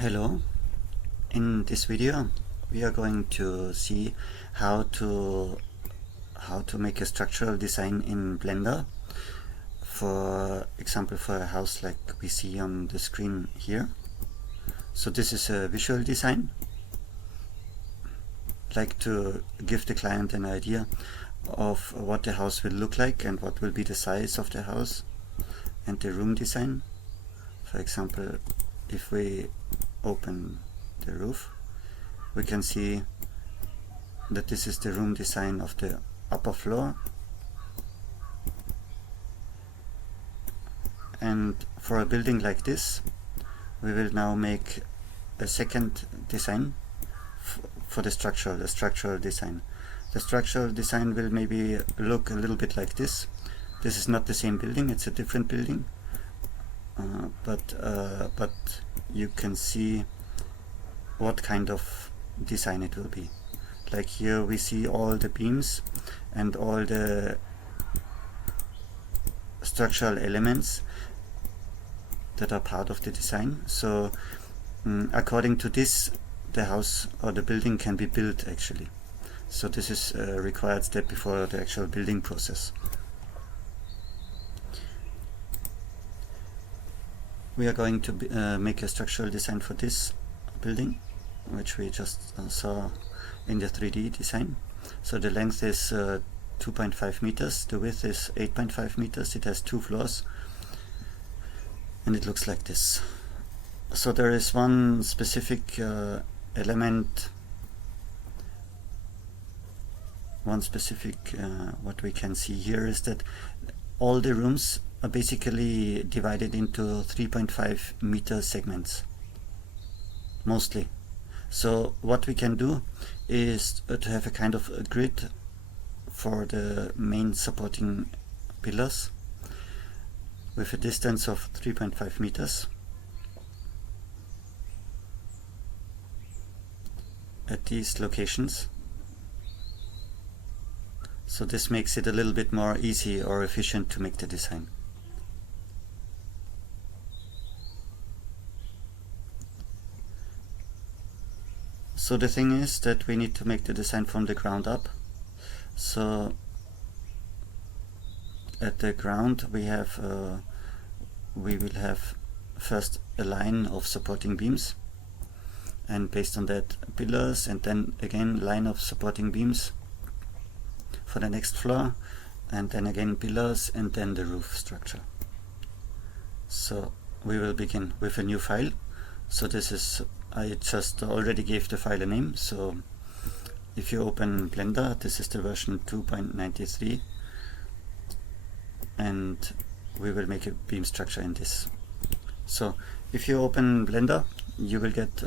Hello, in this video we are going to see how to make a structural design in Blender, for example for a house like we see on the screen here. So this is a visual design, like to give the client an idea of what the house will look like and what will be the size of the house, and the room design. For example, if we open the roof, we can see that this is the room design of the upper floor. And for a building like this, we will now make a second design for the structural design. The structural design will maybe look a little bit like this. This is not the same building, it's a different building. But you can see what kind of design it will be. Like here we see all the beams and all the structural elements that are part of the design. So according to this, the house or the building can be built actually. So this is a required step before the actual building process. We are going to make a structural design for this building, which we just saw in the 3D design. So the length is 2.5 meters, the width is 8.5 meters, it has 2 floors, and it looks like this. So there is one specific element, what we can see here is that all the rooms are basically divided into 3.5 meter segments, mostly. So what we can do is to have a kind of a grid for the main supporting pillars with a distance of 3.5 meters at these locations. So this makes it a little bit more easy or efficient to make the design. So the thing is that we need to make the design from the ground up. So at the ground we will have first a line of supporting beams, and based on that pillars, and then again line of supporting beams for the next floor, and then again pillars, and then the roof structure. So we will begin with a new file. So this is, I just already gave the file a name. So if you open Blender, this is the version 2.93, and we will make a beam structure in this. So if you open Blender, you will get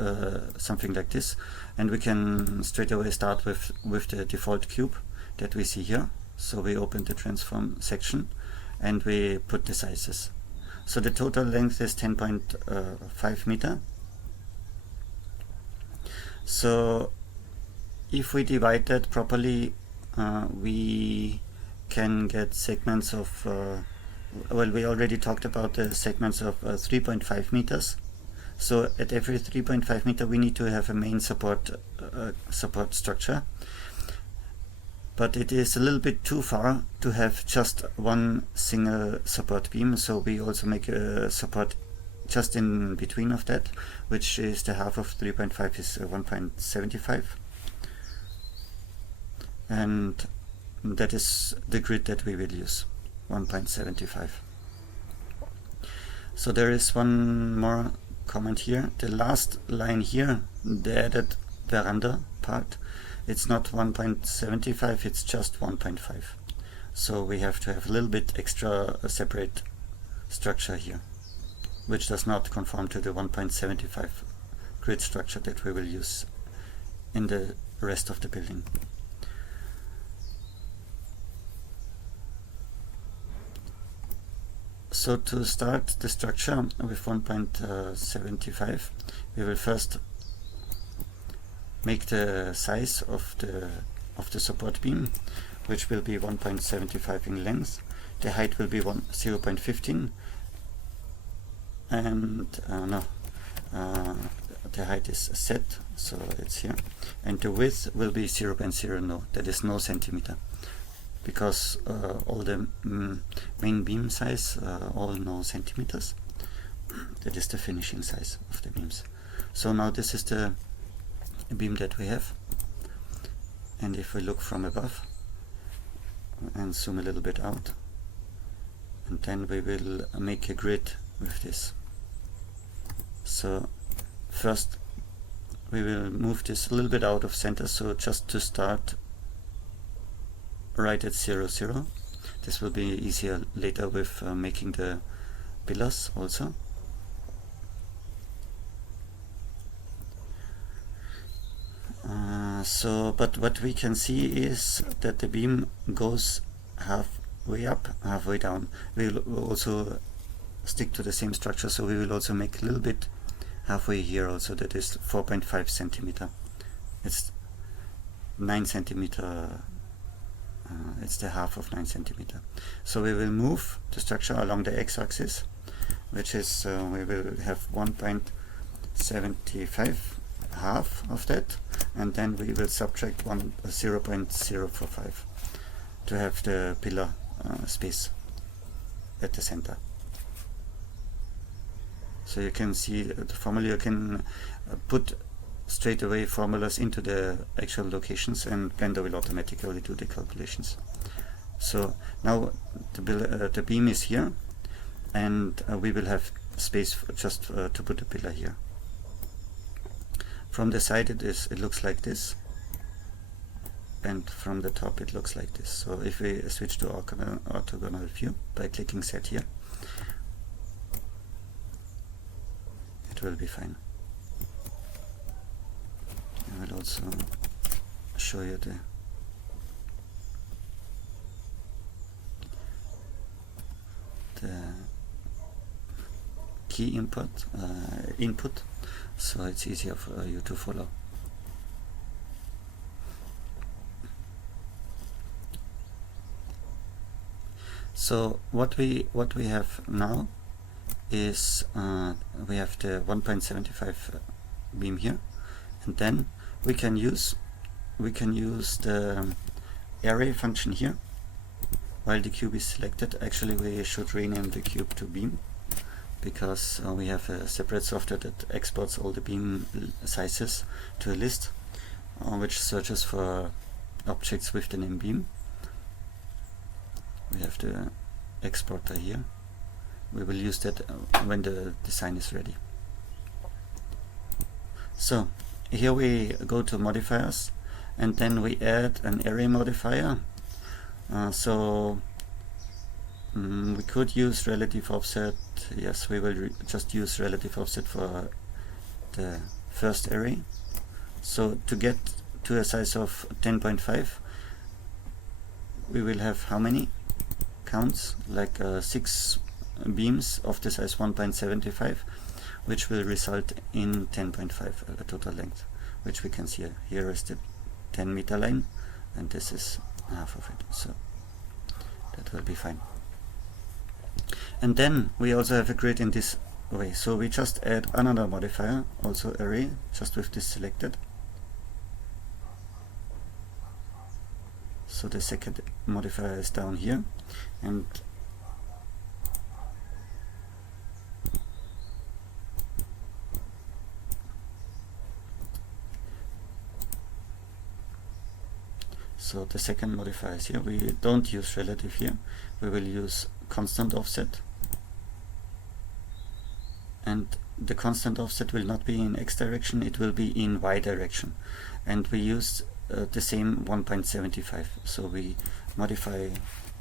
something like this, and we can straight away start with the default cube that we see here. So we open the transform section and we put the sizes. So the total length is 10.5 meter. So if we divide that properly, we can get segments of well, we already talked about the segments of 3.5 meters. So at every 3.5 meter we need to have a main support structure. But it is a little bit too far to have just one single support beam, so we also make a support just in between of that, which is the half of 3.5 is 1.75, and that is the grid that we will use, 1.75. So there is one more comment here. The last line here, the added veranda part, it's not 1.75, it's just 1.5. So we have to have a little bit extra separate structure here, which does not conform to the 1.75 grid structure that we will use in the rest of the building. So to start the structure with 1.75, we will first make the size of the support beam, which will be 1.75 in length. The height will be 0.15, and the height is set, so it's here, and the width will be 0.0, no, that is no centimeter, because all the main beam size all no centimeters. That is the finishing size of the beams. So now this is the beam that we have, and if we look from above and zoom a little bit out, and then we will make a grid with this. So first we will move this a little bit out of center, so just to start right at 0, 0. This will be easier later with making the pillars also. But what we can see is that the beam goes halfway up, halfway down. We will also stick to the same structure, so we will also make a little bit halfway here also, that is 4.5 centimeter. It's 9 centimeter, it's the half of 9 centimeter. So we will move the structure along the x-axis, which is, we will have 1.75, half of that, and then we will subtract 0.045 to have the pillar space at the center. So you can see the formula. You can put straight away formulas into the actual locations, and Blender will automatically do the calculations. So now the beam is here, and we will have space just to put the pillar here. From the side it looks like this, and from the top it looks like this. So if we switch to orthogonal view by clicking set here, it will be fine. I will also show you the key input, so it's easier for you to follow. So what we have now is we have the 1.75 beam here, and then we can use the array function here while the cube is selected. Actually, we should rename the cube to beam, because we have a separate software that exports all the beam sizes to a list, which searches for objects with the name beam. We have the exporter here. We will use that when the design is ready. So here we go to modifiers, and then we add an array modifier. We could use relative offset. Yes, we will just use relative offset for the first array. So to get to a size of 10.5, we will have how many counts? Like 6 beams of the size 1.75, which will result in 10.5 total length, which we can see here. Here is the 10 meter line, and this is half of it, so that will be fine. And then we also have a grid in this way, so we just add another modifier, also array, just with this selected. So the second modifier is down here, and so the second modifier is here. We don't use relative here, we will use constant offset, and the constant offset will not be in x direction, it will be in y direction, and we use the same 1.75. so we modify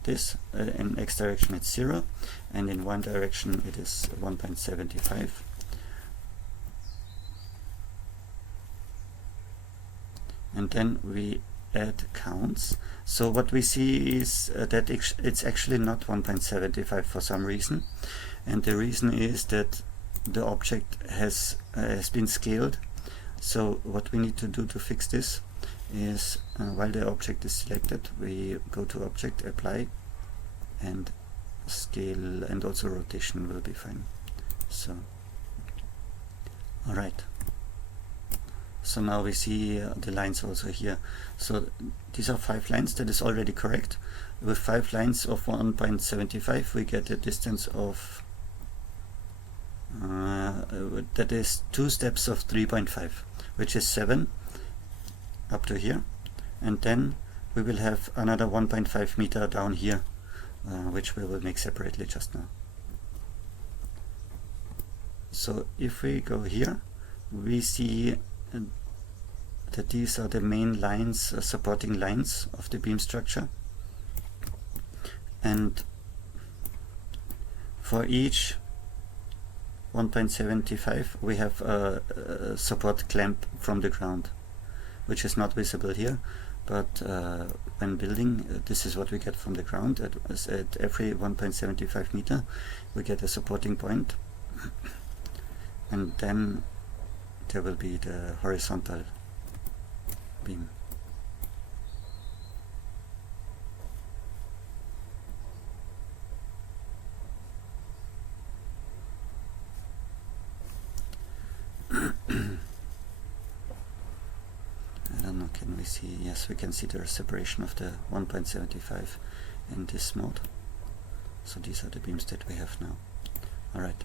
this, in x direction it's 0, and in y direction it is 1.75. and then we add counts. So what we see is that it's actually not 1.75 for some reason, and the reason is that the object has been scaled. So what we need to do to fix this is, while the object is selected, we go to object, apply, and scale, and also rotation will be fine. So alright, So now we see the lines also here. So these are 5 lines. That is already correct. With 5 lines of 1.75 we get a distance of that is 2 steps of 3.5, which is 7 up to here, and then we will have another 1.5 meter down here, which we will make separately just now. So if we go here, we see that these are the main lines, supporting lines of the beam structure, and for each 1.75 we have a support clamp from the ground, which is not visible here, but when building, this is what we get from the ground. At every 1.75 meter we get a supporting point, and then there will be the horizontal beam. I don't know, can we see? Yes, we can see the separation of the 1.75 in this mode. So these are the beams that we have now. Alright.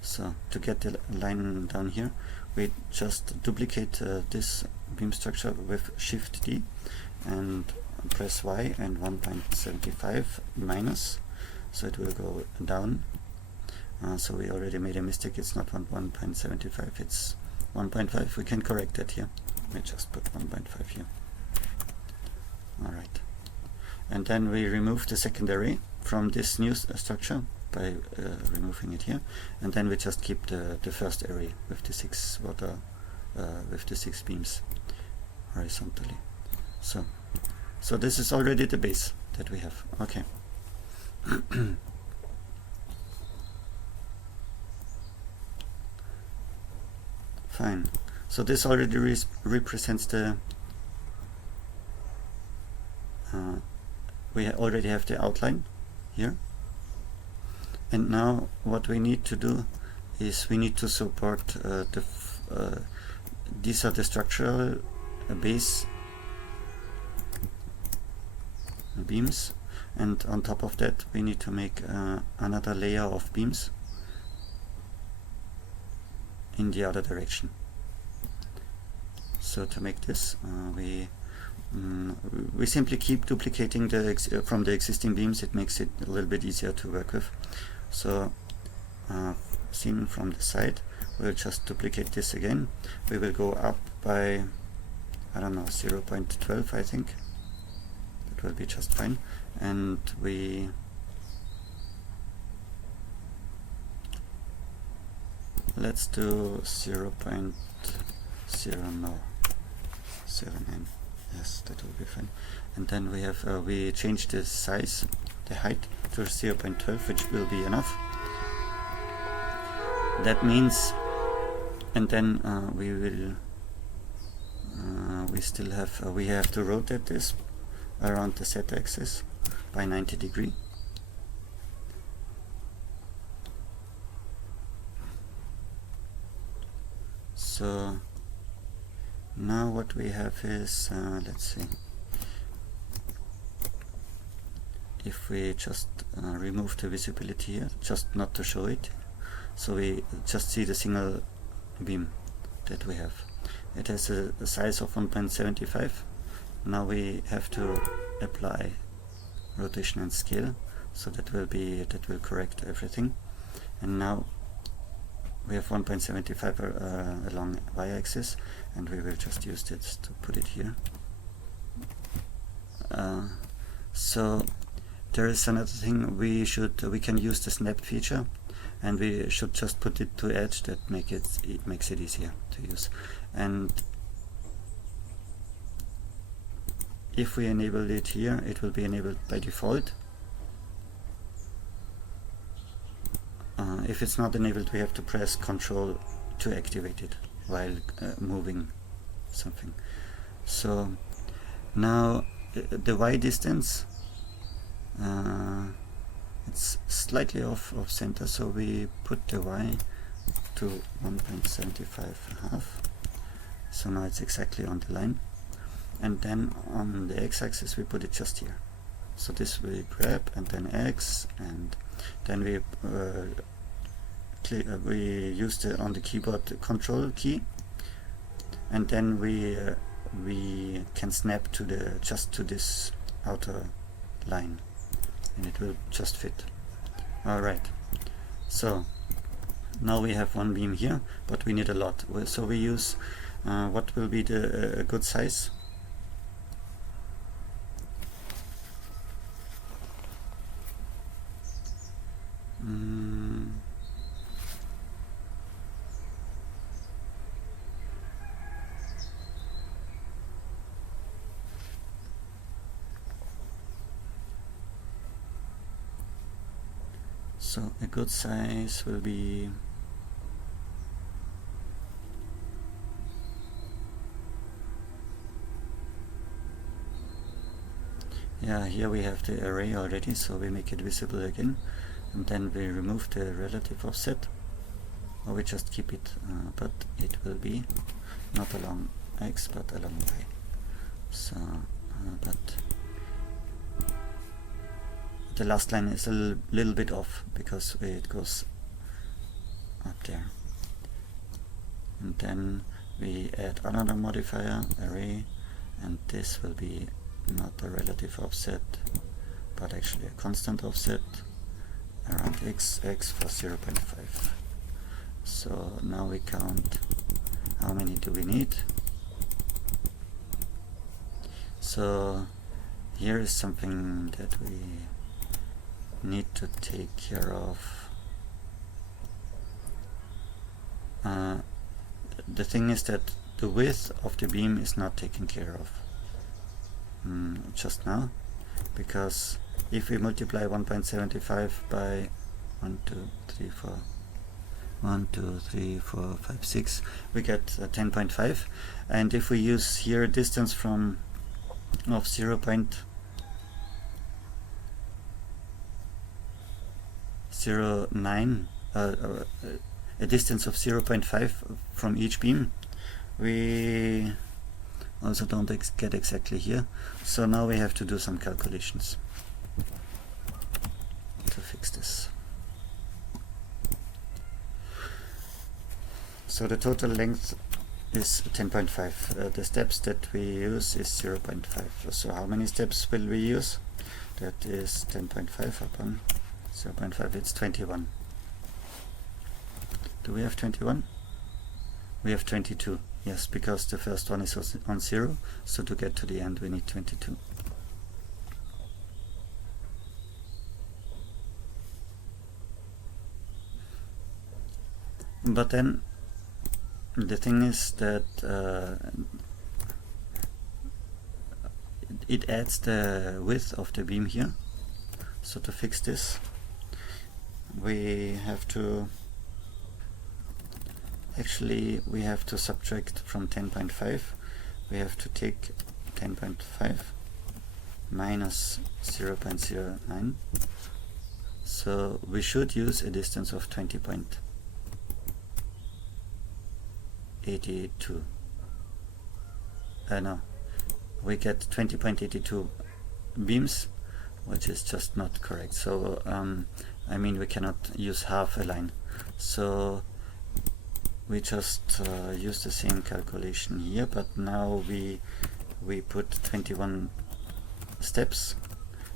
So to get the line down here, we just duplicate this beam structure with Shift D and press Y and 1.75 minus, so it will go down. So we already made a mistake, it's not 1.75, it's 1.5. We can correct that here. We just put 1.5 here. Alright. And then we remove the secondary from this new structure by removing it here, and then we just keep the first array with the 6 water with the 6 beams horizontally. So this is already the base that we have. Okay. Fine. So this already represents the we already have the outline here. And now what we need to do is we need to support these are the structural base beams, and on top of that we need to make another layer of beams in the other direction. So to make this we simply keep duplicating from the existing beams. It makes it a little bit easier to work with. So seen from the side, we'll just duplicate this again. We will go up by, I don't know, 0.12 I think. That will be just fine. And we let's do 0.0 no 79. Yes, that will be fine. And then we have we change the size, the height to 0.12, which will be enough. That means, and then we will we still have we have to rotate this around the z-axis by 90 degrees. So now what we have is let's see, if we just remove the visibility here, just not to show it, so we just see the single beam that we have. It has a size of 1.75. Now we have to apply rotation and scale, so that will correct everything. And now we have 1.75 along y-axis, and we will just use this to put it here. So there is another thing, we can use the snap feature, and we should just put it to edge. That it makes it easier to use. And if we enable it here, it will be enabled by default. If it's not enabled, we have to press Ctrl to activate it while moving something. So now the Y distance, it's slightly off center, so we put the Y to 1.75 half. So now it's exactly on the line. And then on the x-axis we put it just here. So this we grab, and then x, and then we use on the keyboard the control key, and then we can snap to just to this outer line, and it will just fit. Alright, so now we have one beam here, but we need a lot. So we use what will be a good size. So a good size will be here we have the array already, so we make it visible again, and then we remove the relative offset, or we just keep it, but it will be not along x but along y. So but the last line is a little bit off because it goes up there. And then we add another modifier, array, and this will be not a relative offset but actually a constant offset around x for 0.5. So now we count how many do we need. So here is something that we need to take care of. The thing is that the width of the beam is not taken care of just now, because if we multiply 1.75 by 1, 2, 3, 4, 1, 2, 3, 4, 5, 6, we get 10.5, and if we use here a distance of 0.09, a distance of 0.5 from each beam, we also don't get exactly here. So now we have to do some calculations to fix this. So the total length is 10.5. The steps that we use is 0.5. So how many steps will we use? That is 10.5 upon 0.5, it's 21. Do we have 21? We have 22. Yes, because the first one is on 0, so to get to the end we need 22. But then the thing is that it adds the width of the beam here. So to fix this, we have to subtract from 10.5. We have to take 10.5 minus 0.09. So we should use a distance of 20.82. No, we get 20.82 beams, which is just not correct. So I mean, we cannot use half a line. So we just use the same calculation here, but now we put 21 steps,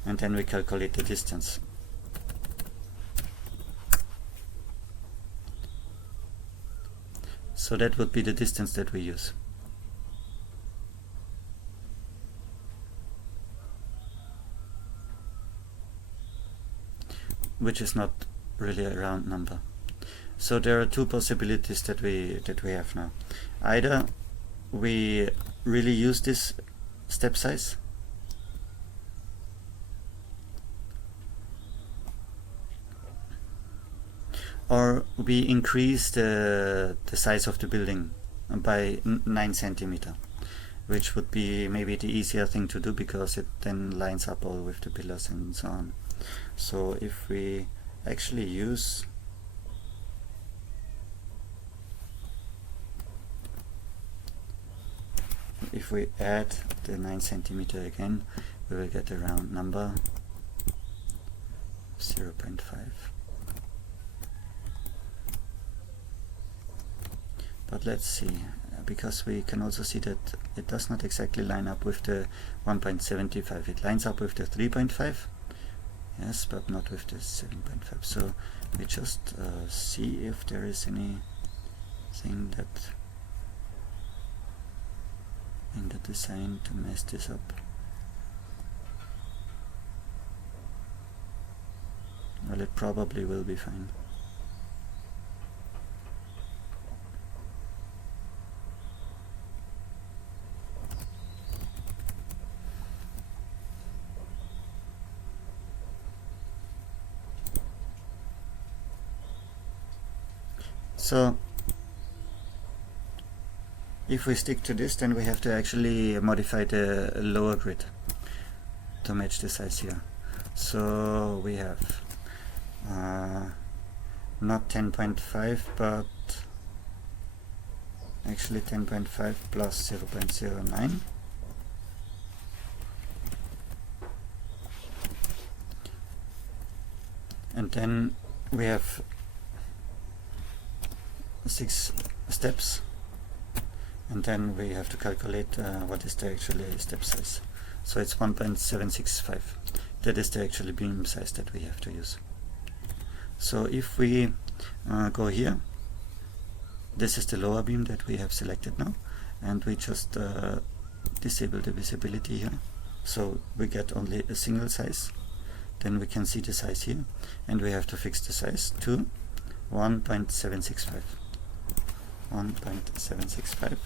and then we calculate the distance. So that would be the distance that we use. Which is not really a round number. So there are two possibilities that we have now. Either we really use this step size, or we increase the size of the building by 9 centimeter, which would be maybe the easier thing to do because it then lines up all with the pillars and so on. So if we actually use if we add the 9 centimeter again, we will get a round number 0.5. But let's see, because we can also see that it does not exactly line up with the 1.75. It lines up with the 3.5, yes, but not with the 7.5. So we just see if there is anything that in the design to mess this up. Well, it probably will be fine. So if we stick to this, then we have to actually modify the lower grid to match the size here. So we have not 10.5, but actually 10.5 plus 0.09. And then we have 6 steps, and then we have to calculate what is the actual step size. So it's 1.765. That is the actual beam size that we have to use. So if we go here, this is the lower beam that we have selected now, and we just disable the visibility here, so we get only a single size. Then we can see the size here, and we have to fix the size to 1.765. 1.765.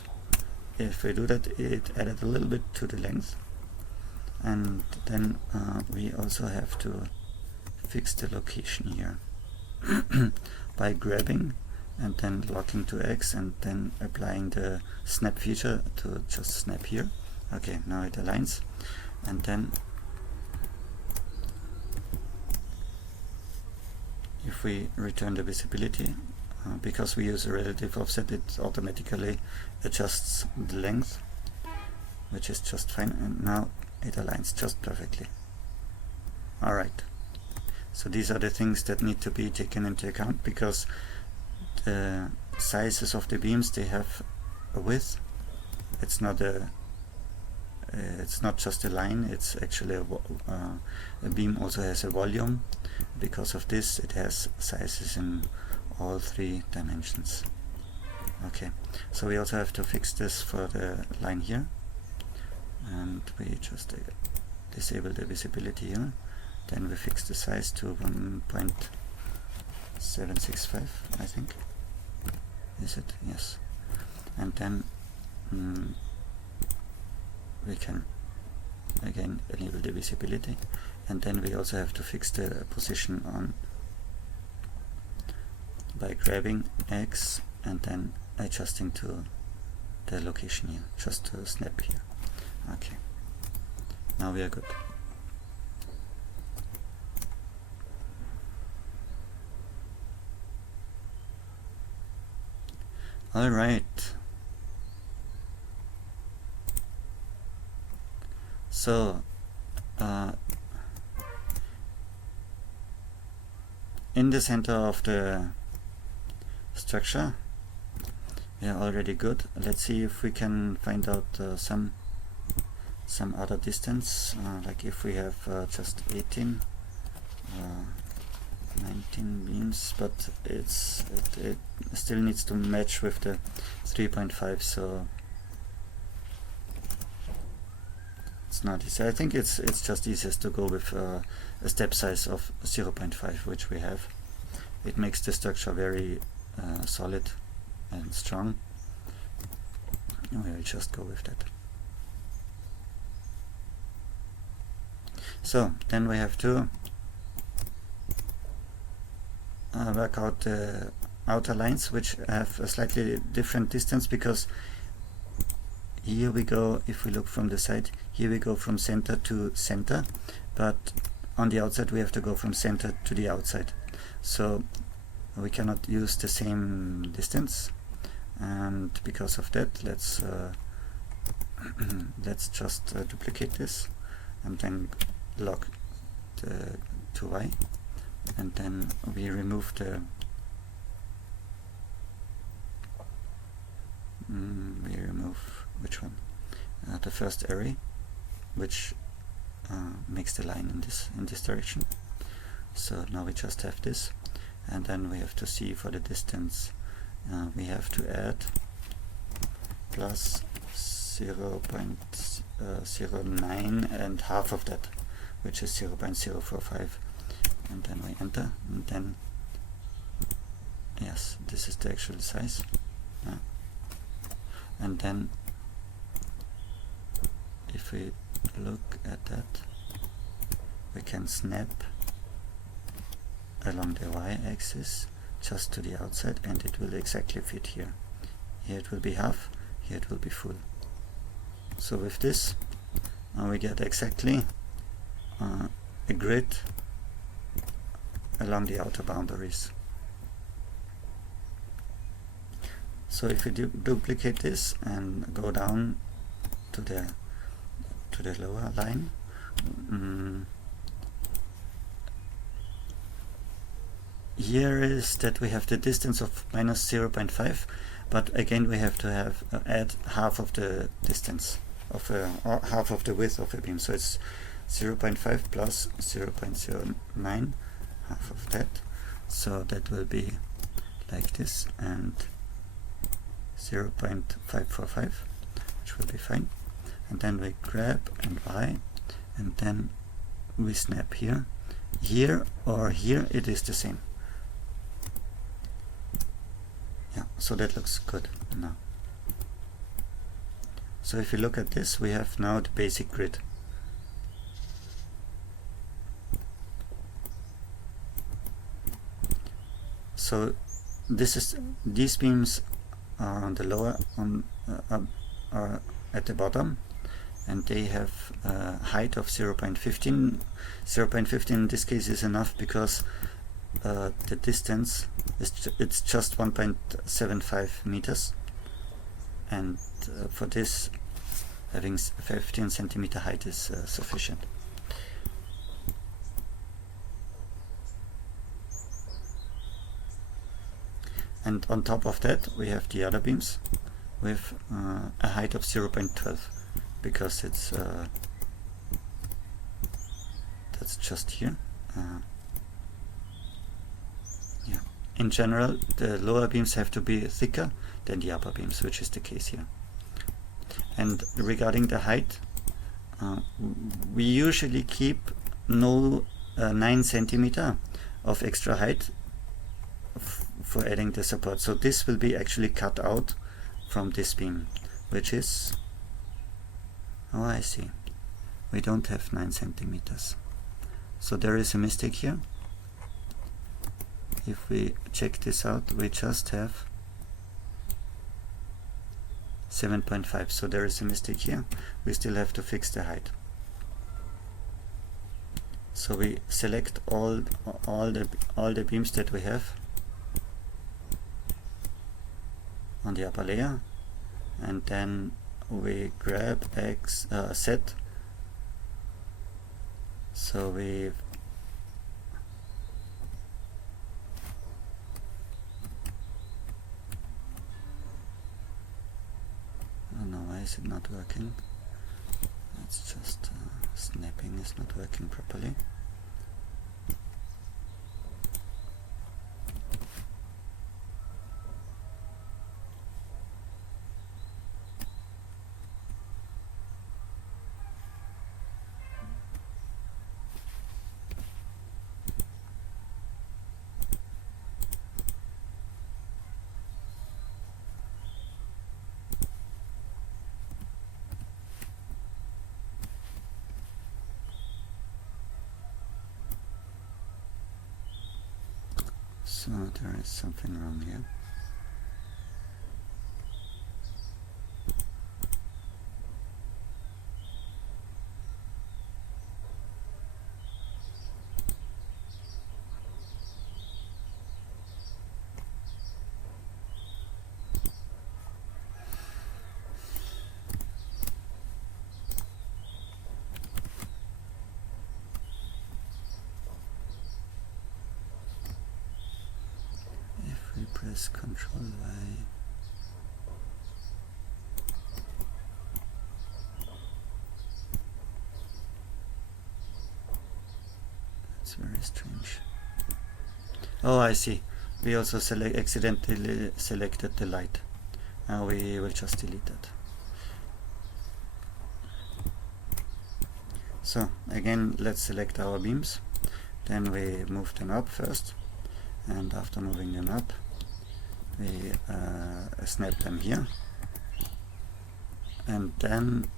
If we do that, it added a little bit to the length, and then we also have to fix the location here by grabbing and then locking to X and then applying the snap feature to just snap here. Okay, now it aligns, and then if we return the visibility, because we use a relative offset, it automatically adjusts the length, which is just fine, and now it aligns just perfectly. Alright, so these are the things that need to be taken into account, because the sizes of the beams, they have a width. It's not just a line, it's actually a beam also has a volume. Because of this, it has sizes in all 3 dimensions. Okay, so we also have to fix this for the line here, and we just disable the visibility here. Then we fix the size to 1.765, I think. Is it? Yes. And then we can again enable the visibility, and then we also have to fix the position on by grabbing X and then adjusting to the location here, just to snap here. Okay, now we are good. All right, so in the center of the structure we are already good. Let's see if we can find out some other distance, like if we have just 18 19 beams, but it still needs to match with the 3.5, so it's not easy. I think it's just easiest to go with a step size of 0.5, which we have. It makes the structure very solid and strong. We will just go with that. So then we have to work out the outer lines, which have a slightly different distance, because here we go, if we look from the side, here we go from center to center, but on the outside we have to go from center to the outside. So we cannot use the same distance, and because of that, let's let's just duplicate this and then log the to Y, and then we remove the which one? The first array, which makes the line in this direction. So now we just have this, and then we have to see for the distance. We have to add plus 0.09 and half of that, which is 0.045, and then we enter, and then yes, this is the actual size. And then if we look at that, we can snap along the y-axis just to the outside, and it will exactly fit here. Here it will be half, here it will be full. So with this we get exactly a grid along the outer boundaries. So if we duplicate this and go down to the lower line, here is that we have the distance of minus 0.5, but again we have to add half of the distance of or half of the width of a beam. So it's 0.5 plus 0.09, half of that. So that will be like this, and 0.545, which will be fine. And then we grab and Y, and then we snap here. Here or here it is the same. Yeah, so that looks good now. So if you look at this, we have now the basic grid. So these beams are on the lower, are at the bottom, and they have a height of 0.15. 0.15 in this case is enough because the distance it's just 1.75 meters, and for this having 15 centimeter height is sufficient. And on top of that we have the other beams with a height of 0.12, because it's that's just here. Yeah. In general, the lower beams have to be thicker than the upper beams, which is the case here. And regarding the height, we usually keep no 9 centimeter of extra height for adding the support. So this will be actually cut out from this beam, which is, oh, I see, we don't have 9 centimeters. So there is a mistake here. If we check this out, we just have 7.5, so there is a mistake here. We still have to fix the height. So we select all the beams that we have on the upper layer, and then we grab set. So we why is it not working? It's just snapping is not working properly. So there is something wrong here. we press Ctrl Y, it's very strange. Oh, I see. We also accidentally selected the light. We will just delete that. So again, let's select our beams. Then we move them up first, and after moving them up, we snap them here, and then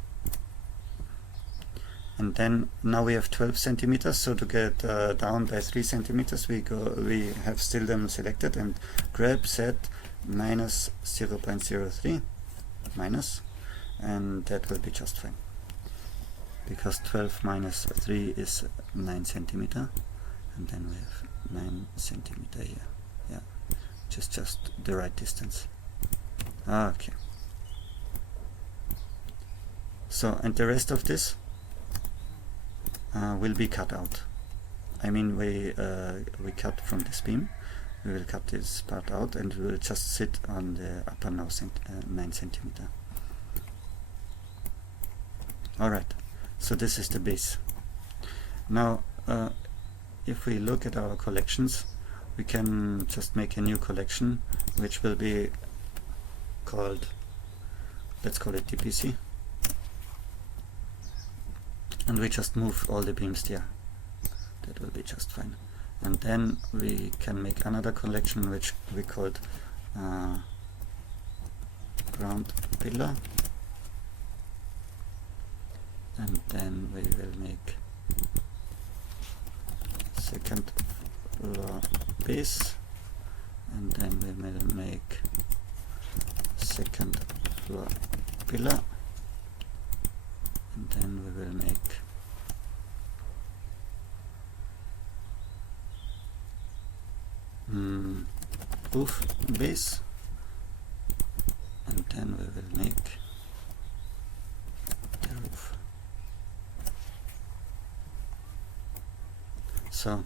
now we have 12 centimeters. So to get down by 3 centimeters, we have still them selected and grab set minus 0.03 minus, and that will be just fine, because 12 minus 3 is 9 centimeter, and then we have 9 centimeter here, yeah, which is just the right distance. Okay. So, and the rest of this will be cut out. I mean, we cut from this beam. We will cut this part out, and it will just sit on the upper 9 centimeter. Alright, so this is the base. Now, if we look at our collections, we can just make a new collection, which will be called, let's call it DPC. And we just move all the beams there. That will be just fine. And then we can make another collection which we called ground pillar. And then we will make second floor base. And then we will make second floor pillar. And then we will make roof base, and then we will make the roof. So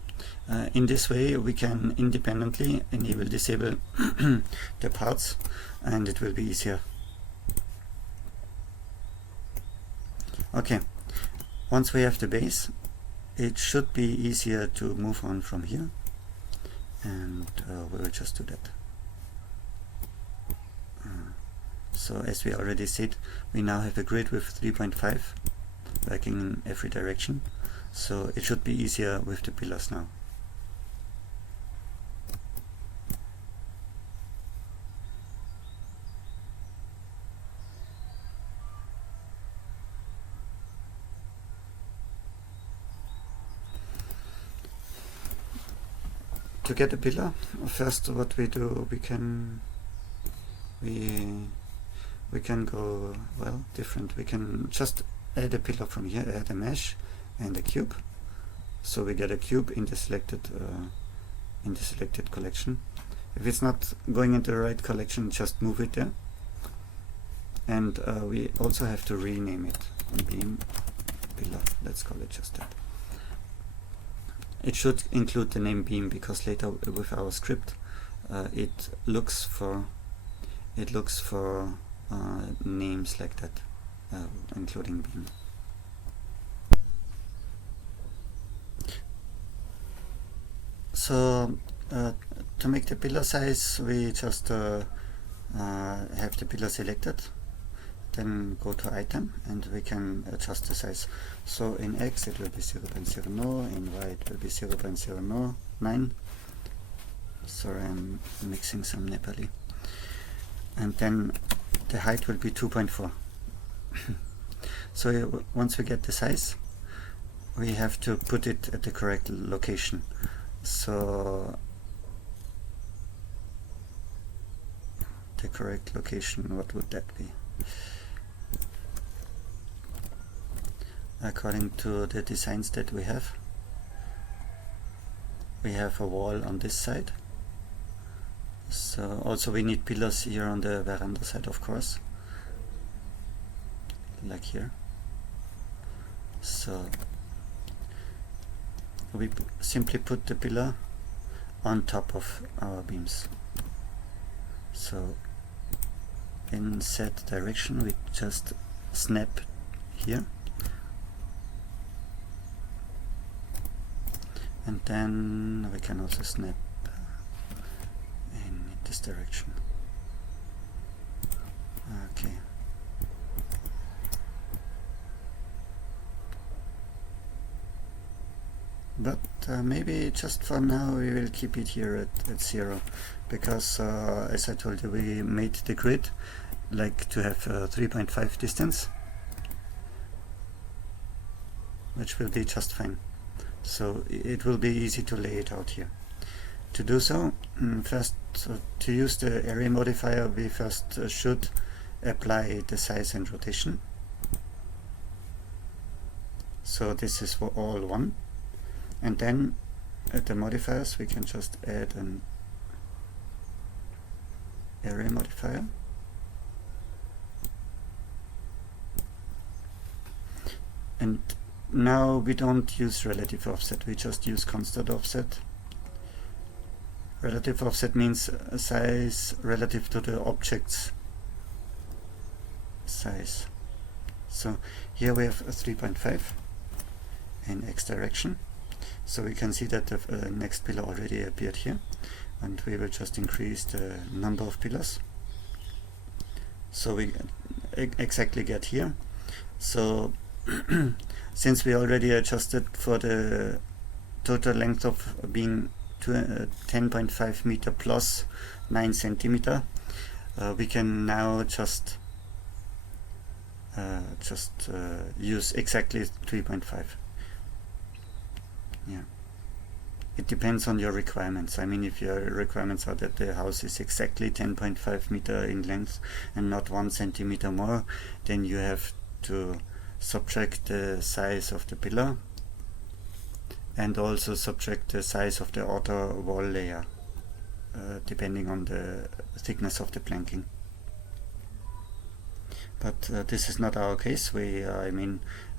in this way we can independently enable disable the parts, and it will be easier. Okay, once we have the base, it should be easier to move on from here, and we will just do that. So as we already said, we now have a grid with 3.5 working in every direction, so it should be easier with the pillars now. To get a pillar, first what we do, we can go, well, different. We can just add a pillar from here, add a mesh and a cube. So we get a cube in the selected collection. If it's not going into the right collection, just move it there. And we also have to rename it. Beam pillar. Let's call it just that. It should include the name beam, because later with our script it looks for names like that, including beam. So to make the pillar size, we just have the pillar selected, then go to item, and we can adjust the size. So in X it will be 0.0, in Y it will be 0.09. Sorry, I'm mixing some Nepali. And then the height will be 2.4. So once we get the size, we have to put it at the correct location. So the correct location, what would that be? According to the designs that we have a wall on this side. So also we need pillars here on the veranda side, of course, like here. So we simply put the pillar on top of our beams. So in Z direction we just snap here, and then we can also snap in this direction. Okay. But maybe just for now we will keep it here at 0, because as I told you, we made the grid like to have 3.5 distance, which will be just fine. So it will be easy to lay it out here. To do so, first to use the array modifier, we first should apply the size and rotation. So this is for all 1. And then at the modifiers we can just add an array modifier. And now we don't use relative offset, we just use constant offset. Relative offset means size relative to the object's size. So here we have a 3.5 in X direction. So we can see that the next pillar already appeared here, and we will just increase the number of pillars. So we exactly get here. So since we already adjusted for the total length of being 10.5 meter plus 9 centimeter, we can now just use exactly 3.5. Yeah, it depends on your requirements. I mean, if your requirements are that the house is exactly 10.5 meter in length and not 1 centimeter more, then you have to subtract the size of the pillar and also subtract the size of the outer wall layer, depending on the thickness of the planking. But this is not our case.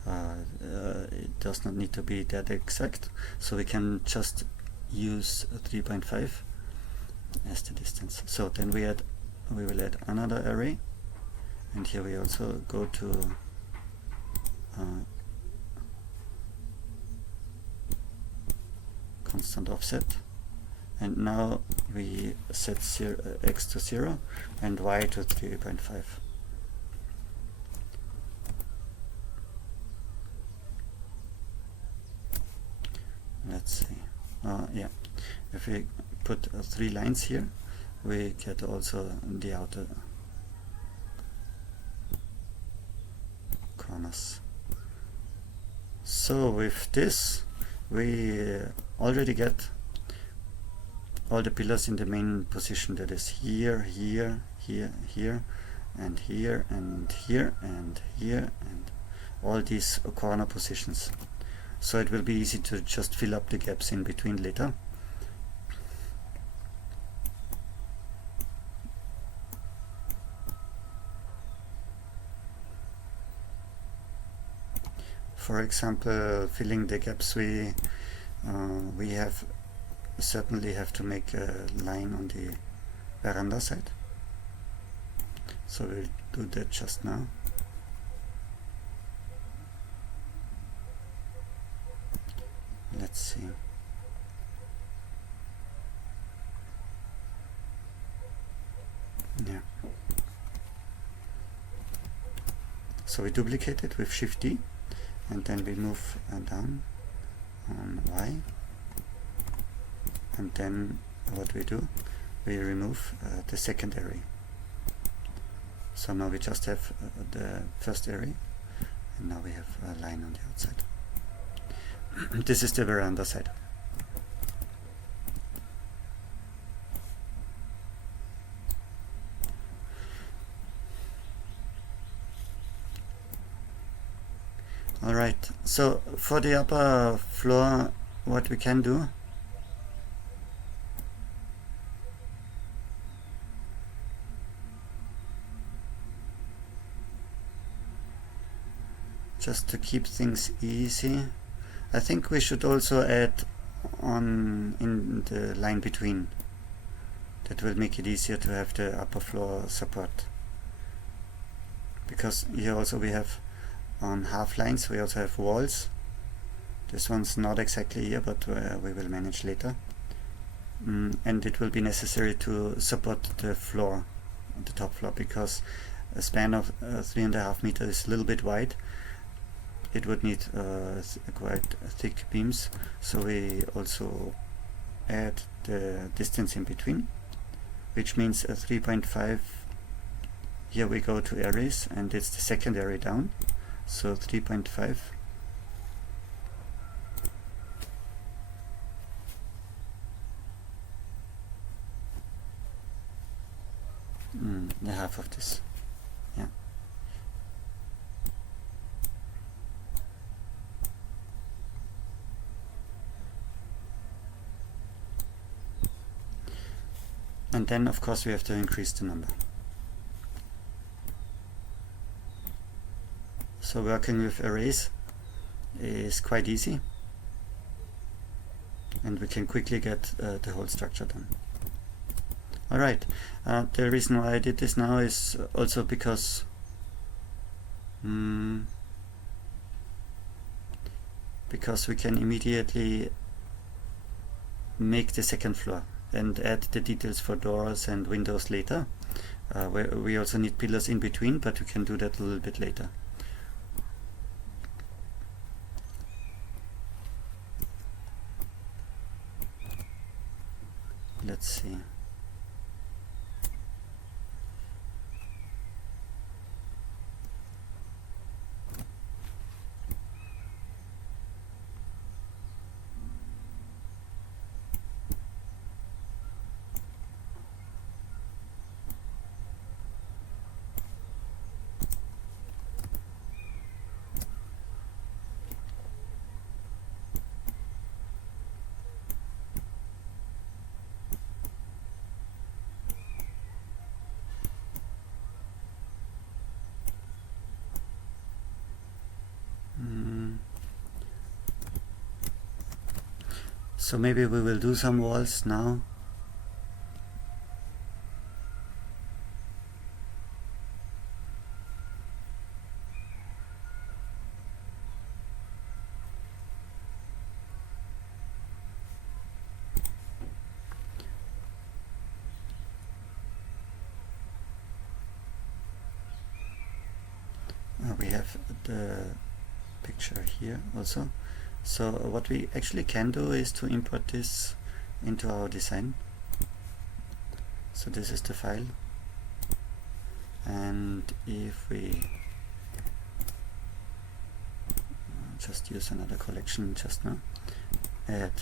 It does not need to be that exact, so we can just use 3.5 as the distance. So then we will add another array, and here we also go to constant offset, and now we set X to 0 and Y to 3.5. Let's see. Yeah, if we put 3 lines here, we get also the outer corners. So with this, we already get all the pillars in the main position. That is here, here, here, here, and here, and here, and here, and all these corner positions. So it will be easy to just fill up the gaps in between later. For example, filling the gaps, we certainly have to make a line on the veranda side. So we'll do that just now. Let's see. Yeah. So we duplicate it with Shift D, and then we move down on Y, and then what we do, we remove the second array. So now we just have the first array, and now we have a line on the outside. This is the veranda side. Alright, so for the upper floor, what we can do, just to keep things easy, I think we should also add on in the line between. That will make it easier to have the upper floor support. Because here also we have on half lines, we also have walls. This one's not exactly here, but we will manage later. And it will be necessary to support the floor, the top floor, because a span of 3.5 meters is a little bit wide. It would need quite thick beams, so we also add the distance in between, which means a 3.5. Here we go to arrays, and it's the second array down, so 3.5. The half of this, yeah. And then of course we have to increase the number. So working with arrays is quite easy, and we can quickly get the whole structure done. Alright, the reason why I did this now is also because we can immediately make the second floor and add the details for doors and windows later. We also need pillars in between, but we can do that a little bit later. Let's see. So maybe we will do some walls now. We have the picture here also. So what we actually can do is to import this into our design. So this is the file, and if we just use another collection just now, add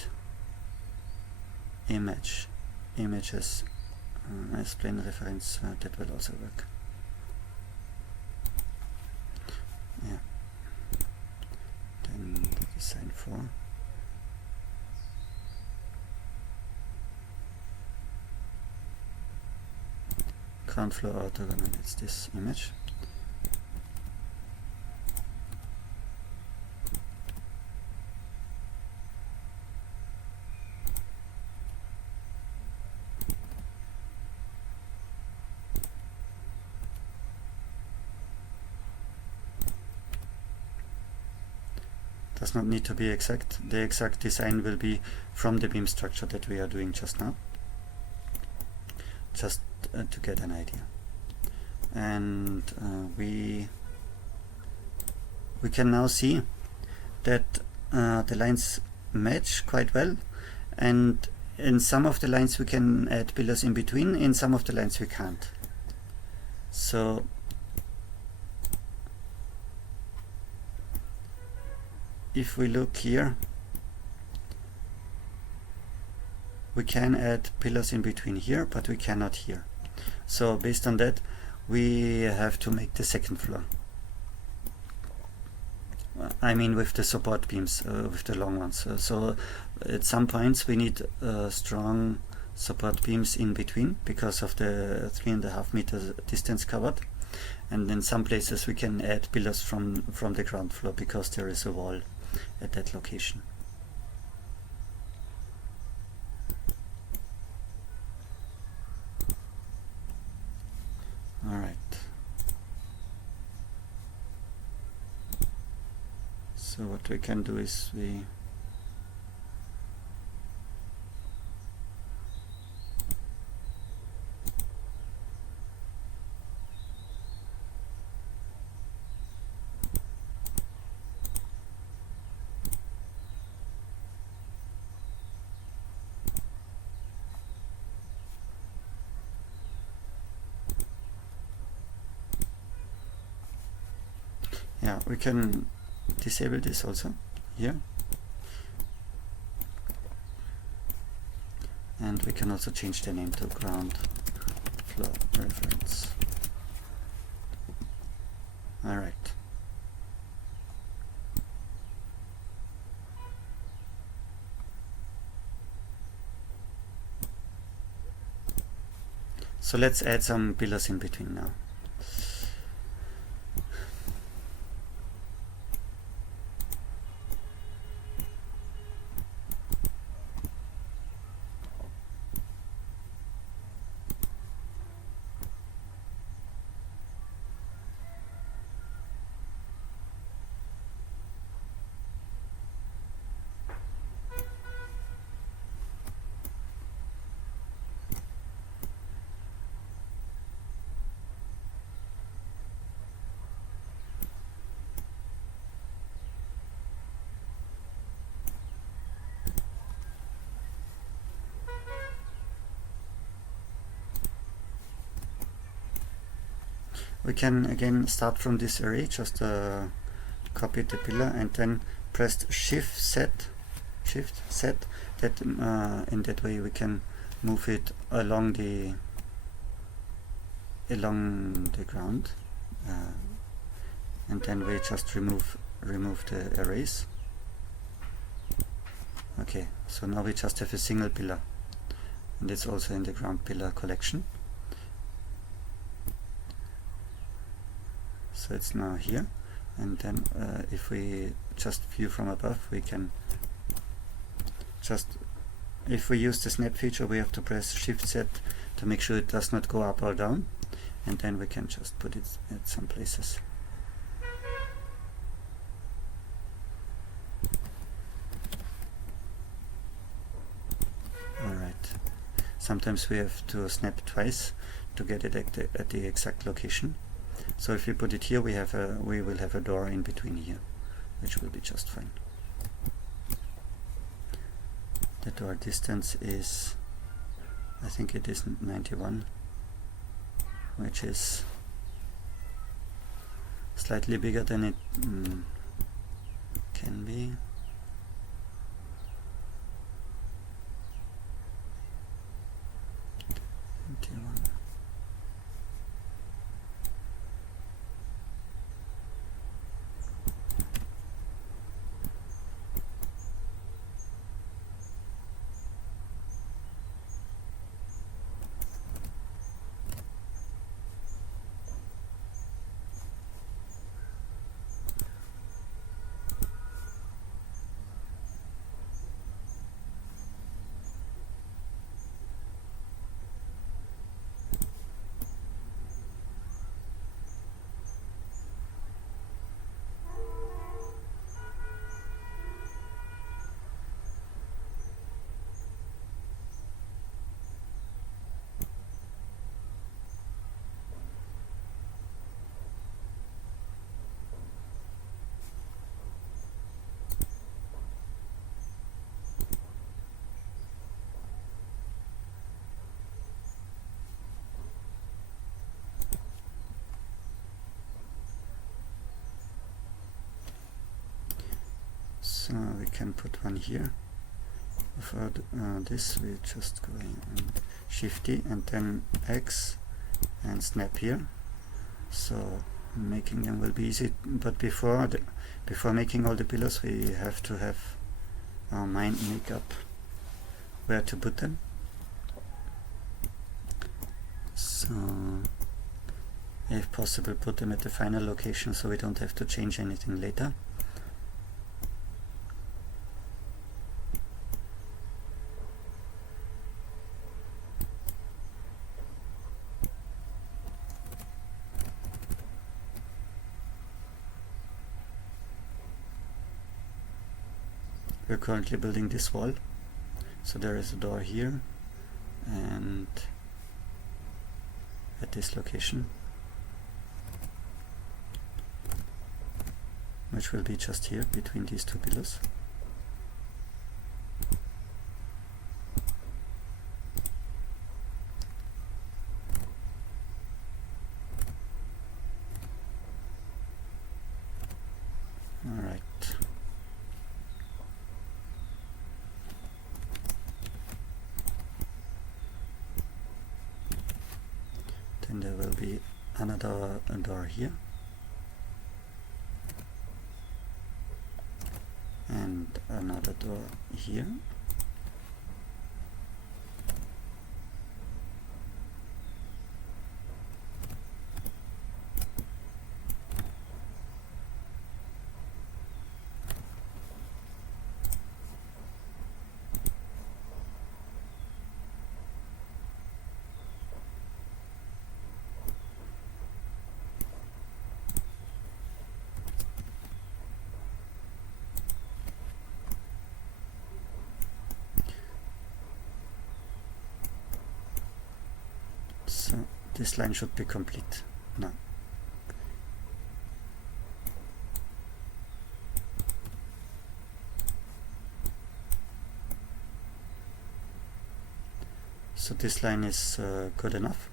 images as plane reference, that will also work. Yeah. Then the design for ground floor orthogonal, it's this image. Does not need to be exact. The exact design will be from the beam structure that we are doing just now, just to get an idea. And we can now see that the lines match quite well, and in some of the lines we can add pillars in between, in some of the lines we can't. So if we look here, we can add pillars in between here, but we cannot here. So based on that, we have to make the second floor. I mean with the support beams, with the long ones. So at some points we need strong support beams in between because of the 3.5 meters distance covered. And in some places we can add pillars from the ground floor because there is a wall at that location. So what we can do is we can disable this also here, and we can also change the name to ground floor reference. Alright. So let's add some pillars in between now. We can again start from this array, just copy the pillar and then press Shift set, that in that way we can move it along the ground, and then we just remove the arrays. Okay, so now we just have a single pillar, and it's also in the ground pillar collection. So it's now here, and then if we just view from above, we can just, if we use the snap feature, we have to press Shift set to make sure it does not go up or down, and then we can just put it at some places. Alright, sometimes we have to snap twice to get it at the exact location. So if we put it here, we will have a door in between here, which will be just fine. The door distance is, I think it is 91, which is slightly bigger than it can be. So we can put one here. For this, we just go in Shift D and then X and snap here. So making them will be easy, but before making all the pillars, we have to have our mind make up where to put them. So if possible, put them at the final location so we don't have to change anything later. we're currently building this wall, so there is a door here and at this location, which will be just here between these two pillars. Alright. Then there will be another door here. And another door here. So this line should be complete now. So this line is good enough.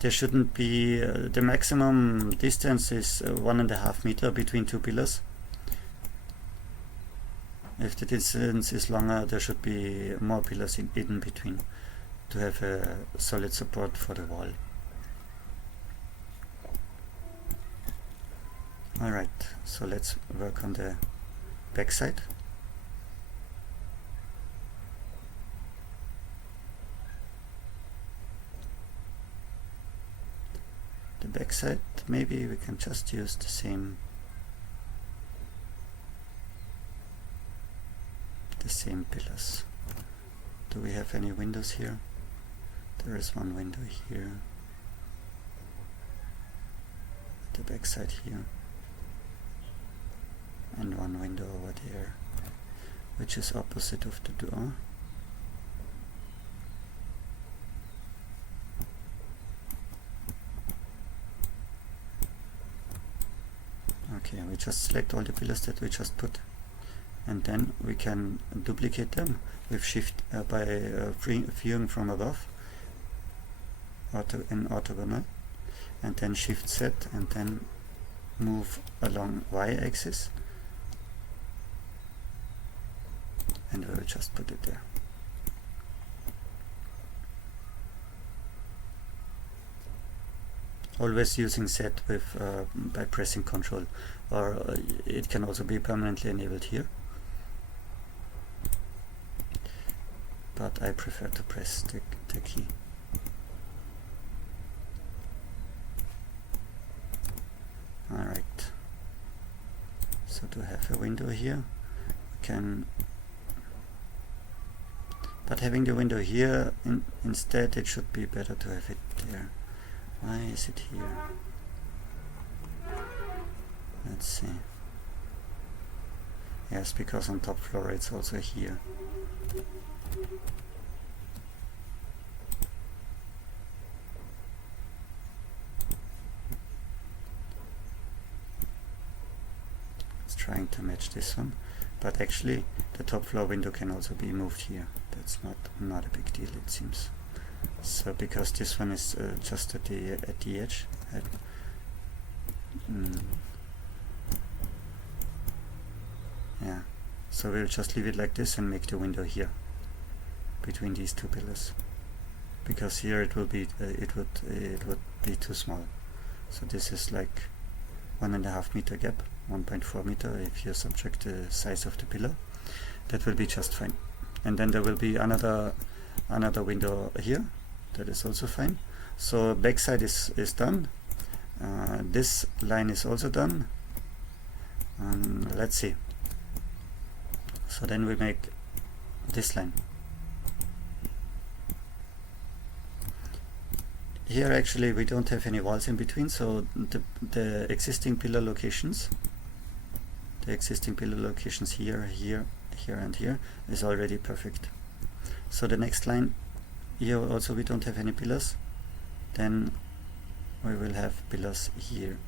There shouldn't be, the maximum distance is 1.5 meters between two pillars. If the distance is longer, there should be more pillars in between to have a solid support for the wall. Alright, so let's work on the back side. The back side, maybe we can just use the same pillars. Do we have any windows here? There is one window here, the back side here, and one window over there, which is opposite of the door. Okay, we just select all the pillars that we just put, and then we can duplicate them with shift by viewing from above, in orthogonal, and then shift Z and then move along y-axis, and we'll just put it there. Always using Z with by pressing Ctrl, or it can also be permanently enabled here, but I prefer to press the key. Alright, so to have a window here, we can, but having the window here, instead it should be better to have it there. Why is it here? Let's see. Yes, because on top floor it's also here. Trying to match this one, but actually the top floor window can also be moved here. That's not a big deal, it seems. So because this one is just at the edge, yeah. So we'll just leave it like this and make the window here between these two pillars, because here it will be it would be too small. So this is like 1.5 meter gap. 1.4 meter if you subtract the size of the pillar. That will be just fine. And then there will be another window here. That is also fine. So backside is done. This line is also done. Let's see. So then we make this line. Here actually we don't have any walls in between, so the existing pillar locations, here, here, here and here is already perfect. So the next line here also we don't have any pillars, then we will have pillars here,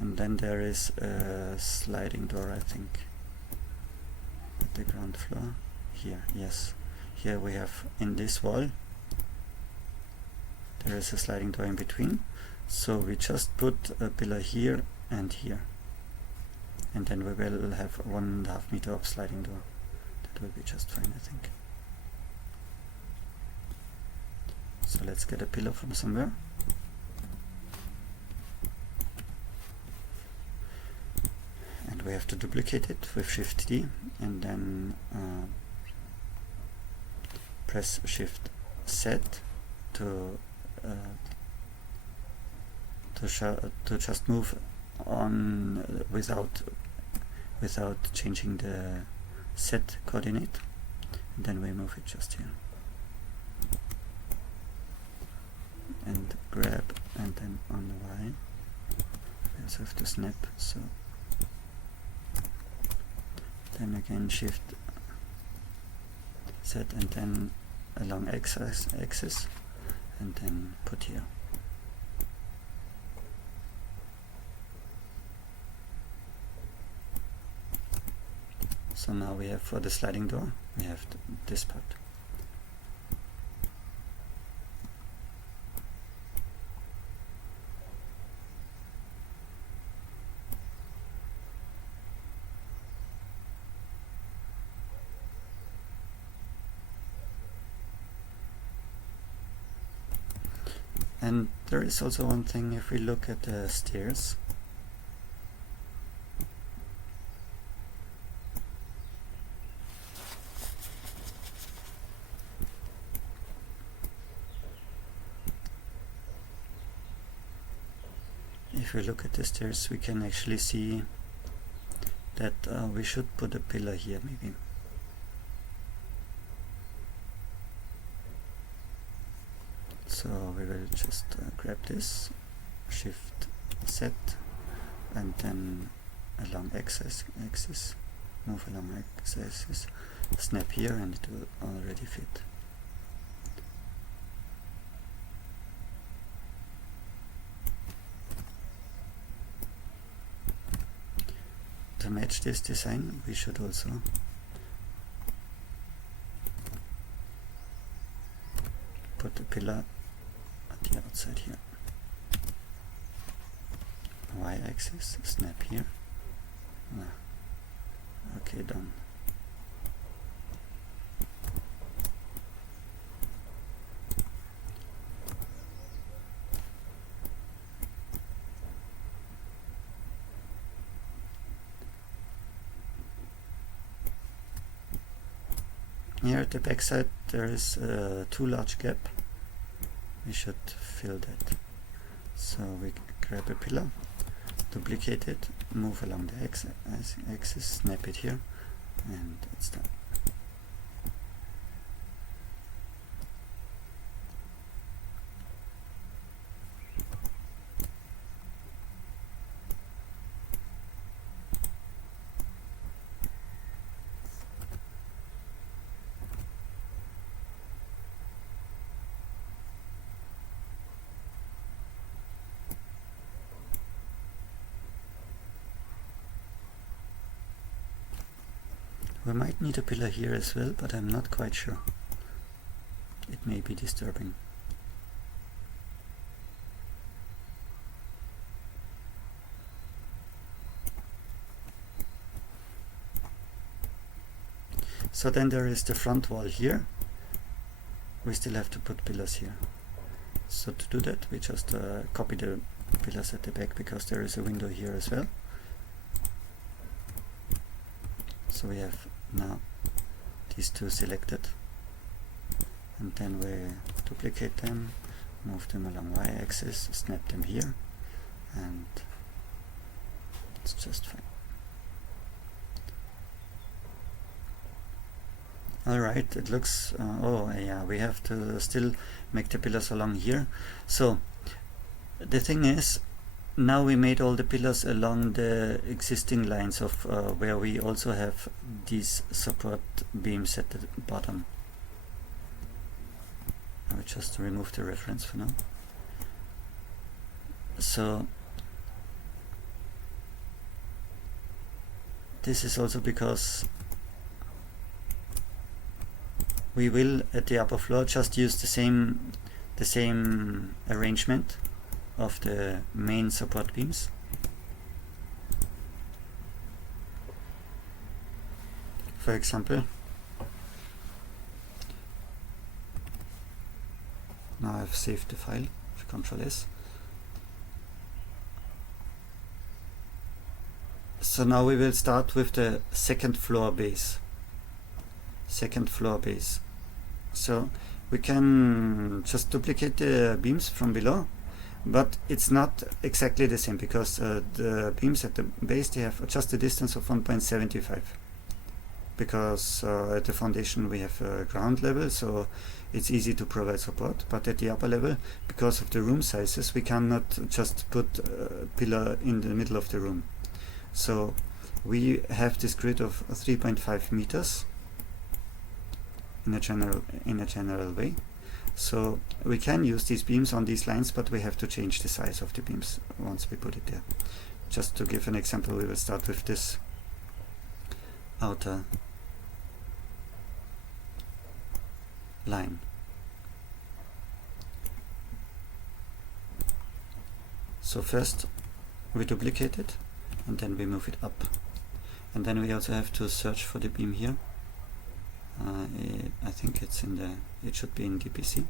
and then there is a sliding door, I think, at the ground floor here. Yes, here we have in this wall there is a sliding door in between, so we just put a pillar here and here, and then we will have 1.5 meter of sliding door. That will be just fine, I think. So let's get a pillar from somewhere. And we have to duplicate it with Shift D, and then press Shift Z to just move on without changing the Z coordinate, and then we move it just here and grab, and then on the Y we also have to snap, so then again Shift Z and then along axis and then put here. So now we have, for the sliding door, we have this part. And there is also one thing, if we look at the stairs, we can actually see that we should put a pillar here maybe. So we will just grab this, Shift Z, and then along axis, move along axis, snap here, and it will already fit. To match this design, we should also put a pillar at the outside here. Y-axis, snap here. Okay, done. Here at the back side there is a too large gap. We should fill that. So we grab a pillar, duplicate it, move along the axis, snap it here, and it's done. We might need a pillar here as well, but I'm not quite sure. It may be disturbing. So then there is the front wall here. We still have to put pillars here. So to do that, we just copy the pillars at the back, because there is a window here as well. So we have now these two selected, and then we duplicate them, move them along y-axis, snap them here, and it's just fine. Alright, it looks, oh yeah, we have to still make the pillars along here. So the thing is, now we made all the pillars along the existing lines of where we also have these support beams at the bottom. I will just remove the reference for now. So this is also because we will at the upper floor just use the same arrangement of the main support beams. For example, now I've saved the file, Ctrl S. So now we will start with the second floor base. So we can just duplicate the beams from below, but it's not exactly the same because the beams at the base, they have just a distance of 1.75 because at the foundation we have a ground level, so it's easy to provide support, but at the upper level, because of the room sizes, we cannot just put a pillar in the middle of the room. So we have this grid of 3.5 meters in a general way. So we can use these beams on these lines, but we have to change the size of the beams once we put it there. Just to give an example, we will start with this outer line. So first we duplicate it and then we move it up, and then we also have to search for the beam here. I think it should be in DPC,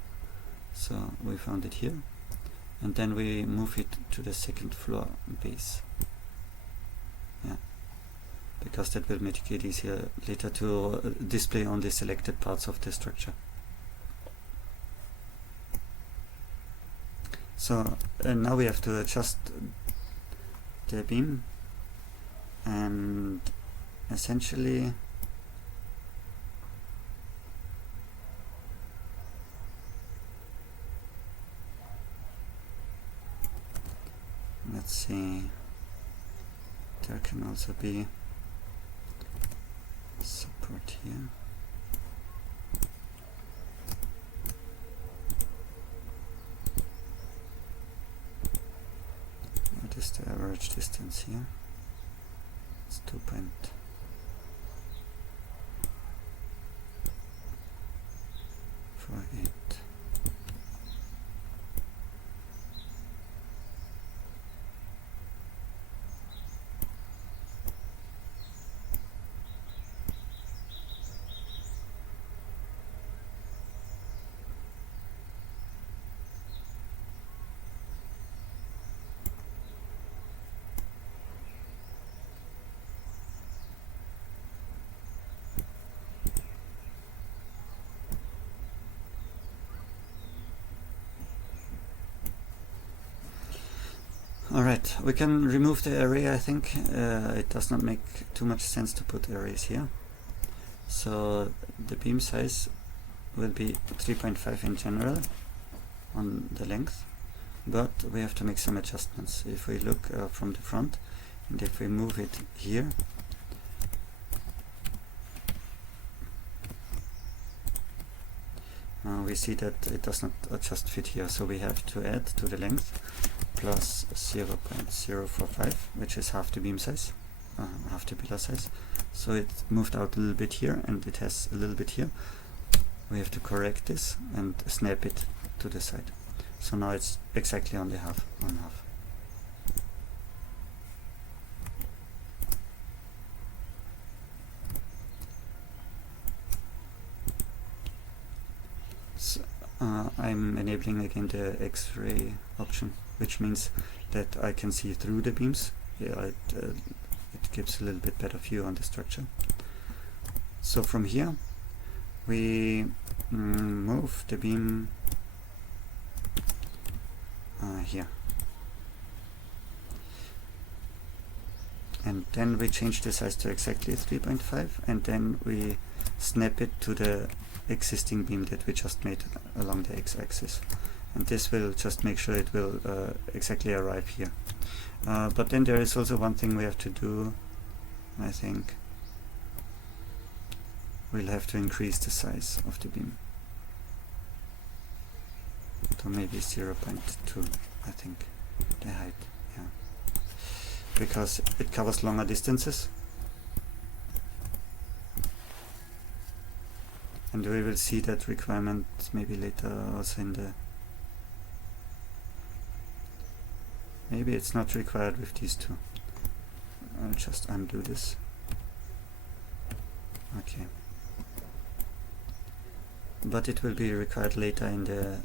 so we found it here, and then we move it to the second floor base, because that will make it easier later to display on the selected parts of the structure. So now we have to adjust the beam, and essentially let's see, there can also be support here. What is the average distance here? It's 2.48. Alright, we can remove the array, I think. It does not make too much sense to put arrays here. So the beam size will be 3.5 in general on the length, but we have to make some adjustments. If we look from the front, and if we move it here, we see that it does not just fit here, so we have to add to the length plus 0.045, which is half the beam size, half the pillar size. So it moved out a little bit here and it has a little bit here. We have to correct this and snap it to the side. So now it's exactly on the half on half. So, I'm enabling again the X-ray option, which means that I can see through the beams. It gives a little bit better view on the structure. So from here we move the beam here, and then we change the size to exactly 3.5, and then we snap it to the existing beam that we just made along the x-axis, and this will just make sure it will exactly arrive here. But then there is also one thing we have to do. I think we'll have to increase the size of the beam to maybe 0.2, I think, the height, yeah, because it covers longer distances. And we will see that requirement maybe later also in the... Maybe it's not required with these two. I'll just undo this. Okay. But it will be required later in the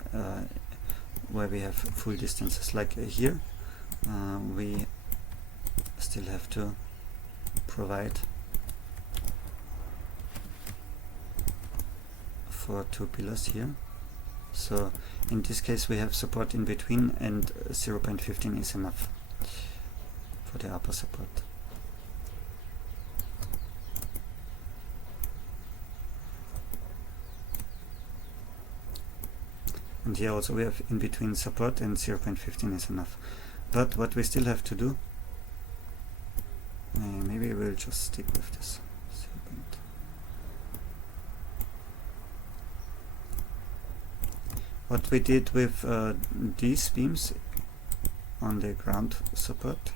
where we have full distances. Like here, we still have to provide for 2 pillars here. So in this case we have support in between, and 0.15 is enough for the upper support. And here also we have in between support, and 0.15 is enough. But what we still have to do, maybe we'll just stick with this. What we did with these beams on the ground support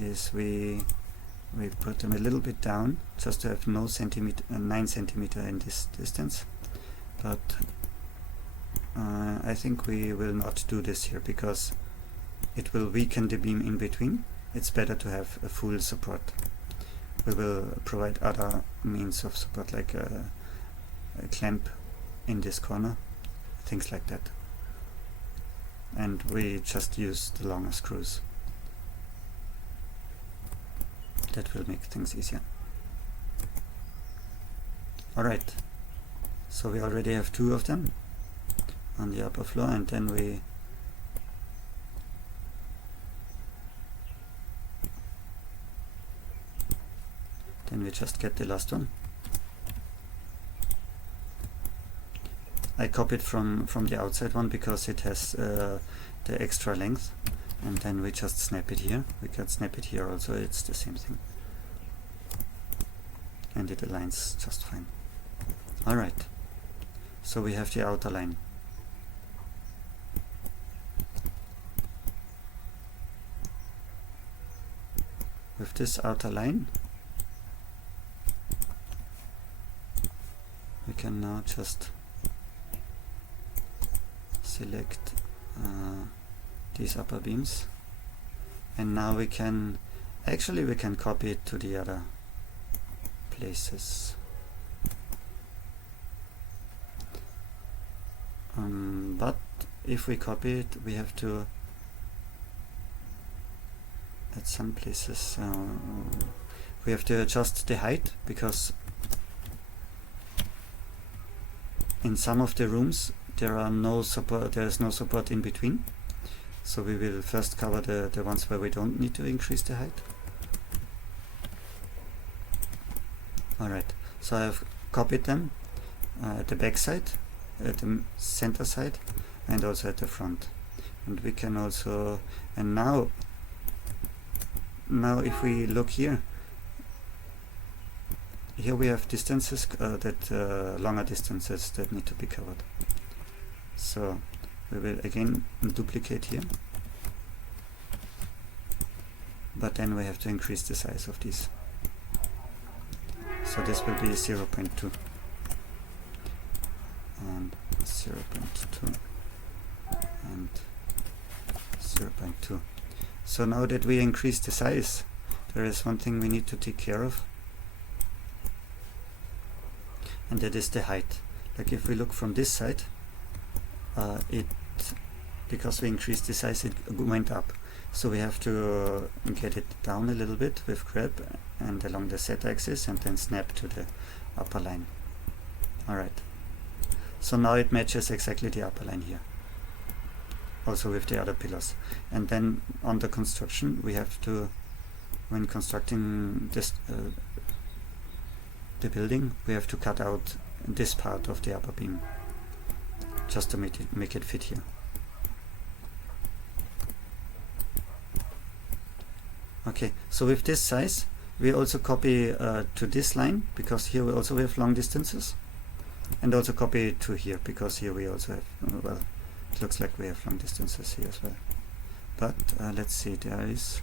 is we put them a little bit down, just to have 9 centimeter in this distance. But I think we will not do this here, because it will weaken the beam in between. It's better to have a full support. We will provide other means of support, like a clamp in this corner, things like that. And we just use the longer screws. That will make things easier. Alright, so we already have 2 of them on the upper floor, and then we just get the last one. I copied from the outside one because it has the extra length, and then we just snap it here. We can snap it here also, it's the same thing, and it aligns just fine. Alright, so we have the outer line. With this outer line, we can now just select these upper beams, and now we can copy it to the other places. But if we copy it, we have to, at some places, we have to adjust the height, because in some of the rooms there is no support in between. So we will first cover the ones where we don't need to increase the height. Alright, so I have copied them at the back side, at the center side, and also at the front. And we can also, and now if we look here we have distances longer distances that need to be covered. So we will again duplicate here, but then we have to increase the size of these. So this will be 0.2 and 0.2 and 0.2. So now that we increase the size, there is one thing we need to take care of, and that is the height. Like if we look from this side, because we increased the size, it went up. So we have to get it down a little bit with grab and along the Z axis, and then snap to the upper line. Alright, so now it matches exactly the upper line here, also with the other pillars. And then on the construction, we have to, when constructing this the building, we have to cut out this part of the upper beam, just to make it fit here. Okay, so with this size we also copy to this line, because here we also have long distances, and also copy to here, because here we also have, well, it looks like we have long distances here as well. But let's see, there is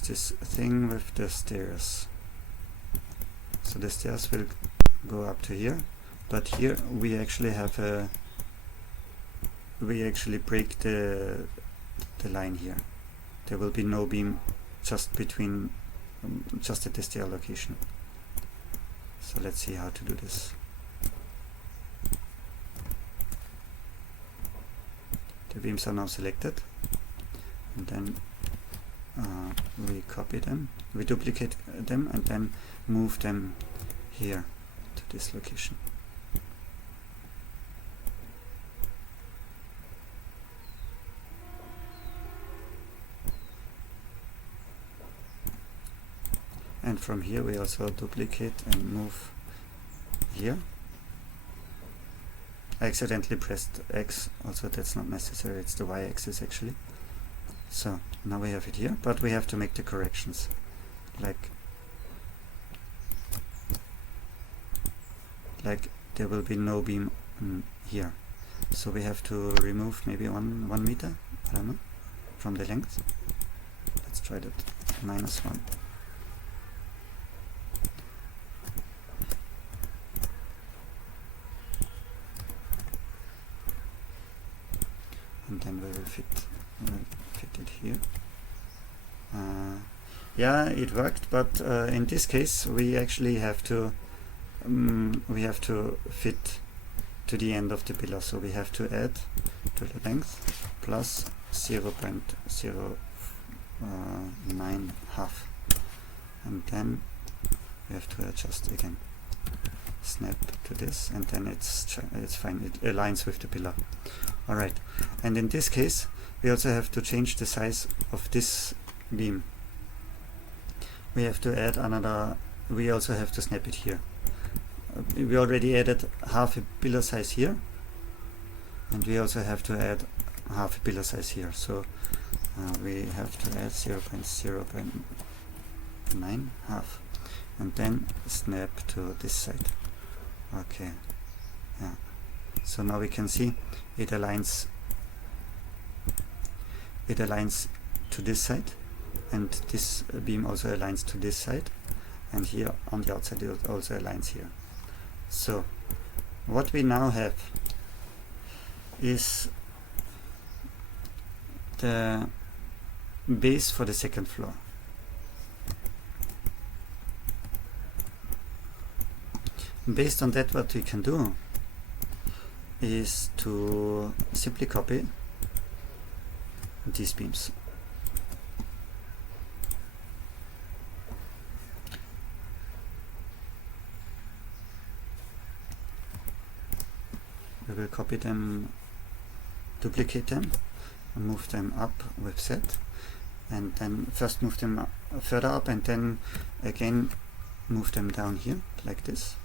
this thing with the stairs. So the stairs will go up to here, but here we actually have a, we actually break the line here. There will be no beam just between, just at the stair location. So let's see how to do this. The beams are now selected, and then we copy them, we duplicate them, and then move them here to this location. And from here we also duplicate and move here. I accidentally pressed X, also that's not necessary, it's the Y axis actually. So now we have it here, but we have to make the corrections, like there will be no beam here, so we have to remove maybe 1 meter, I don't know, from the length. Let's try that, -1. And then we will fit it here. Yeah, it worked, but in this case we actually have to fit to the end of the pillar, so we have to add to the length plus 0.09 half, and then we have to adjust again, snap to this, and then it's fine, it aligns with the pillar. Alright, and in this case we also have to change the size of this beam. We have to add another, we also have to snap it here. We already added half a pillar size here, and we also have to add half a pillar size here, so we have to add 0.09 half, and then snap to this side. Okay, yeah, so now we can see it aligns to this side, and this beam also aligns to this side, and here on the outside it also aligns here. So what we now have is the base for the second floor. Based on that, what we can do is to simply copy these beams. We will copy them, duplicate them, and move them up with Z, and then first move them further up, and then again move them down here like this,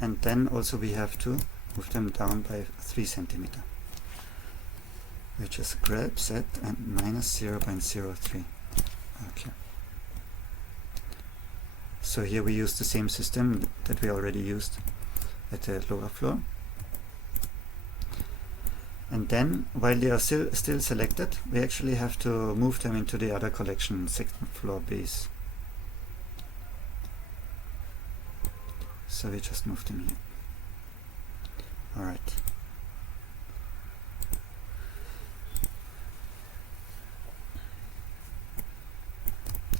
and then also we have to move them down by 3 centimeter. We just grab Z and -0.03. Okay. So here we use the same system that we already used at the lower floor. And then, while they are still selected, we actually have to move them into the other collection, second floor base. So we just move them here. Alright.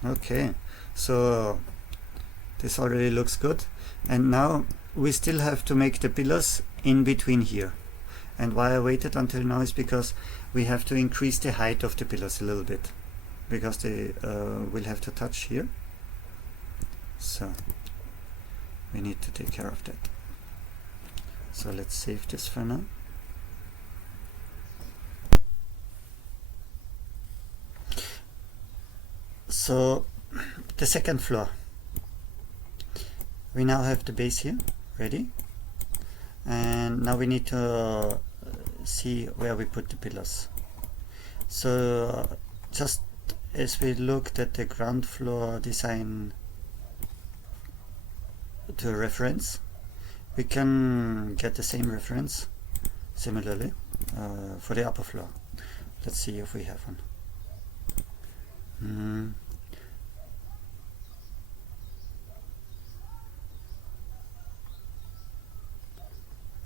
Okay, so this already looks good. And now we still have to make the pillars in between here. And why I waited until now is because we have to increase the height of the pillars a little bit, because they will have to touch here. So we need to take care of that. So let's save this for now. So the second floor, we now have the base here ready, and now we need to see where we put the pillars. So just as we looked at the ground floor design to a reference, we can get the same reference similarly for the upper floor. Let's see if we have one.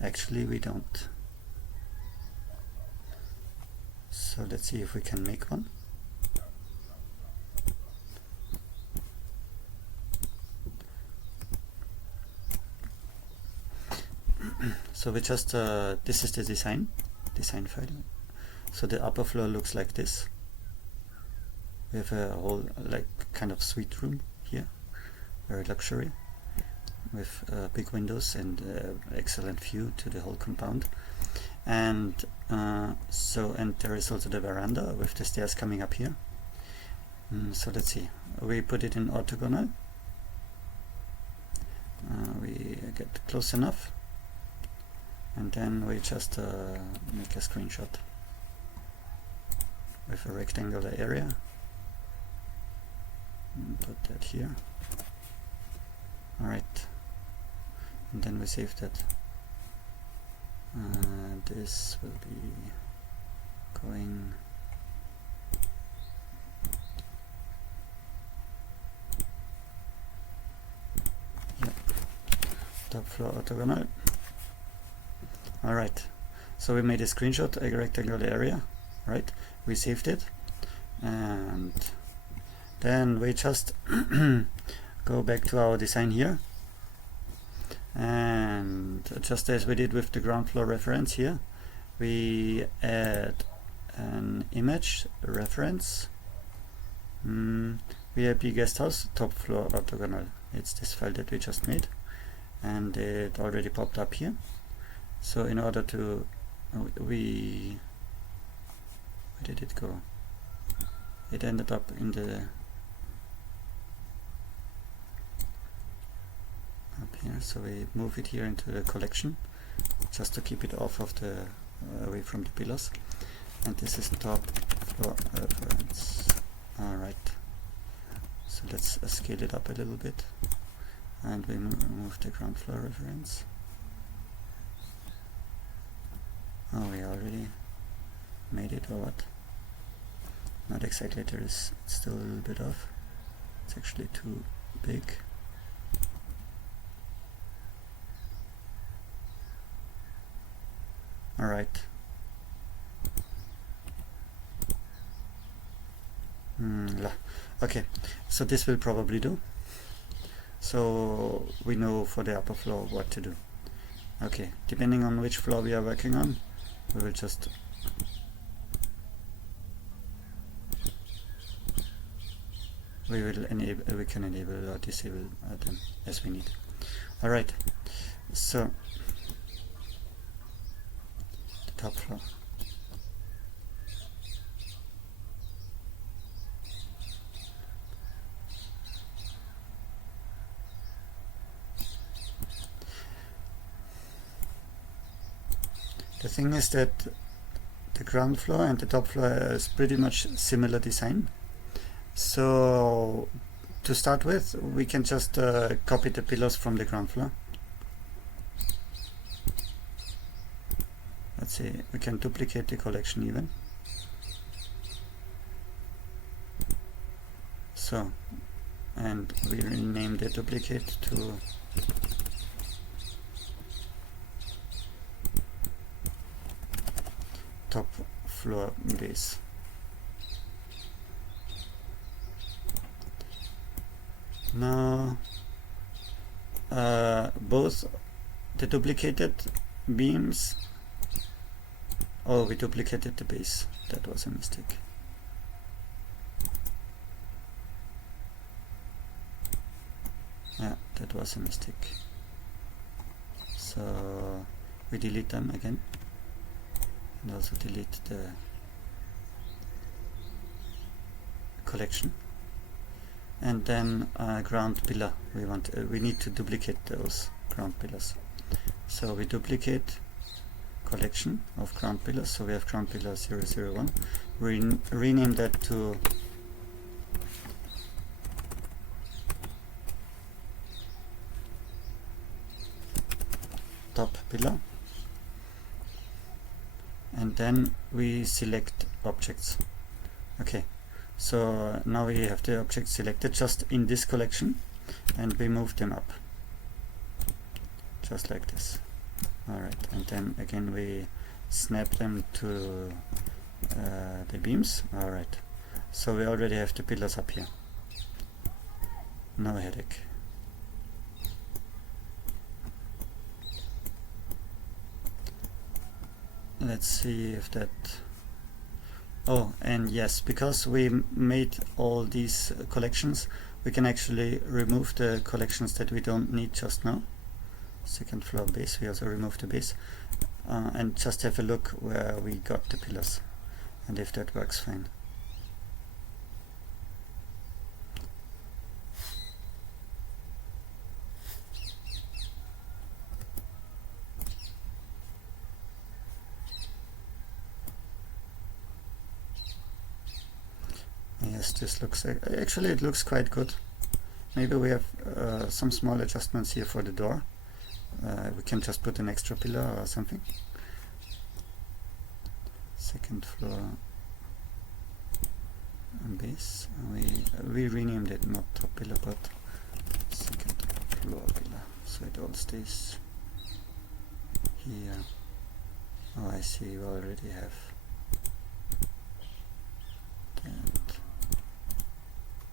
Actually, we don't. So let's see if we can make one. So we just this is the design file. So the upper floor looks like this. We have a whole like kind of suite room here, very luxury, with big windows and excellent view to the whole compound. And and there is also the veranda with the stairs coming up here. So let's see. We put it in orthogonal. We get close enough, and then we just make a screenshot with a rectangular area. Put that here. Alright, and then we save that. This will be going top floor orthogonal. Alright, so we made a screenshot, a rectangular area, right? We saved it, and then we just go back to our design here, and just as we did with the ground floor reference here, we add an image reference, VIP guest house, top floor orthogonal. It's this file that we just made, and it already popped up here. So in order to where did it go? It ended up in the up here, so we move it here into the collection just to keep it off of the away from the pillars. And this is top floor reference. Alright, so let's scale it up a little bit, and we move the ground floor reference. Oh, we already made it, or what? Not exactly, there is still a little bit off. It's actually too big. Alright. Okay, so this will probably do. So we know for the upper floor what to do. Okay, depending on which floor we are working on, we will just we can enable or disable them as we need. Alright, so the top floor. The thing is that the ground floor and the top floor is pretty much similar design. So to start with, we can just copy the pillars from the ground floor. Let's see, we can duplicate the collection even. So, and we rename the duplicate to top floor base. Now both the duplicated beams, oh, we duplicated the base, that was a mistake. Yeah, that was a mistake. So we delete them again, and also delete the collection. And then ground pillar, we need to duplicate those ground pillars. So we duplicate collection of ground pillars. So we have ground pillar 001. Rename that to top pillar, and then we select objects. Okay, so now we have the objects selected just in this collection, and we move them up just like this. Alright, and then again we snap them to the beams. Alright, so we already have the pillars up here. No headache. Let's see if that... Oh, and yes, because we made all these collections, we can actually remove the collections that we don't need just now. Second floor base, we also remove the base, and just have a look where we got the pillars and if that works fine. Yes, this looks actually it looks quite good. Maybe we have some small adjustments here for the door. We can just put an extra pillar or something. Second floor base. We renamed it not top pillar but second floor pillar, so it all stays here. Oh, I see. You already have that,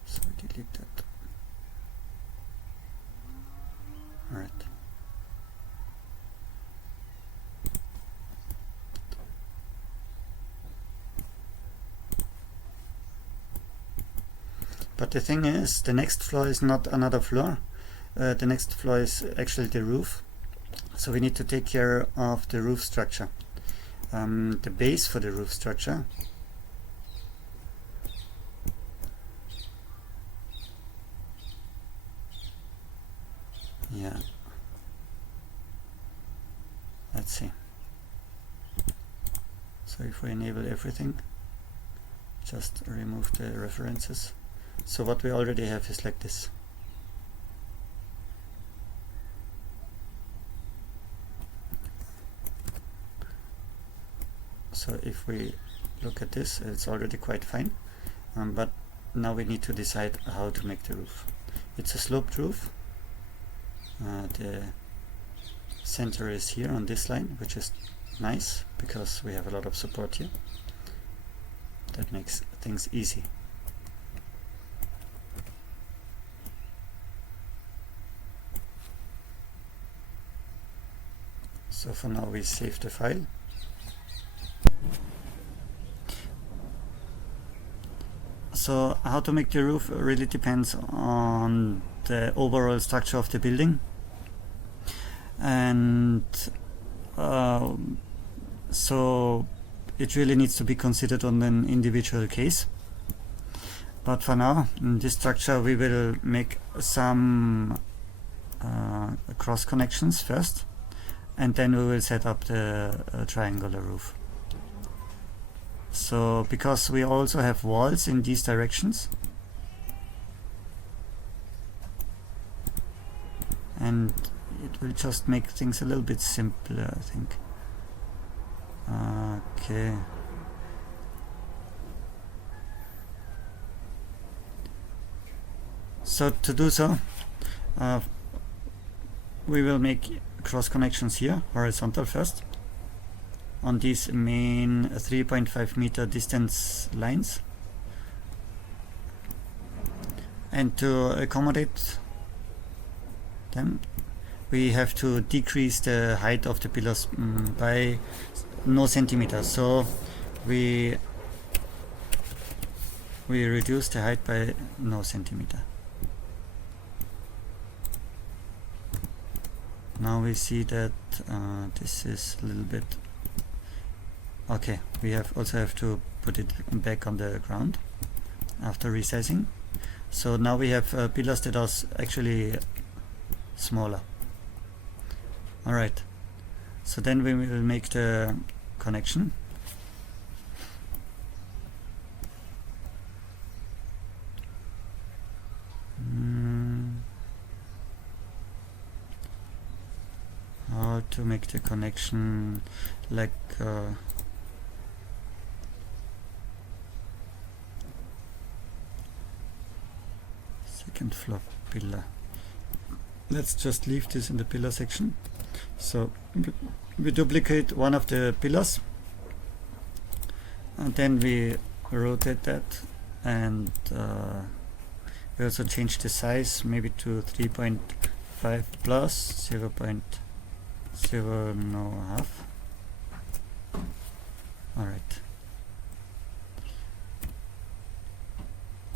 so we delete that. All right. But the thing is, the next floor is not another floor. The next floor is actually the roof. So we need to take care of the roof structure. The base for the roof structure. Yeah. Let's see. So if we enable everything, just remove the references. So what we already have is like this. So if we look at this, it's already quite fine. But now we need to decide how to make the roof. It's a sloped roof. The center is here on this line, which is nice because we have a lot of support here. That makes things easy. So for now we save the file. So how to make the roof really depends on the overall structure of the building, and so it really needs to be considered on an individual case. But for now, in this structure we will make some cross connections first, and then we will set up the triangular roof. So because we also have walls in these directions, and it will just make things a little bit simpler, I think. Okay. So to do so, we will make cross connections here, horizontal first, on these main 3.5 meter distance lines, and to accommodate them we have to decrease the height of the pillars by no centimeters. So we reduce the height by no centimeter. Now we see that this is a little bit okay. We also have to put it back on the ground after resizing. So now we have pillars that are actually smaller. Alright, So then we will make the connection. How to make the connection, like second floor pillar. Let's just leave this in the pillar section. So we duplicate one of the pillars, and then we rotate that, and we also change the size maybe to 3.5 plus 0.0 no half. Alright,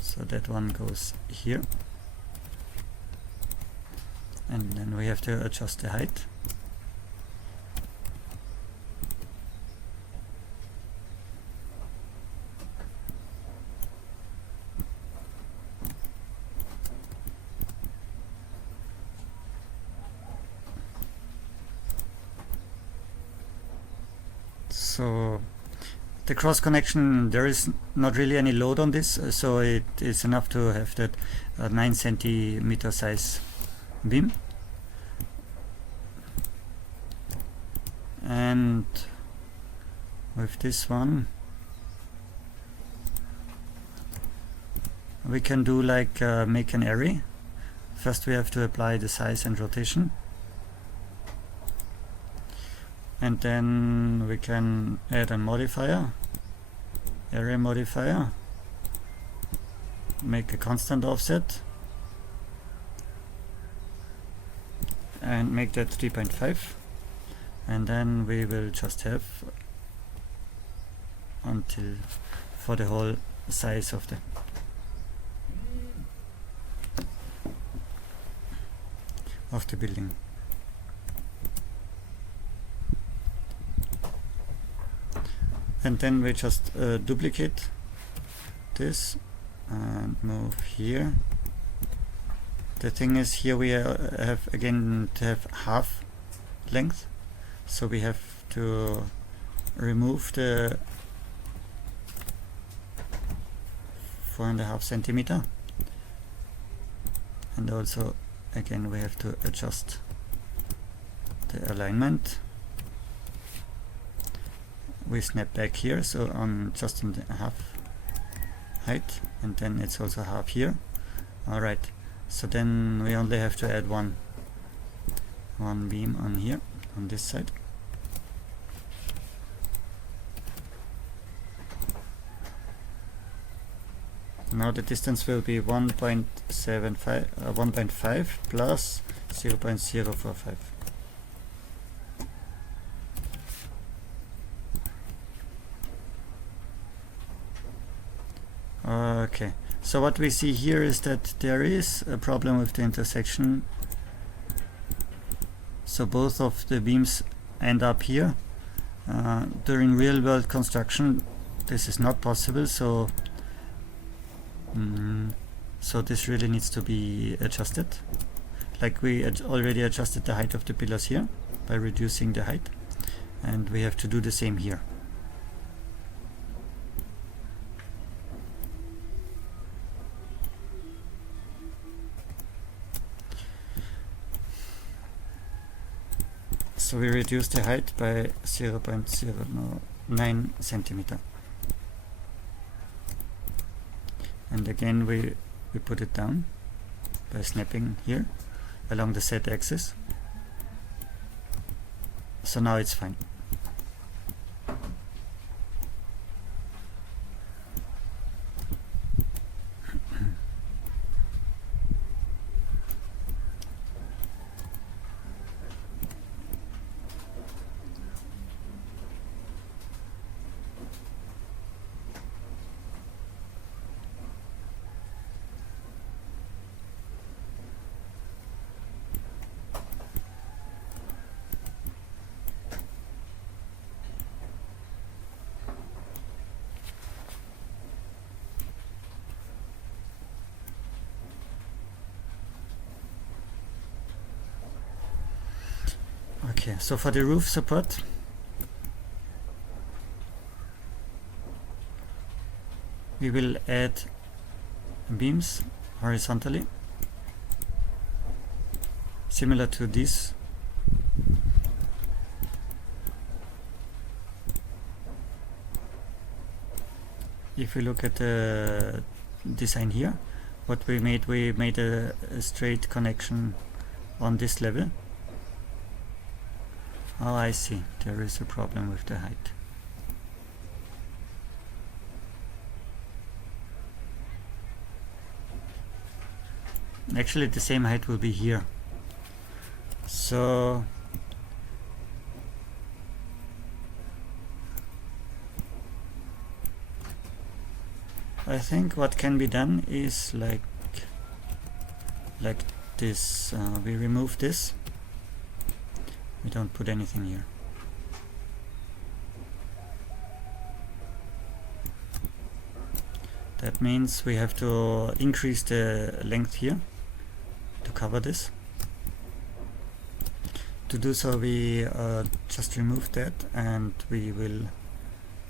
so that one goes here, and then we have to adjust the height. So the cross connection, there is not really any load on this, so it is enough to have that 9 centimeter size beam. And with this one we can do like make an array. First we have to apply the size and rotation, and then we can add a modifier, array modifier, make a constant offset, and make that 3.5, and then we will just have until for the whole size of the building. And then we just duplicate this and move here. The thing is, here we have again to have half length, so we have to remove the 4.5 centimeter, and also again we have to adjust the alignment. We snap back here, so on just on the half height, and then it's also half here. Alright, so then we only have to add one beam on here, on this side. Now the distance will be 1.5 plus 0.045. Okay, so what we see here is that there is a problem with the intersection. So both of the beams end up here. During real-world construction this is not possible, so this really needs to be adjusted. Like we already adjusted the height of the pillars here by reducing the height, and we have to do the same here. So we reduce the height by 0.09 centimeter. And again we put it down by snapping here along the Z axis. So now it's fine. Okay, so for the roof support, we will add beams horizontally, similar to this. If we look at the design here, what we made a straight connection on this level. Oh, I see, there is a problem with the height. Actually, the same height will be here. So I think what can be done is like this. We remove this. We don't put anything here. That means we have to increase the length here to cover this. To do so, we just remove that, and we will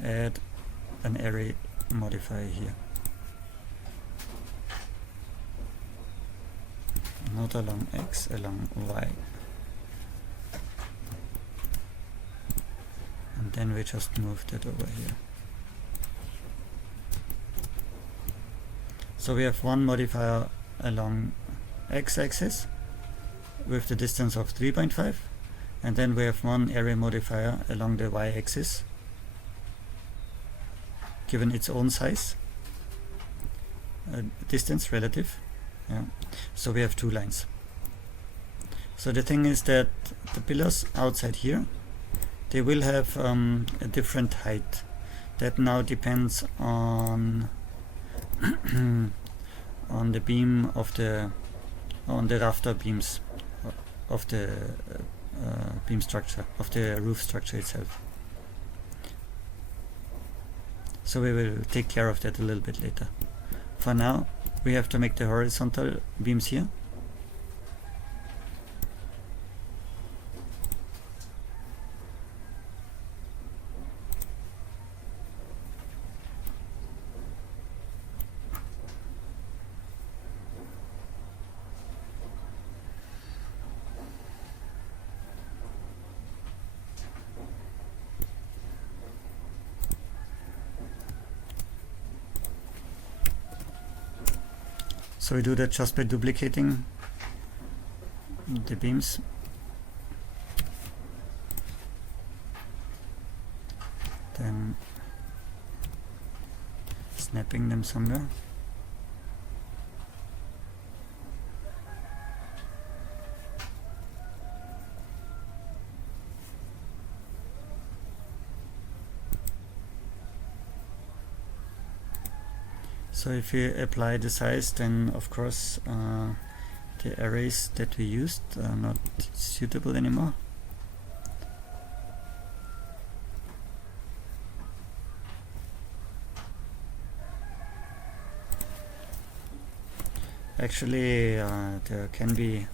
add an array modifier here. Not along X, along Y. And then we just move that over here. So we have one modifier along X-axis with the distance of 3.5, and then we have one array modifier along the Y-axis given its own size, distance relative. Yeah. So we have two lines. So the thing is that the pillars outside here, they will have a different height. That now depends on on the beam of the rafter beams of the beam structure of the roof structure itself. So we will take care of that a little bit later. For now, we have to make the horizontal beams here. So we do that just by duplicating the beams. Then snapping them somewhere. So if we apply the size, then of course the arrays that we used are not suitable anymore. Actually, there can be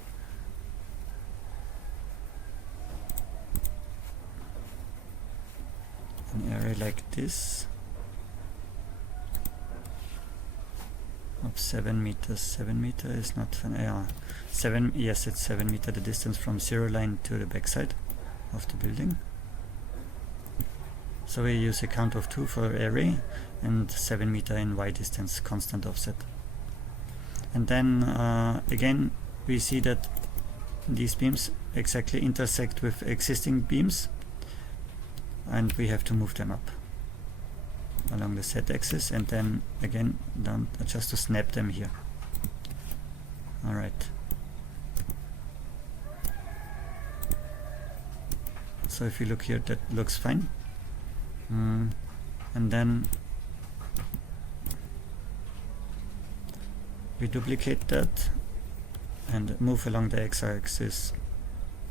an array like this. Of 7 meters. 7 meters is not fun. Yes, it's 7 meters, the distance from zero line to the backside of the building. So we use a count of 2 for array and 7 meter in Y distance, constant offset. And then again we see that these beams exactly intersect with existing beams, and we have to move them up along the Z-axis, and then again down just to snap them here. Alright. So if you look here, that looks fine. And then we duplicate that and move along the X-axis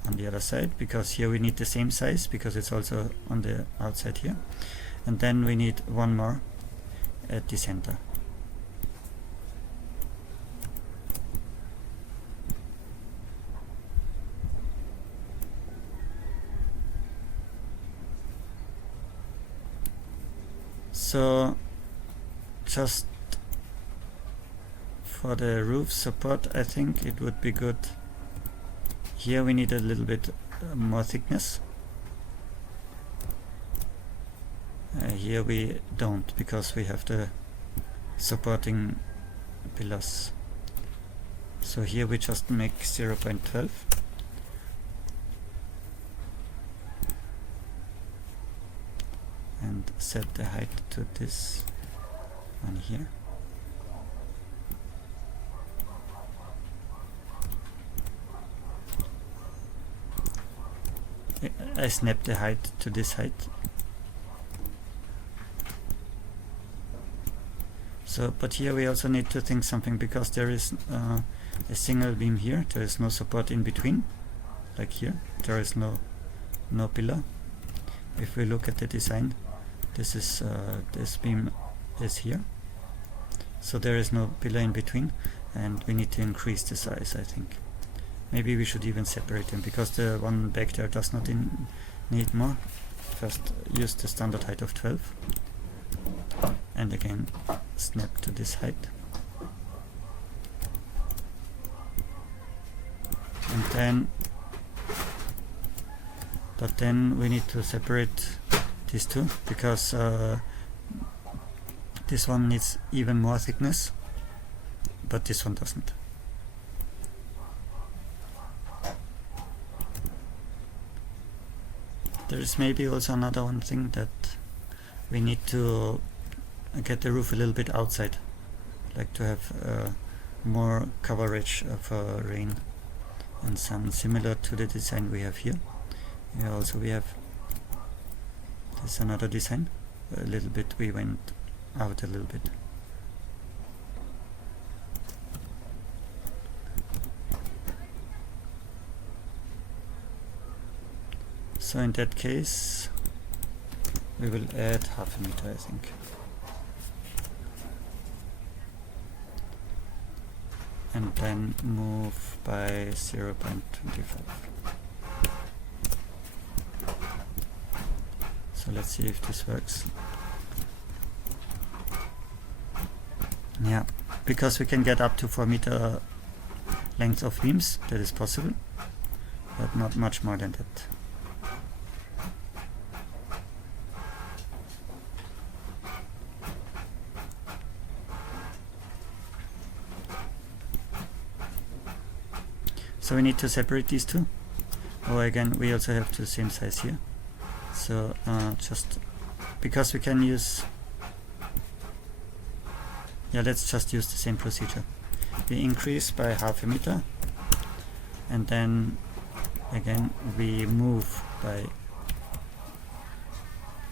on the other side, because here we need the same size because it's also on the outside here. And then we need one more at the center. So just for the roof support, I think it would be good. Here we need a little bit more thickness. Here we don't, because we have the supporting pillars. So here we just make 0.12. And set the height to this one here. I snap the height to this height. So, but here we also need to think something, because there is a single beam here. There is no support in between, like here. There is no pillar. If we look at the design, this is this beam is here. So there is no pillar in between, and we need to increase the size, I think. Maybe we should even separate them, because the one back there does not need more. First use the standard height of 12. And again snap to this height, and then, but then we need to separate these two, because this one needs even more thickness, but this one doesn't. There is maybe also another one thing, that we need to get the roof a little bit outside, like to have more coverage for rain and sun, similar to the design we have here. Here also we have this another design. A little bit we went out a little bit. So in that case we will add 0.5 meter, I think. And then move by 0.25. So let's see if this works. Yeah, because we can get up to 4 meter length of beams, that is possible, but not much more than that. So we need to separate these two. Oh, again, we also have the same size here. So just because we can use, yeah, let's just use the same procedure. We increase by 0.5 meter, and then again we move by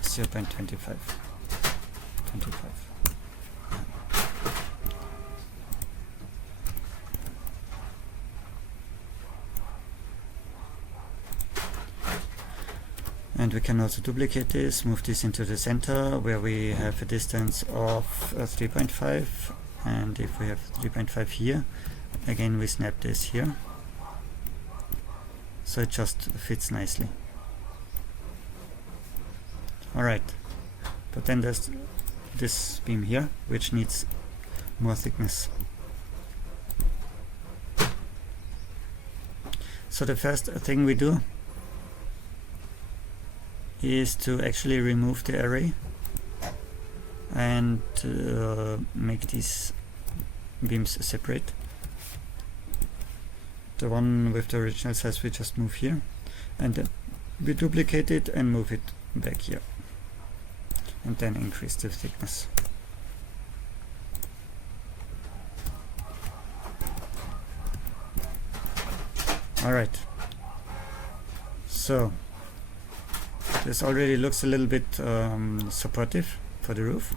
0.25. And we can also duplicate this, move this into the center, where we have a distance of 3.5, and if we have 3.5 here, again we snap this here, so it just fits nicely. Alright, but then there's this beam here, which needs more thickness. So the first thing we do is to actually remove the array and make these beams separate. The one with the original size we just move here, and then we duplicate it and move it back here, and then increase the thickness. Alright, so this already looks a little bit supportive for the roof.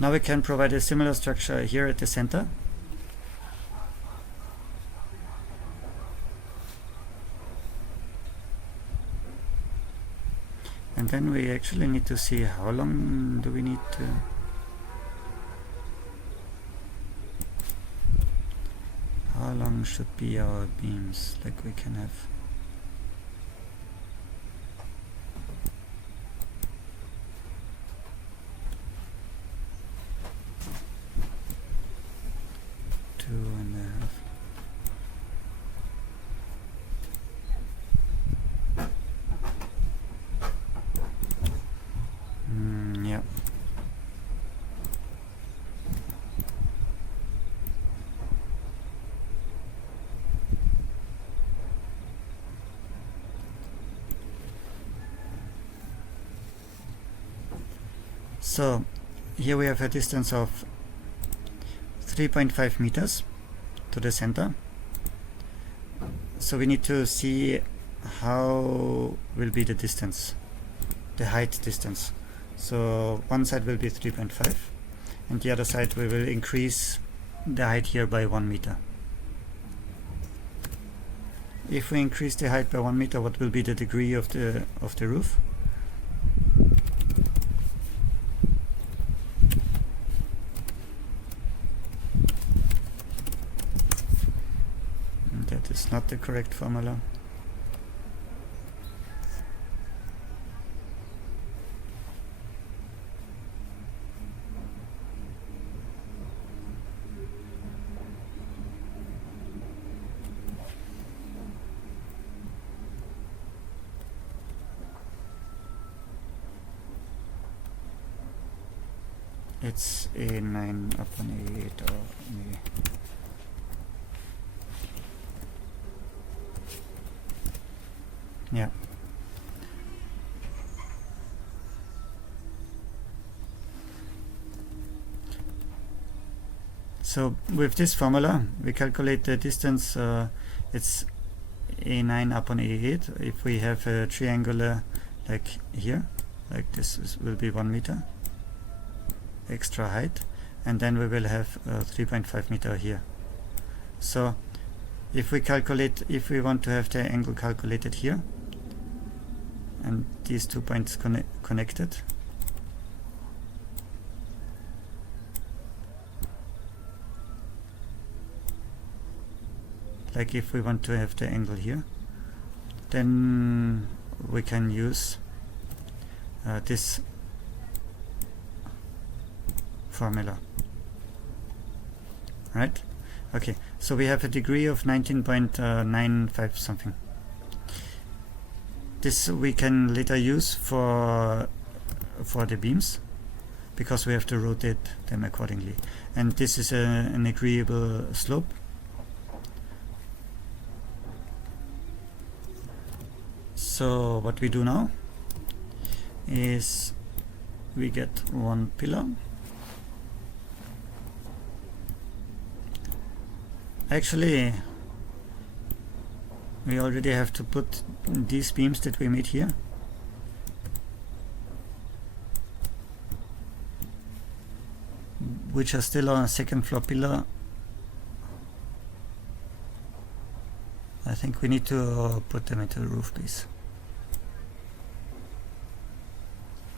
Now we can provide a similar structure here at the center. And then we actually need to see how long do we need to. How long should be our beams? Like we can have. Two and a half. Yeah. So here we have a distance of 3.5 meters to the center. So we need to see how will be the distance, the height distance. So one side will be 3.5 and the other side we will increase the height here by 1 meter. If we increase the height by 1 meter, what will be the degree of the roof? That is not the correct formula. It's A9 upon A8 or maybe. Yeah. So with this formula we calculate the distance, it's A9 upon A8. If we have a triangular like here, like this will be 1 meter extra height, and then we will have 3.5 meter here. So if we calculate, if we want to have the angle calculated here and these 2 points connected, like if we want to have the angle here, then we can use this formula, right? Okay, so we have a degree of 19.95 something. This we can later use for the beams, because we have to rotate them accordingly. And this is an agreeable slope. So what we do now is we get one pillar. Actually, we already have to put these beams that we made here. Which are still on a second floor pillar. I think we need to put them into the roof base,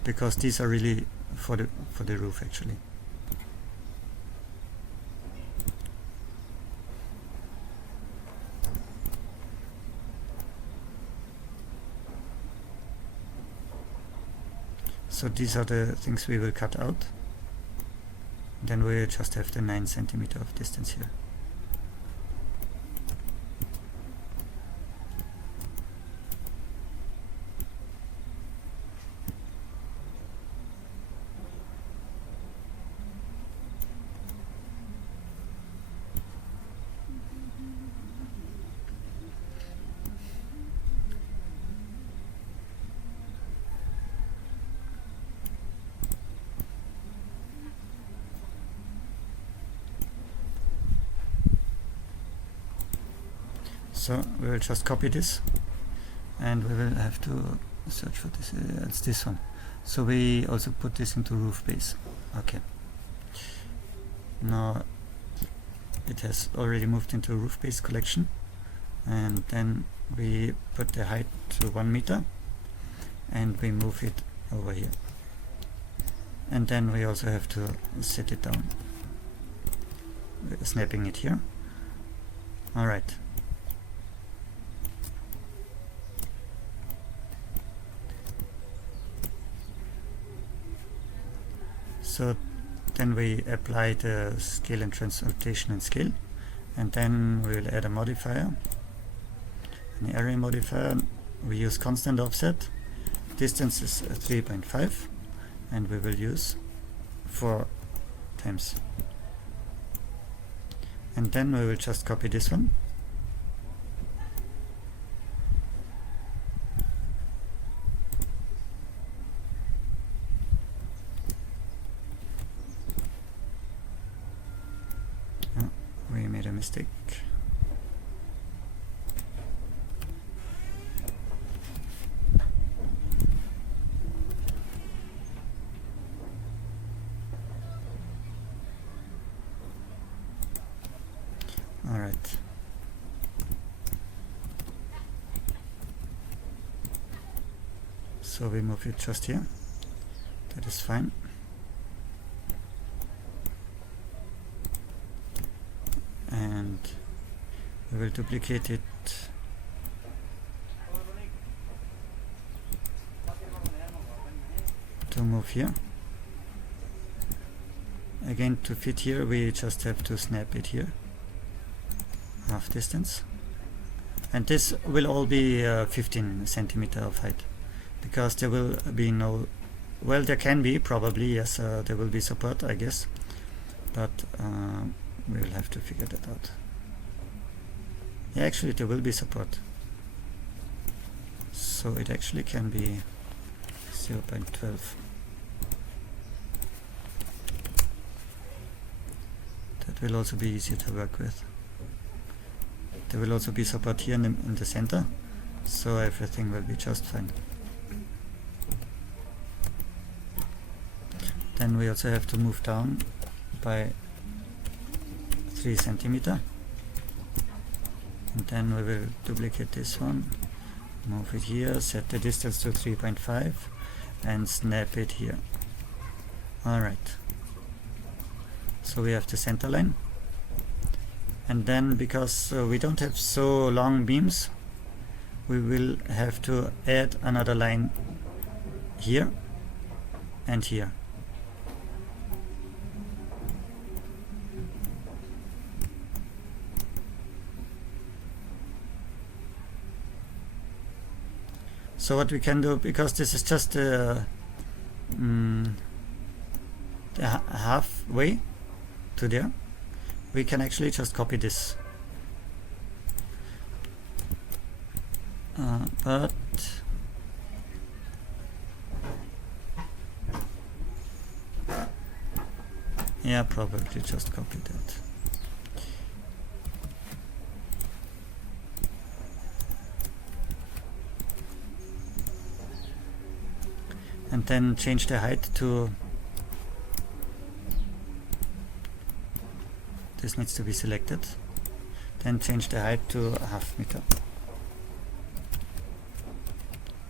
because these are really for the roof actually. So these are the things we will cut out. Then we just have the 9 centimeter of distance here. So we will just copy this, and we will have to search for this. It's this one. So we also put this into roof base. Okay. Now it has already moved into roof base collection, and then we put the height to 1 meter, and we move it over here. And then we also have to set it down, snapping it here. Alright. So then we apply the scale and translation and scale, and then we will add a modifier, an array modifier. We use constant offset, distance is 3.5, and we will use 4 times. And then we will just copy this one. Oh, we made a mistake. Alright. So we move it just here. That is fine. And we will duplicate it to move here. Again, to fit here, we just have to snap it here. Half distance, and this will all be 15 centimeter of height, because there will be no, well, there can be probably, yes, there will be support, I guess, but we will have to figure that out. Yeah, actually there will be support, so it actually can be 0.12. That will also be easier to work with. There will also be support here in the center, so everything will be just fine. Then we also have to move down by 3 centimeter, and then we will duplicate this one, move it here, set the distance to 3.5, and snap it here. Alright, so we have the center line. And then, because we don't have so long beams, we will have to add another line here and here. So what we can do, because this is just the halfway to there, we can actually just copy this, but yeah, probably just copy that. And then change the height to, this needs to be selected, then change the height to 0.5 meter,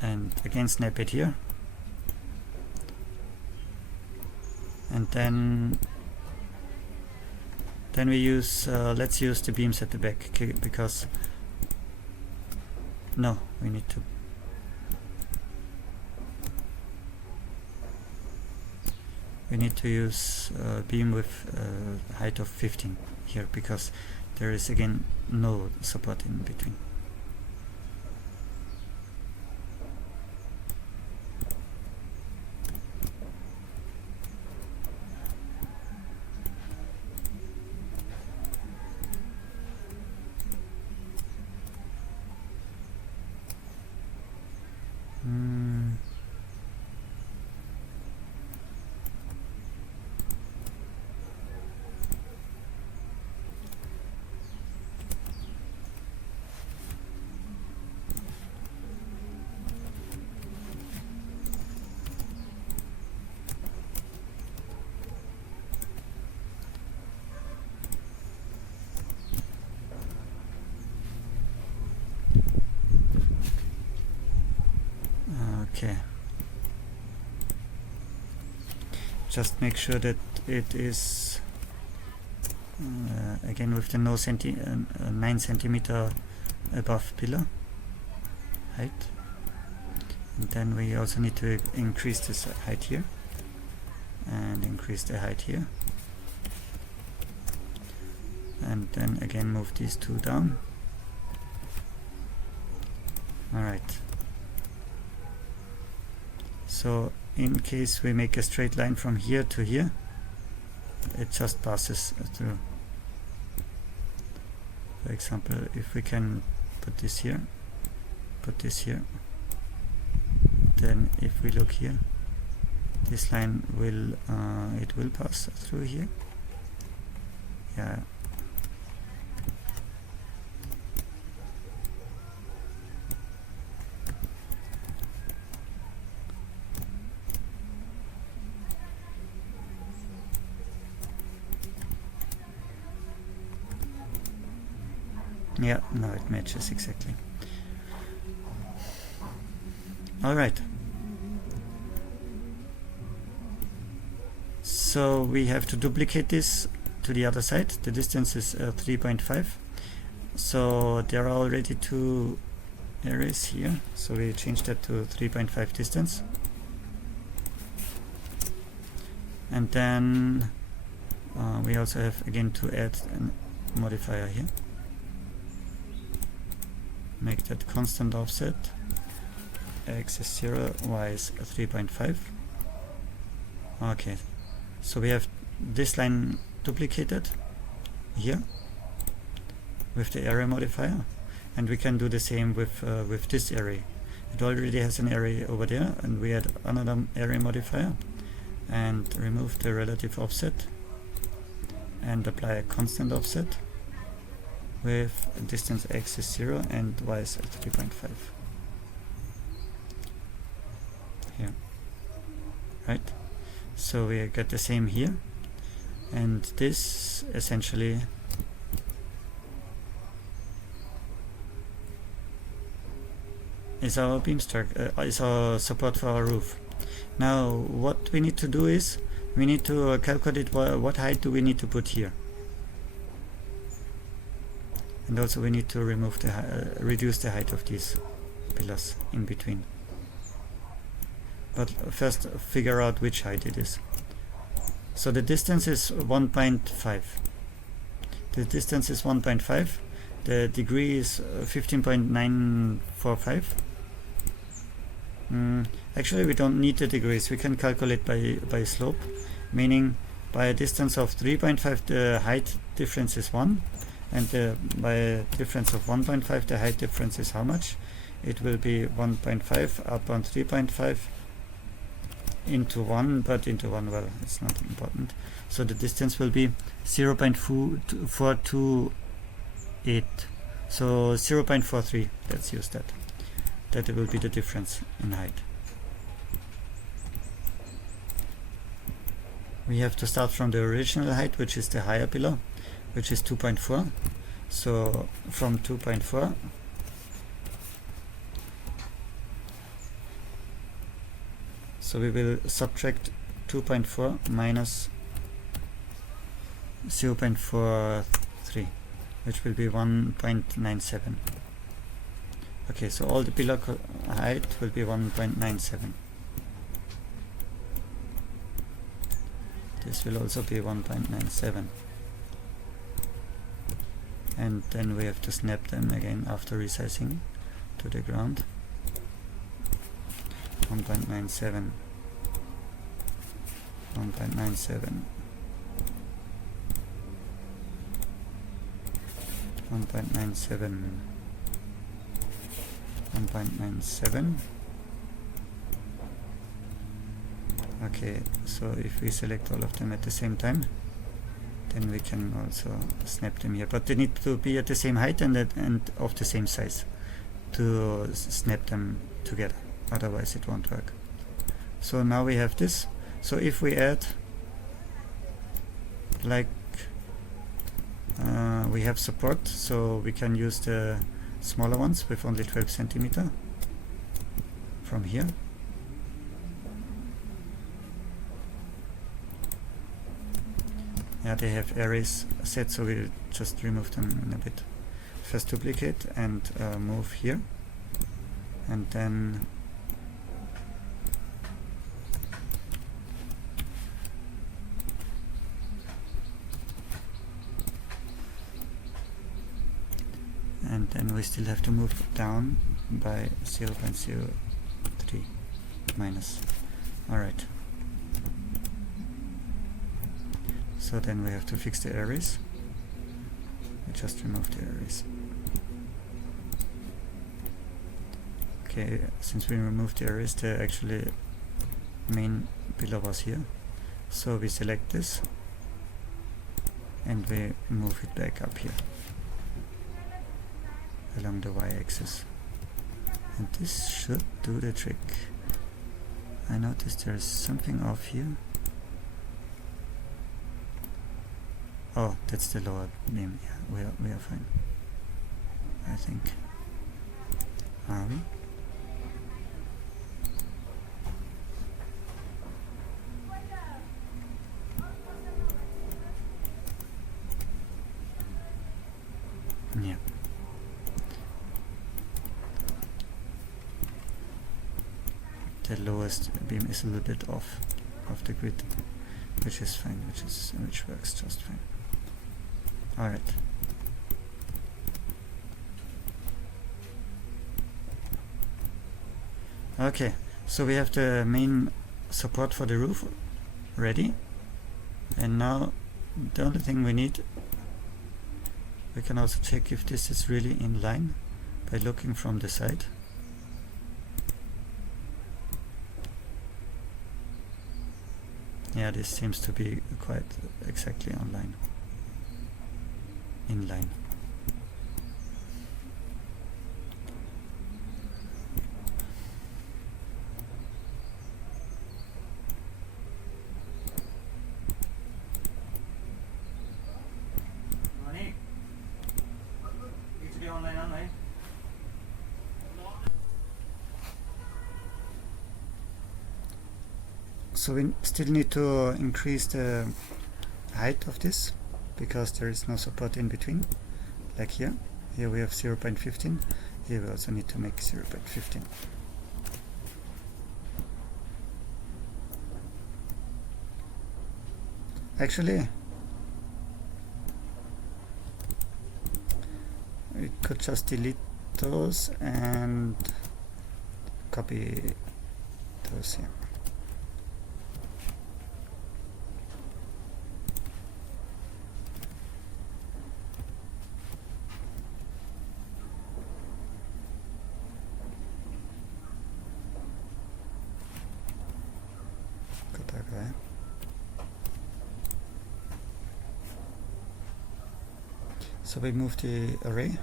and again snap it here, and then we use let's use the beams at the back, because no, we need to use a beam with height of 15 here, because there is again no support in between. Okay, just make sure that it is again with the 9 centimeter above pillar height, and then we also need to increase this height here and increase the height here, and then again move these two down. Alright, so in case we make a straight line from here to here, it just passes through. For example, if we can put this here, then if we look here, this line will it will pass through here. Yeah. Yeah, now it matches exactly. Alright. So we have to duplicate this to the other side. The distance is 3.5. So there are already 2 arrays here. So we change that to 3.5 distance. And then we also have again to add a modifier here. Make that constant offset. X is 0, Y is 3.5. Okay, so we have this line duplicated here with the array modifier, and we can do the same with this array. It already has an array over there, and we add another array modifier and remove the relative offset and apply a constant offset with distance X is 0 and Y is 3.5 here. Right, so we get the same here, and this essentially is our beam structure, is our support for our roof. Now what we need to do is we need to calculate what height do we need to put here, and also we need to remove the reduce the height of these pillars in between. But first figure out which height it is. So the distance is 1.5. The distance is 1.5. The degree is 15.945. Actually, we don't need the degrees. We can calculate by slope, meaning by a distance of 3.5 the height difference is 1, and by a difference of 1.5 the height difference is how much? It will be 1.5 upon 3.5 into 1, but into 1, well, it's not important. So the distance will be 0.428. So 0.43, let's use that. That will be the difference in height. We have to start from the original height, which is the higher pillar, which is 2.4. So from 2.4, so we will subtract 2.4 minus 0.43, which will be 1.97. Okay, so all the pillar height will be 1.97. This will also be 1.97. And then we have to snap them again after resizing to the ground. 1.97, 1.97, 1.97, 1.97. Okay, so if we select all of them at the same time, then we can also snap them here, but they need to be at the same height and of the same size to snap them together, otherwise it won't work. So now we have this. So if we add, like we have support, so we can use the smaller ones with only 12 centimeter from here, Yeah, they have arrays set, so we'll just remove them in a bit. First duplicate and move here, and then we still have to move down by 0.03 minus. Alright. So then we have to fix the arrays. We just remove the arrays. Okay, since we removed the arrays, they're actually main below us here. So we select this and we move it back up here along the y-axis, and this should do the trick. I noticed there's something off here. Oh, that's the lower beam. Yeah, we are fine, I think. Are we? Yeah. The lowest beam is a little bit off the grid, which is fine, which works just fine. All right. Okay, so we have the main support for the roof ready, and now the only thing we need, we can also check if this is really in line by looking from the side. Yeah, this seems to be quite exactly online. In line. So we still need to increase the height of this, because there is no support in between, like here. Here we have 0.15. Here we also need to make 0.15. Actually, we could just delete those and copy those here. So we move the array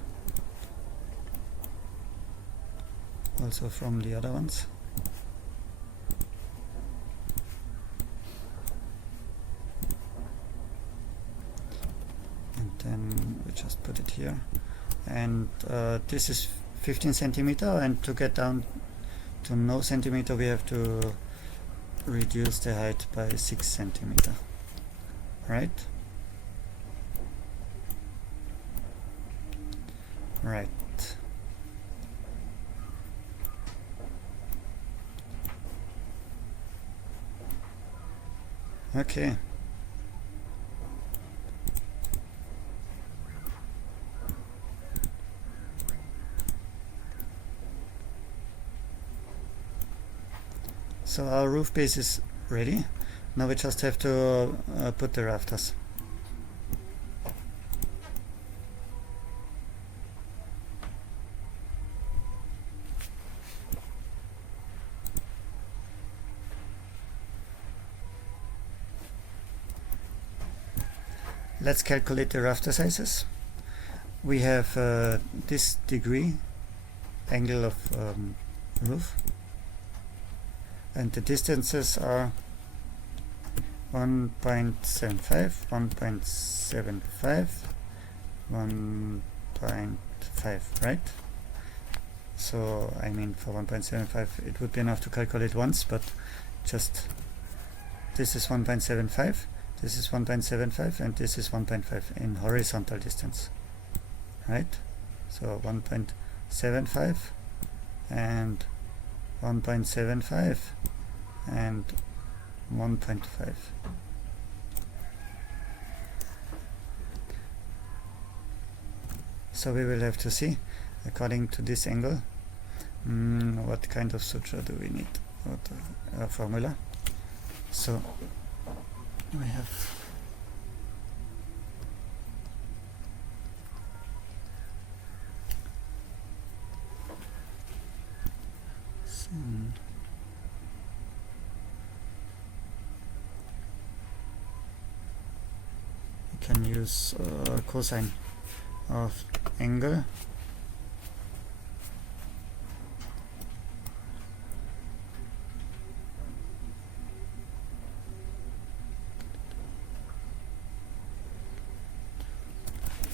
also from the other ones. And then we just put it here. And this is 15 centimeter, and to get down to no centimeter we have to reduce the height by 6 centimeter. Right? Right. Okay. So our roof base is ready. Now we just have to put the rafters. Let's calculate the rafter sizes. We have this degree angle of roof, and the distances are 1.75, 1.75, 1.5, right? So I mean, for 1.75 it would be enough to calculate once, but just this is 1.75, This is 1.75 and this is 1.5 in horizontal distance, right? So 1.75 and 1.75 and 1.5. So we will have to see, according to this angle, what kind of suture do we need, what formula. So we have we can use cosine of angle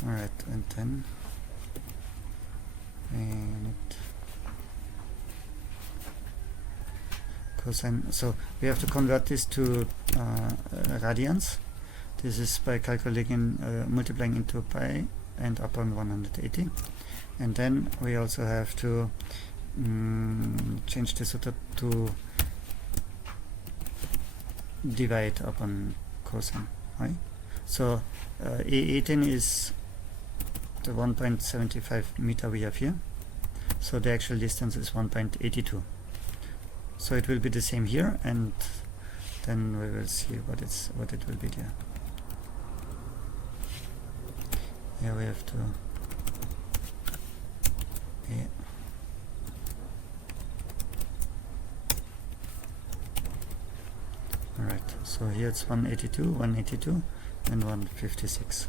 alright, and then cosine, so we have to convert this to radians. This is by calculating multiplying into pi and upon 180, and then we also have to change this to divide upon cosine, right? So A18 is the 1.75 meter we have here, so the actual distance is 1.82. So it will be the same here, and then we will see what it will be there. Here we have to alright, so here it's 182, 182 and 156.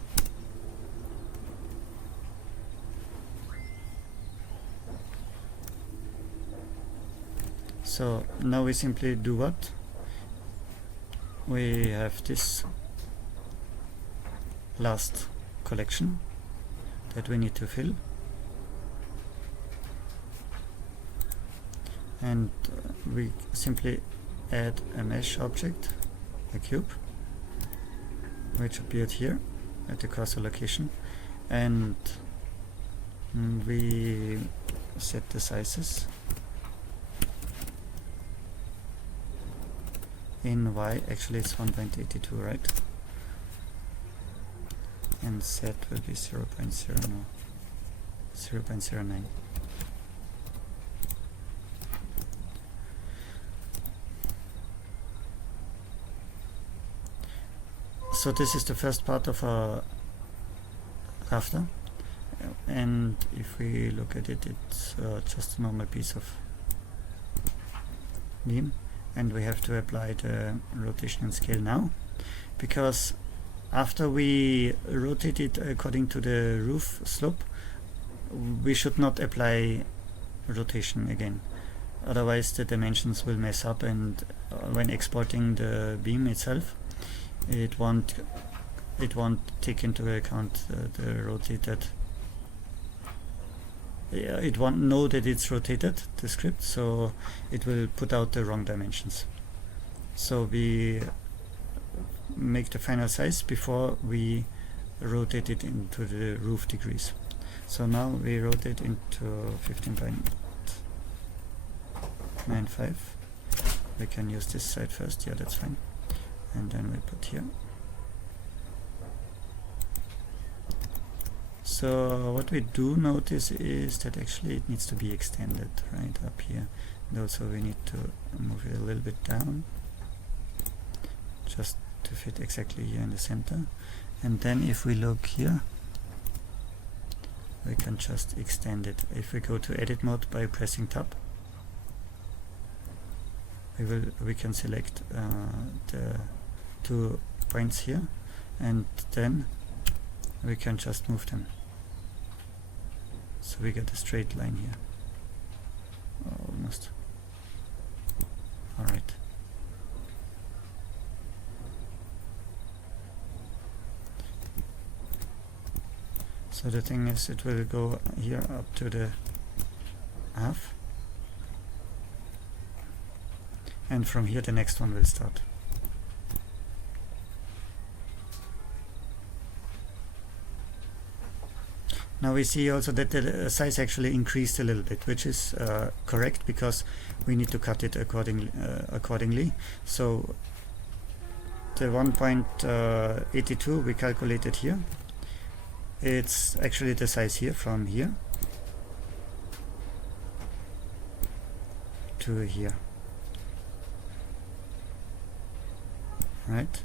So now we simply do what? We have this last collection that we need to fill, and we simply add a mesh object, a cube, which appeared here at the cursor location, and we set the sizes in Y. Actually it's 1.82, right? And Z will be 0.09. So this is the first part of our rafter, and if we look at it, it's just a normal piece of beam, and we have to apply the rotation and scale now, because after we rotate it according to the roof slope, we should not apply rotation again, otherwise the dimensions will mess up, and when exporting the beam itself, it won't take into account the rotated, it won't know that it's rotated, the script, so it will put out the wrong dimensions. So we make the final size before we rotate it into the roof degrees. So now we rotate into 15.95. We can use this side first, yeah, that's fine, and then we put here. So what we do notice is that actually it needs to be extended right up here, and also we need to move it a little bit down just to fit exactly here in the center. And then if we look here, we can just extend it. If we go to edit mode by pressing tab, we can select the 2 points here, and then we can just move them, so we get a straight line here, almost. Alright. So the thing is, it will go here up to the half, and from here the next one will start. Now we see also that the size actually increased a little bit, which is correct, because we need to cut it accordingly. So the 1.82 we calculated here, it's actually the size here, from here to here, right?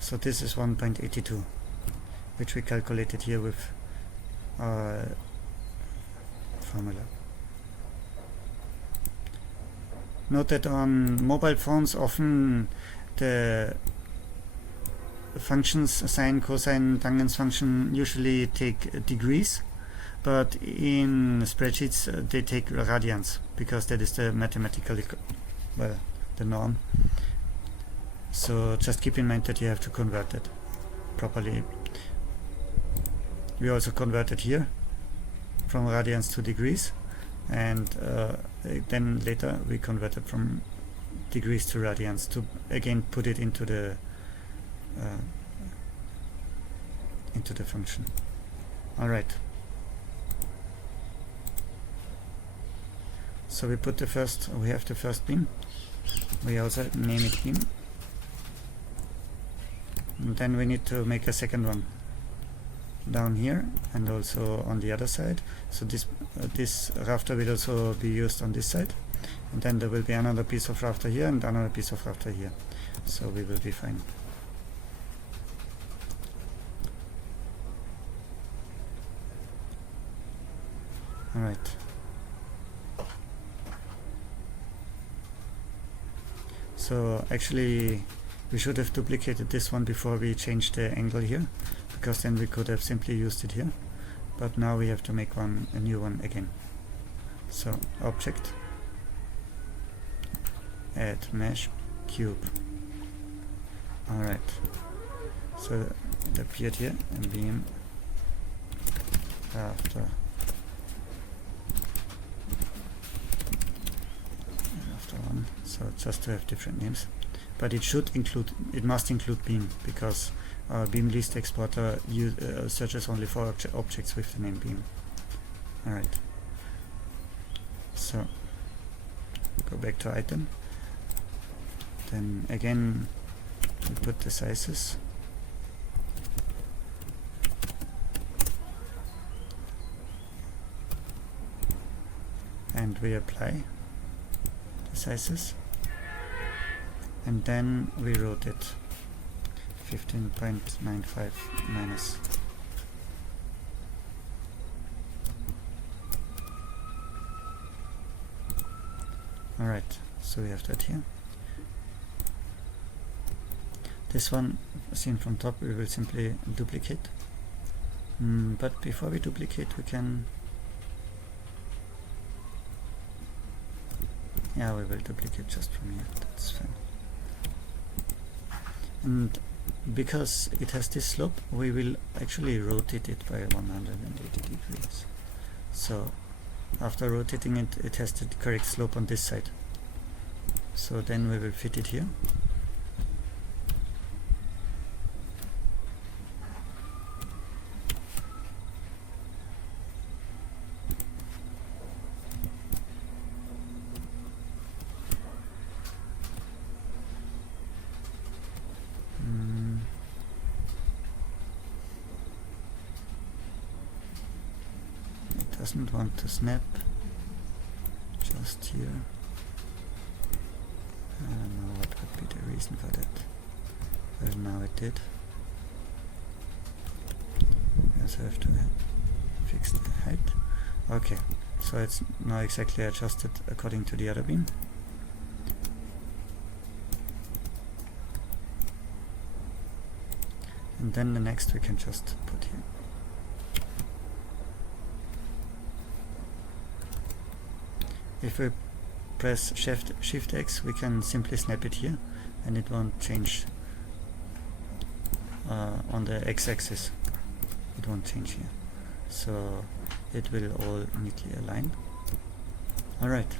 So this is 1.82, which we calculated here with formula. Note that on mobile phones often the functions, sine, cosine, tangents function, usually take degrees, but in spreadsheets they take radians, because that is the mathematical, well, the norm. So just keep in mind that you have to convert it properly. We also converted here from radians to degrees, and then later we converted from degrees to radians to again put it into the function. All right. So we put we have the first beam. We also name it beam. And then we need to make a second one down here and also on the other side. So this rafter will also be used on this side, and then there will be another piece of rafter here and another piece of rafter here. So we will be fine. All right. So actually we should have duplicated this one before we changed the angle here, because then we could have simply used it here. But now we have to make a new one again. So object, add mesh, cube. Alright. So it appeared here, and beam after one. So just to have different names. But it must include beam, because our beam list exporter searches only for objects with the name beam. Alright. So go back to item. Then again we put the sizes. And we apply the sizes. And then we rotate 15.95 minus. Alright, so we have that here. This one, seen from top, we will simply duplicate. But before we duplicate, we can... Yeah, we will duplicate just from here, that's fine. And because it has this slope, we will actually rotate it by 180 degrees. So after rotating it, it has the correct slope on this side. So then we will fit it here. Doesn't want to snap just here. I don't know what would be the reason for that. Well, now it did. We also have to fix the height. Okay, so it's now exactly adjusted according to the other beam. And then the next we can just put here. If we press Shift X, we can simply snap it here, and it won't change on the X-axis. It won't change here. So it will all neatly align. Alright.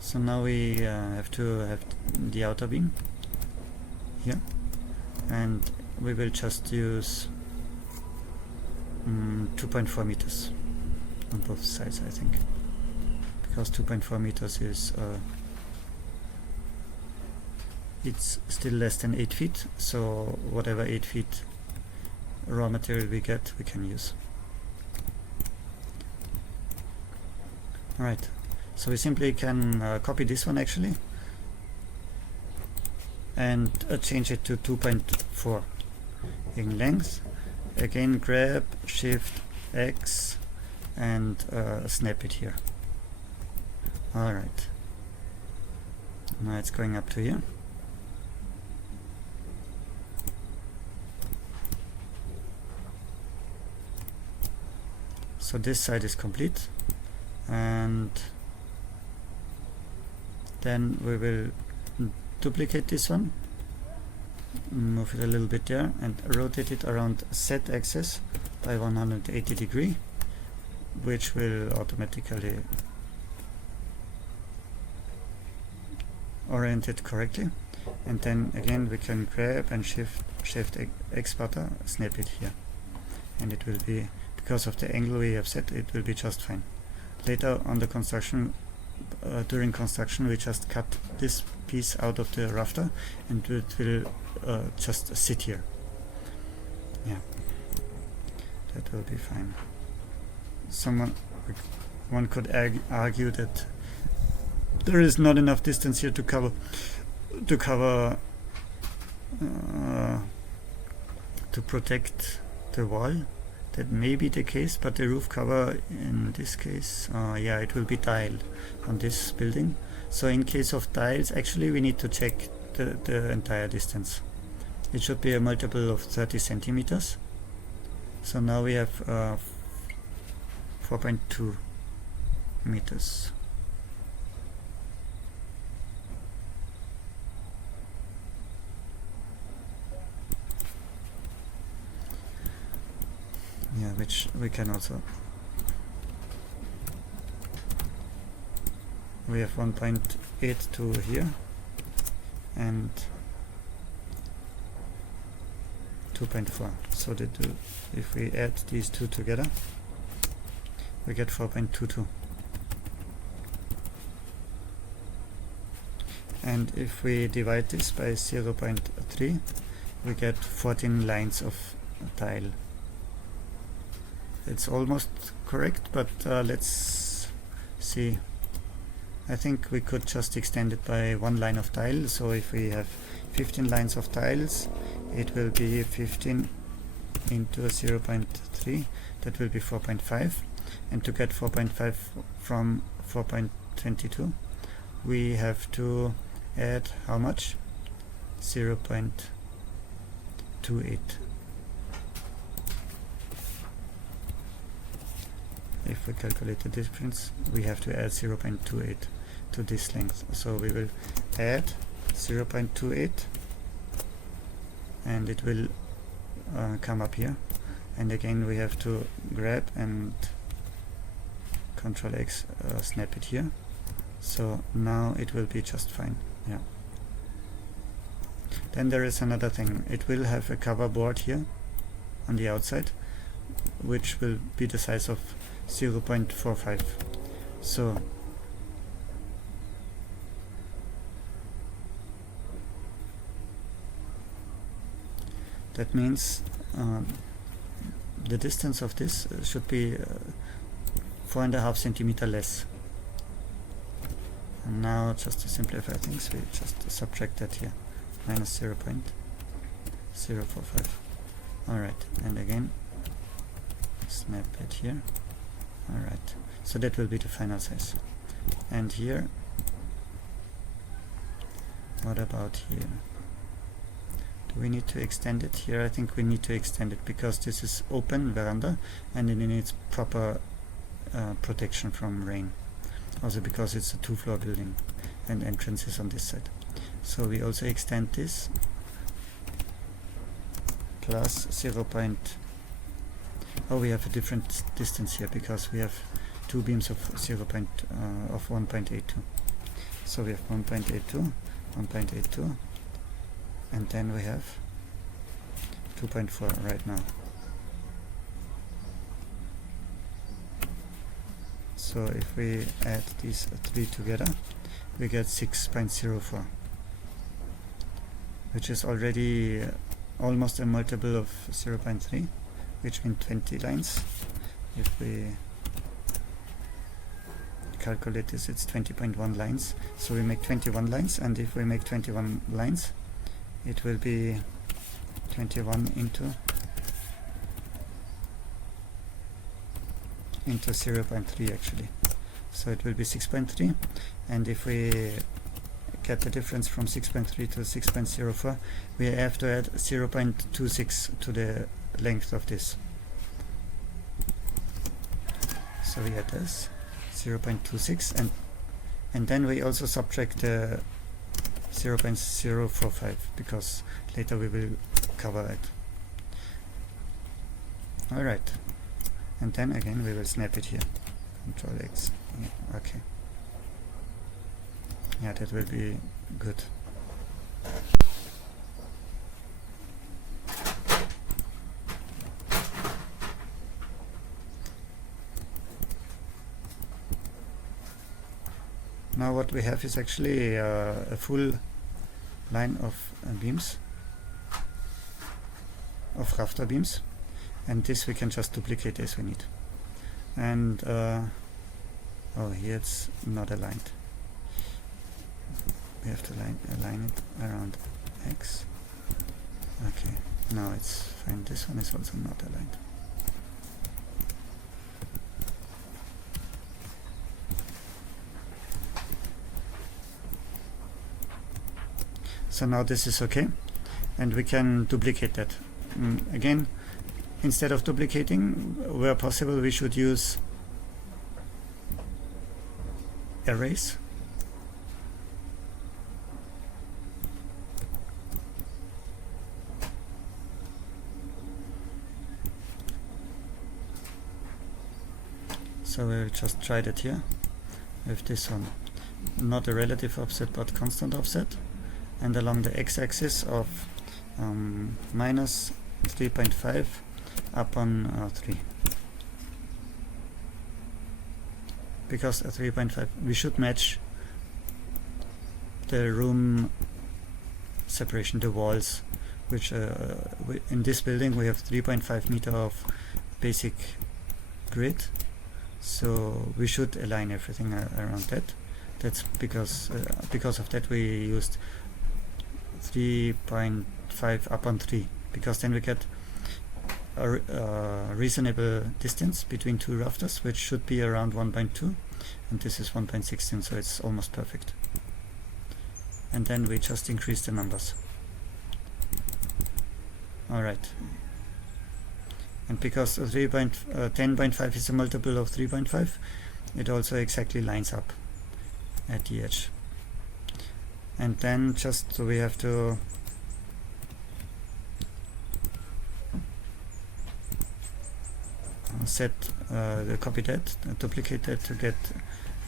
So now we have to have the outer beam here, and we will just use 2.4 meters on both sides, I think, because 2.4 meters is it's still less than 8 feet, so whatever 8 feet raw material we get, we can use. Alright, so we simply can copy this one actually and change it to 2.4 in length. Again, grab Shift X and snap it here. Alright, now it's going up to here. So this side is complete, and then we will duplicate this one, move it a little bit there, and rotate it around Z axis by 180 degree, which will automatically orient it correctly. And then again we can grab and shift X button, snap it here, and it will be, because of the angle we have set, it will be just fine. Later on the construction, during construction, we just cut this piece out of the rafter and it will just sit here. Yeah, that will be fine. One could argue that there is not enough distance here to cover to protect the wall. That may be the case, but the roof cover in this case, yeah, it will be tiled on this building. So in case of tiles, actually we need to check the entire distance. It should be a multiple of 30 centimeters. So now we have 4.2 meters. Yeah, which we can also. We have 1.82 here and 2.4. So if we add these two together, we get 4.22. And if we divide this by 0.3, we get 14 lines of tile. It's almost correct, but let's see. I think we could just extend it by one line of tile. So if we have 15 lines of tiles, it will be 15 into 0.3, that will be 4.5. And to get 4.5 from 4.22, we have to add how much? 0.28. If we calculate the difference, we have to add 0.28 to this length. So we will add 0.28 and it will come up here. And again we have to grab and Ctrl X, snap it here. So now it will be just fine. Yeah. Then there is another thing. It will have a cover board here on the outside, which will be the size of 0.45. So that means the distance of this should be 4.5 centimeter less. And now, just to simplify things, we just subtract that here, minus 0.045. Alright, and again snap it here. Alright, so that will be the final size. And here, what about here? Do we need to extend it? Here I think we need to extend it because this is open veranda and it needs proper protection from rain. Also because it's a 2-floor building and entrance is on this side. So we also extend this plus 0. Oh, we have a different distance here because we have two beams of 1.82. So we have 1.82, 1.82, and then we have 2.4 right now. So if we add these three together, we get 6.04, which is already almost a multiple of 0.3, which means 20 lines. If we calculate this, it's 20.1 lines. So we make 21 lines, and if we make 21 lines, it will be 21 into 0.3 actually. So it will be 6.3, and if we get the difference from 6.3 to 6.04, we have to add 0.26 to the length of this. So we add this 0.26, and then we also subtract the 0.045 because later we will cover it. Alright, and then again we will snap it here. Control X. Yeah, okay. Yeah, that will be good. Now what we have is actually a full line of beams, of rafter beams, and this we can just duplicate as we need. And oh, here it's not aligned. We have to align it around X. Okay, now it's fine. This one is also not aligned. So now this is okay, and we can duplicate that. Again, instead of duplicating, where possible, we should use arrays. So we'll just try that here with this one. Not a relative offset, but constant offset. And along the x-axis of minus 3.5 upon 3. Because 3.5, we should match the room separation, the walls, which in this building we have 3.5 meter of basic grid. So we should align everything around that. That's because of that we used 3.5 upon 3, because then we get a reasonable distance between two rafters, which should be around 1.2, and this is 1.16, so it's almost perfect. And then we just increase the numbers. Alright. And because 10.5 is a multiple of 3.5, it also exactly lines up at the edge. And then just so we have to copy that, duplicate that to get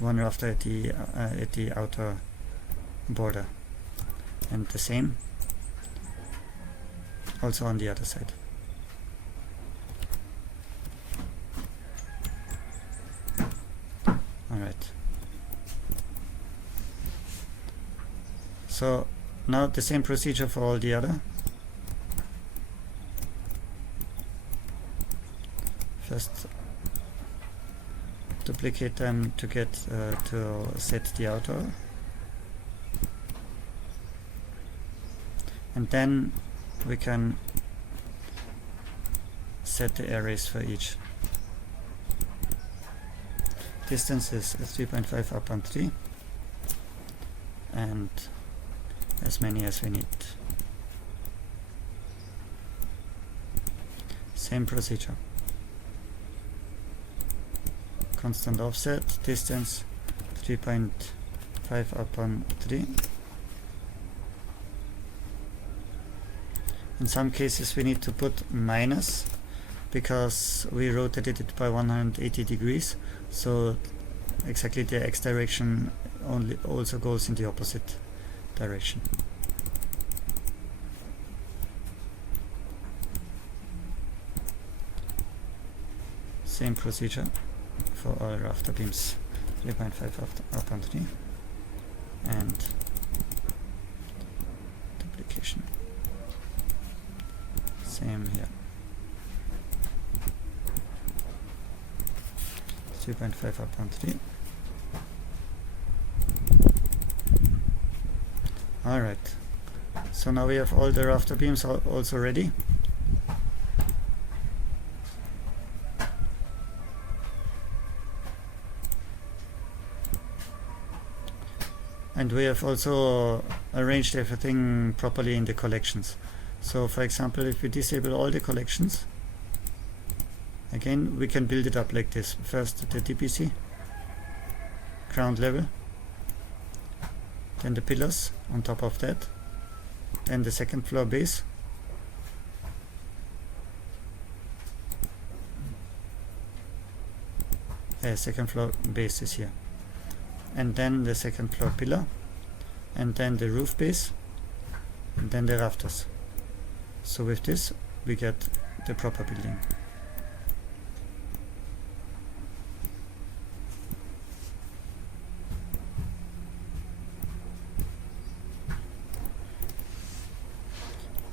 one rafter at the outer border, and the same also on the other side. Alright. So now the same procedure for all the other. First duplicate them to get to set the outer, and then we can set the arrays for each. Distance is 3.5 upon 3, and as many as we need. Same procedure. Constant offset, distance 3.5 upon 3. In some cases we need to put minus because we rotated it by 180 degrees, so exactly the x direction also goes in the opposite direction. Same procedure for all rafter beams, 3.5 upon 3, and duplication. Same here. 3.5 upon 3. Alright, so now we have all the rafter beams also ready. And we have also arranged everything properly in the collections. So for example, if we disable all the collections, again we can build it up like this. First the DPC, ground level, then the pillars on top of that, then the second floor base, second floor base is here, and then the second floor pillar, and then the roof base, and then the rafters. So with this we get the proper building.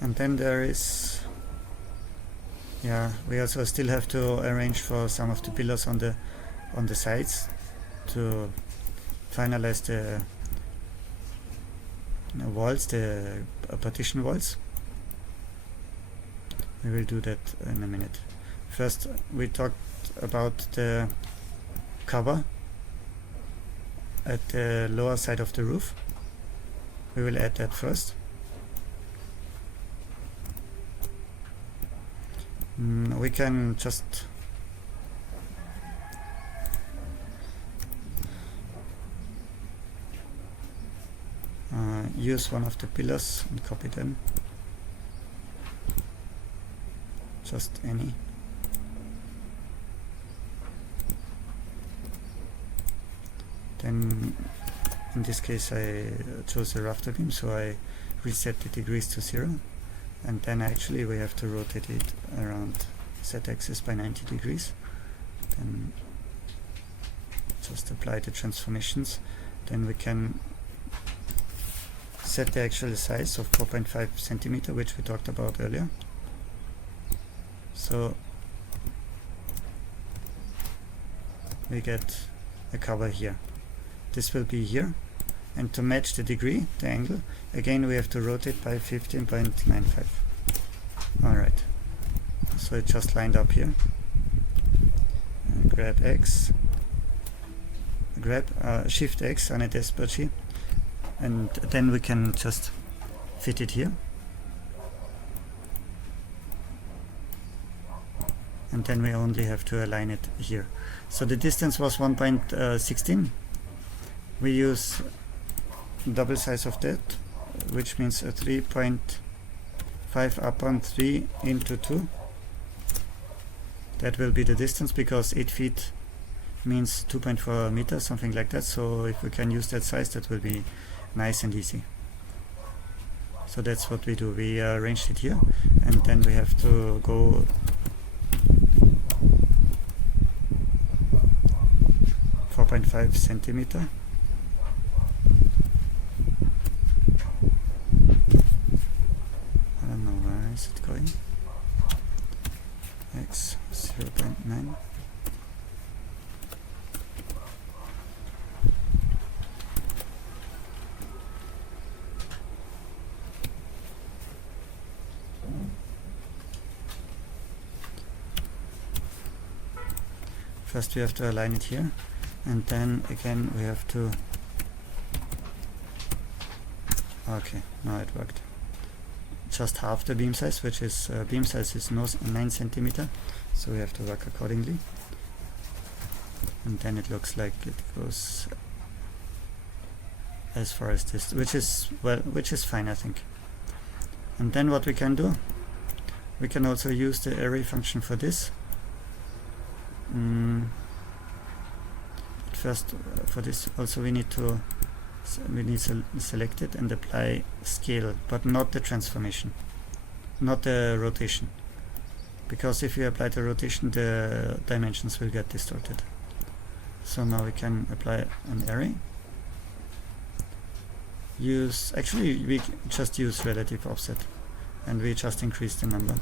And then there is, we also still have to arrange for some of the pillars on the sides to finalize the walls, the partition walls. We will do that in a minute. First we talked about the cover at the lower side of the roof. We will add that first. We can just use one of the pillars and copy them, just any. Then in this case I chose a rafter beam, so I reset the degrees to 0, and then actually we have to rotate it around z-axis by 90 degrees. Then just apply the transformations. Then we can set the actual size of 4.5 centimeter, which we talked about earlier. So we get a cover here. This will be here, and to match the degree, the angle, again we have to rotate by 15.95. Alright, so it just lined up here. Grab X, Shift X on a dashboard sheet, and then we can just fit it here. And then we only have to align it here. So the distance was 1.16. We use double size of that, which means a 3.5 upon 3 into 2. That will be the distance, because 8 feet means 2.4 meters, something like that. So if we can use that size, that will be nice and easy. So that's what we do. We arranged it here, and then we have to go .5 centimeter. I don't know where is it going. X 0.9. First we have to align it here, and then again we have to, okay, now it worked. Just half the beam size, which is beam size is 9 centimeter, so we have to work accordingly. And then it looks like it goes as far as this, which is fine, I think. And then what we can do, We can also use the array function for this. First, for this also we need select it and apply scale, but not the transformation, not the rotation, because if you apply the rotation, the dimensions will get distorted. So now we can apply an array. Actually we just use relative offset, and we just increase the number,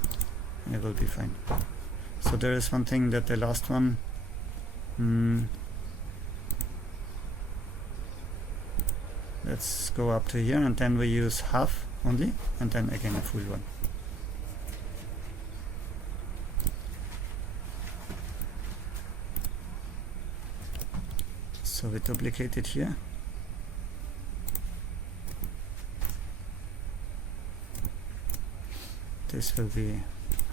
and it will be fine. So there is one thing that the last one, let's go up to here, and then we use half only, and then again a full one. So we duplicate it here. This will be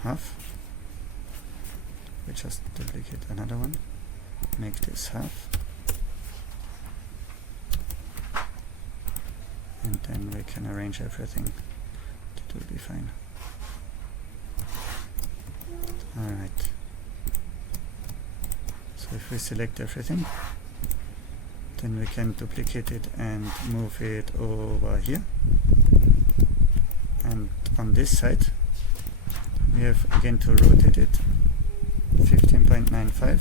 half. We just duplicate another one, make this half, and then we can arrange everything. That will be fine. Alright. So if we select everything, then we can duplicate it and move it over here. And on this side, we have again to rotate it 15.95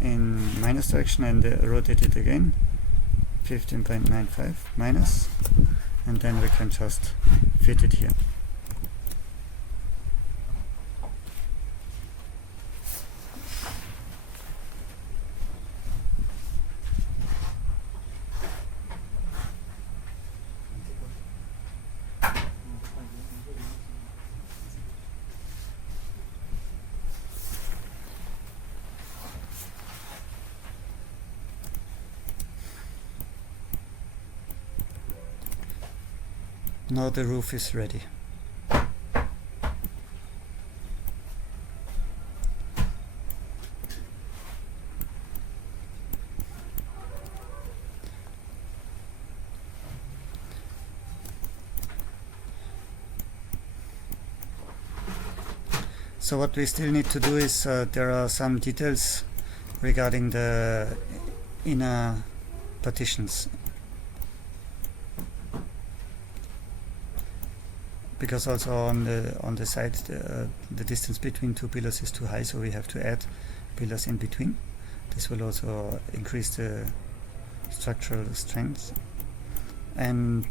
in minus direction, and rotate it again 15.95 minus, and then we can just fit it here. Now the roof is ready. So what we still need to do is there are some details regarding the inner partitions, because also on the side the distance between two pillars is too high, so we have to add pillars in between. This will also increase the structural strength, and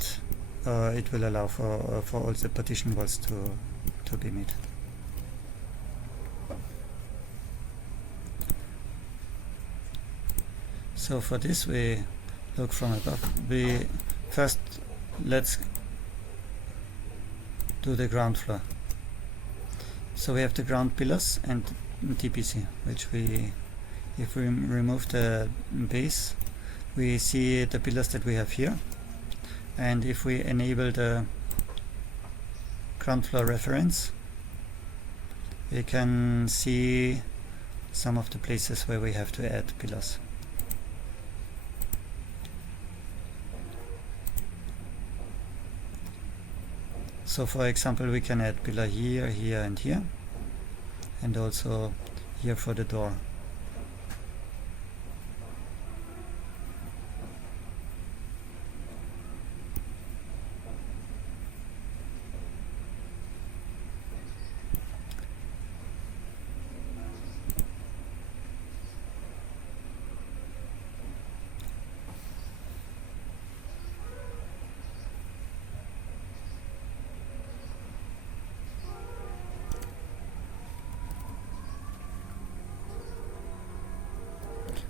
it will allow for all the partition walls to be made. So for this we look from above. We first let's do the ground floor. So we have the ground pillars and TPC, which we, if we remove the base, we see the pillars that we have here, and if we enable the ground floor reference, we can see some of the places where we have to add pillars. So for example, we can add pillar here, here and here, and also here for the door.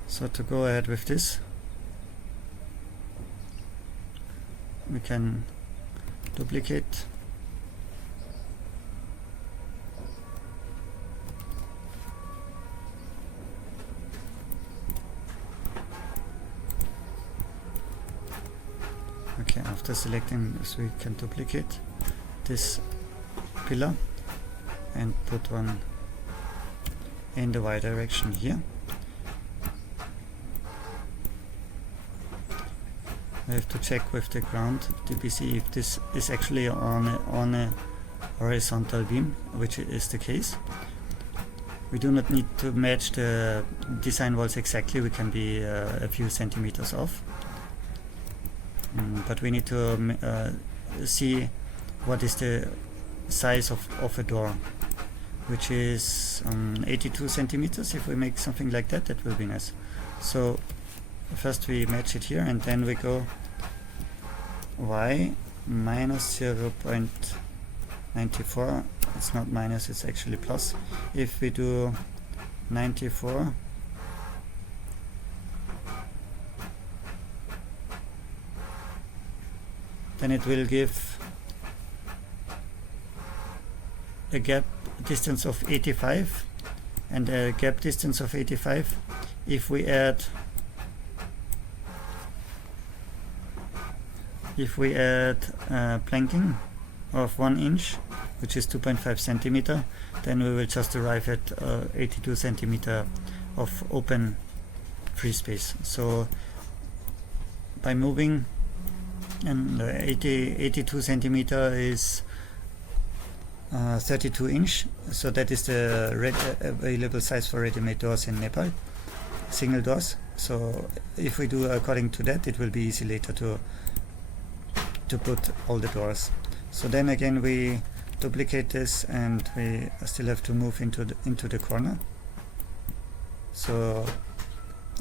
So to go ahead with this, we can duplicate, okay, after selecting this we can duplicate this pillar and put one in the Y direction here. I have to check with the ground TPC if this is actually on horizontal beam, which is the case. We do not need to match the design walls exactly, we can be a few centimeters off. But we need to see what is the size of a door, which is 82 centimeters. If we make something like that, that will be nice. So first we match it here, and then we go y minus 0.94. It's not minus, it's actually plus. If we do 94, then it will give a gap distance of 85, and a gap distance of 85. If we add planking of 1 inch, which is 2.5 centimeter, then we will just arrive at 82 centimeter of open free space. So by moving, and 82 centimeter is 32 inch, so that is the available size for ready-made doors in Nepal, single doors. So if we do according to that, it will be easy later to put all the doors. So then again we duplicate this, and we still have to move into the corner. So,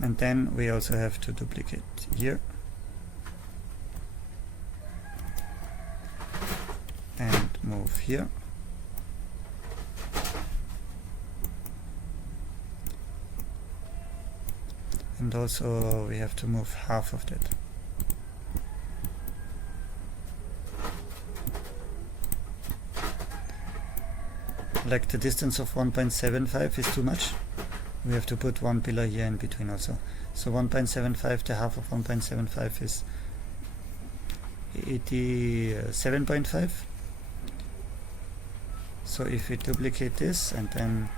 and then we also have to duplicate here, and move here. And also we have to move half of that. Like the distance of 1.75 is too much. We have to put one pillar here in between also. So 1.75, the half of 1.75 is 87.5. So if we duplicate this and then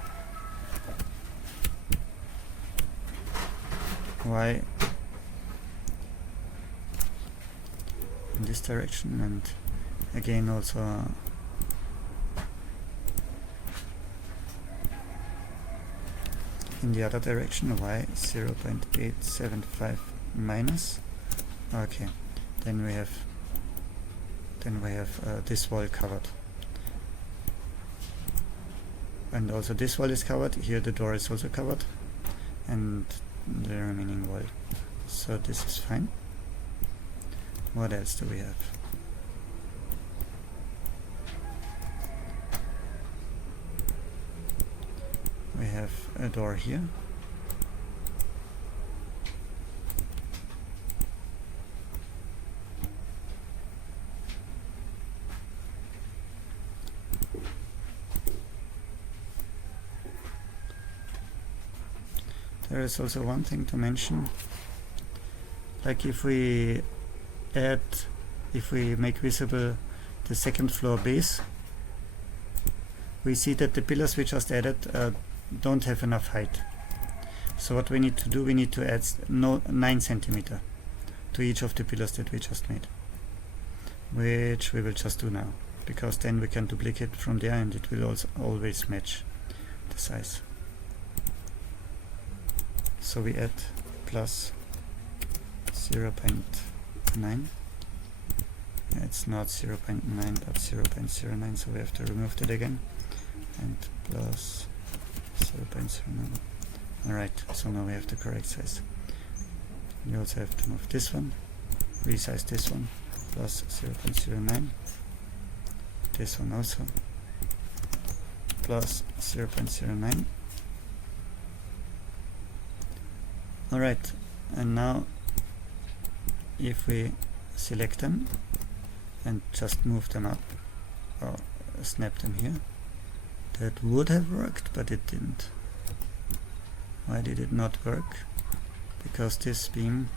y in this direction, and again also in the other direction, y 0.875 minus. Okay, then we have this wall covered, and also this wall is covered. Here the door is also covered, and the remaining wall. So this is fine. What else do we have? We have a door here. There is also one thing to mention, like if we make visible the second floor base, we see that the pillars we just added don't have enough height. So what we need to do, we need to add 9 centimeter to each of the pillars that we just made, which we will just do now, because then we can duplicate from there and it will also always match the size. So we add plus 0.9. It's not 0.9 but 0.09, so we have to remove that again, and plus 0.09. Alright, so now we have the correct size. We also have to move this one, resize this one, plus 0.09, this one also, plus 0.09. Alright, and now if we select them and just move them up or snap them here, that would have worked, but it didn't. Why did it not work? Because this beam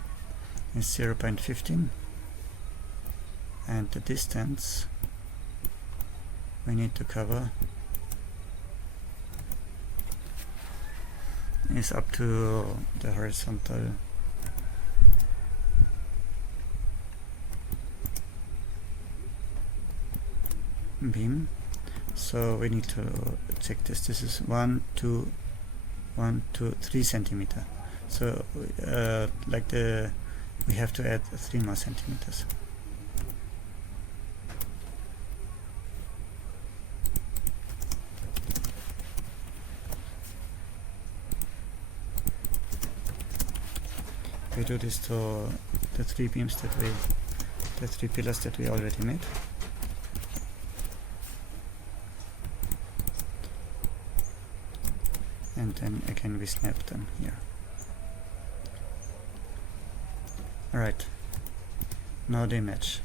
is 0.15 and the distance we need to cover is up to the horizontal beam, So we need to check this. This is 1, 2, 3 centimeter. So we have to add 3 more centimeters. We do this to the 3 beams the 3 pillars that we already made. And then again we snap them here. Alright, now they match.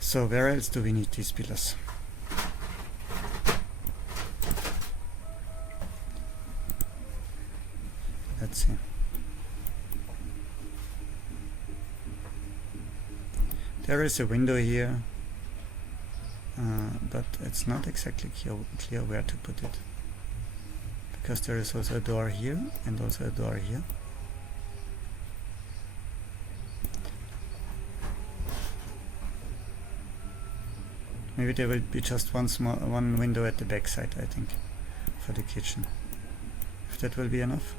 So where else do we need these pillars? Let's see. There is a window here, but it's not exactly clear where to put it, because there is also a door here and also a door here. Maybe there will be just one window at the back side, I think, for the kitchen. If that will be enough,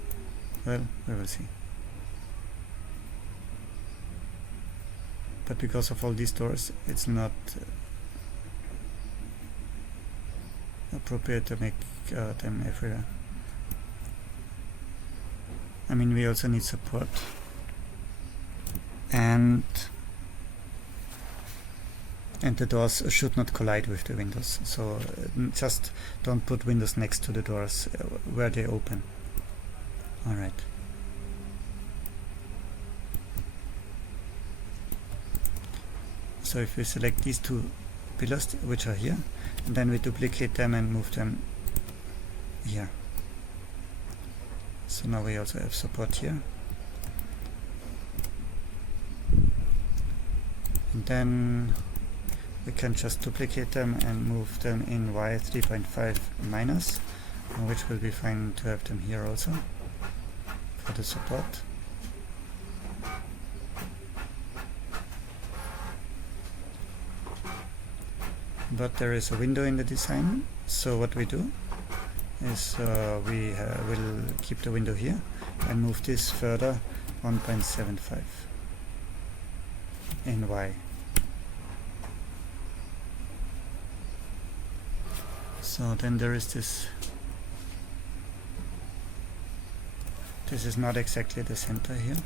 well, we will see. But because of all these doors, it's not appropriate to make them everywhere. I mean, we also need support, and the doors should not collide with the windows. So just don't put windows next to the doors where they open. All right. So if we select these 2 pillars which are here, and then we duplicate them and move them here. So now we also have support here. And then we can just duplicate them and move them in Y 3.5 minus, which will be fine to have them here also for the support. But there is a window in the design, so what we do is we will keep the window here and move this further 1.75 in Y. So then there is this. This is not exactly the center here.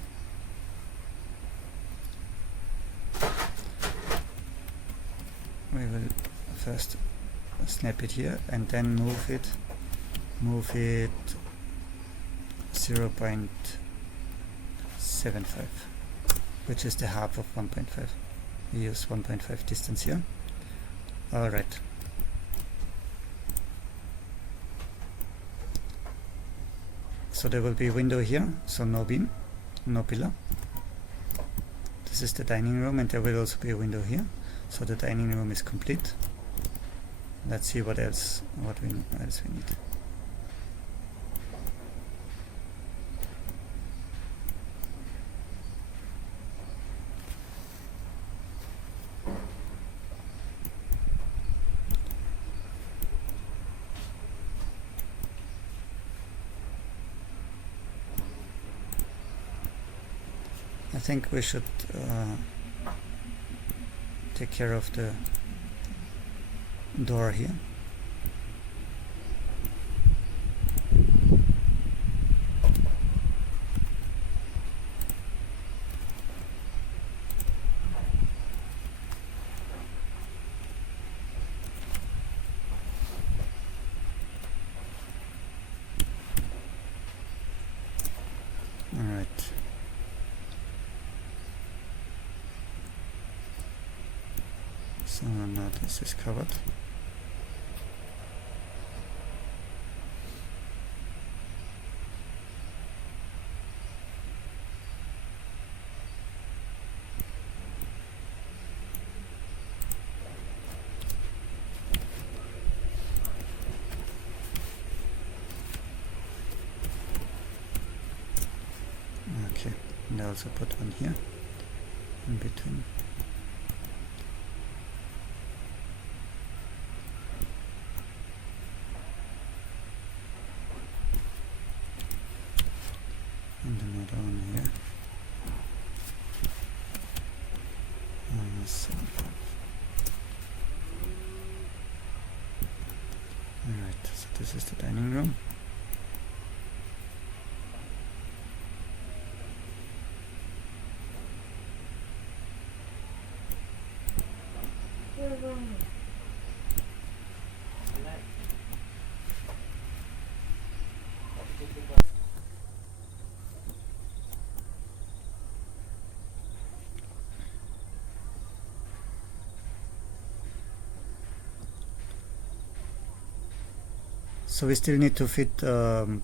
We will first snap it here and then move it 0.75, which is the half of 1.5. We use 1.5 distance here. Alright. So there will be a window here, so no beam, no pillar. This is the dining room, and there will also be a window here. So the dining room is complete. Let's see what else we need. I think we should take care of the door here. All right. So now this is covered. Okay. and I also put one here in between. And another one here. So. Alright, so this is the dining room. So we still need to fit to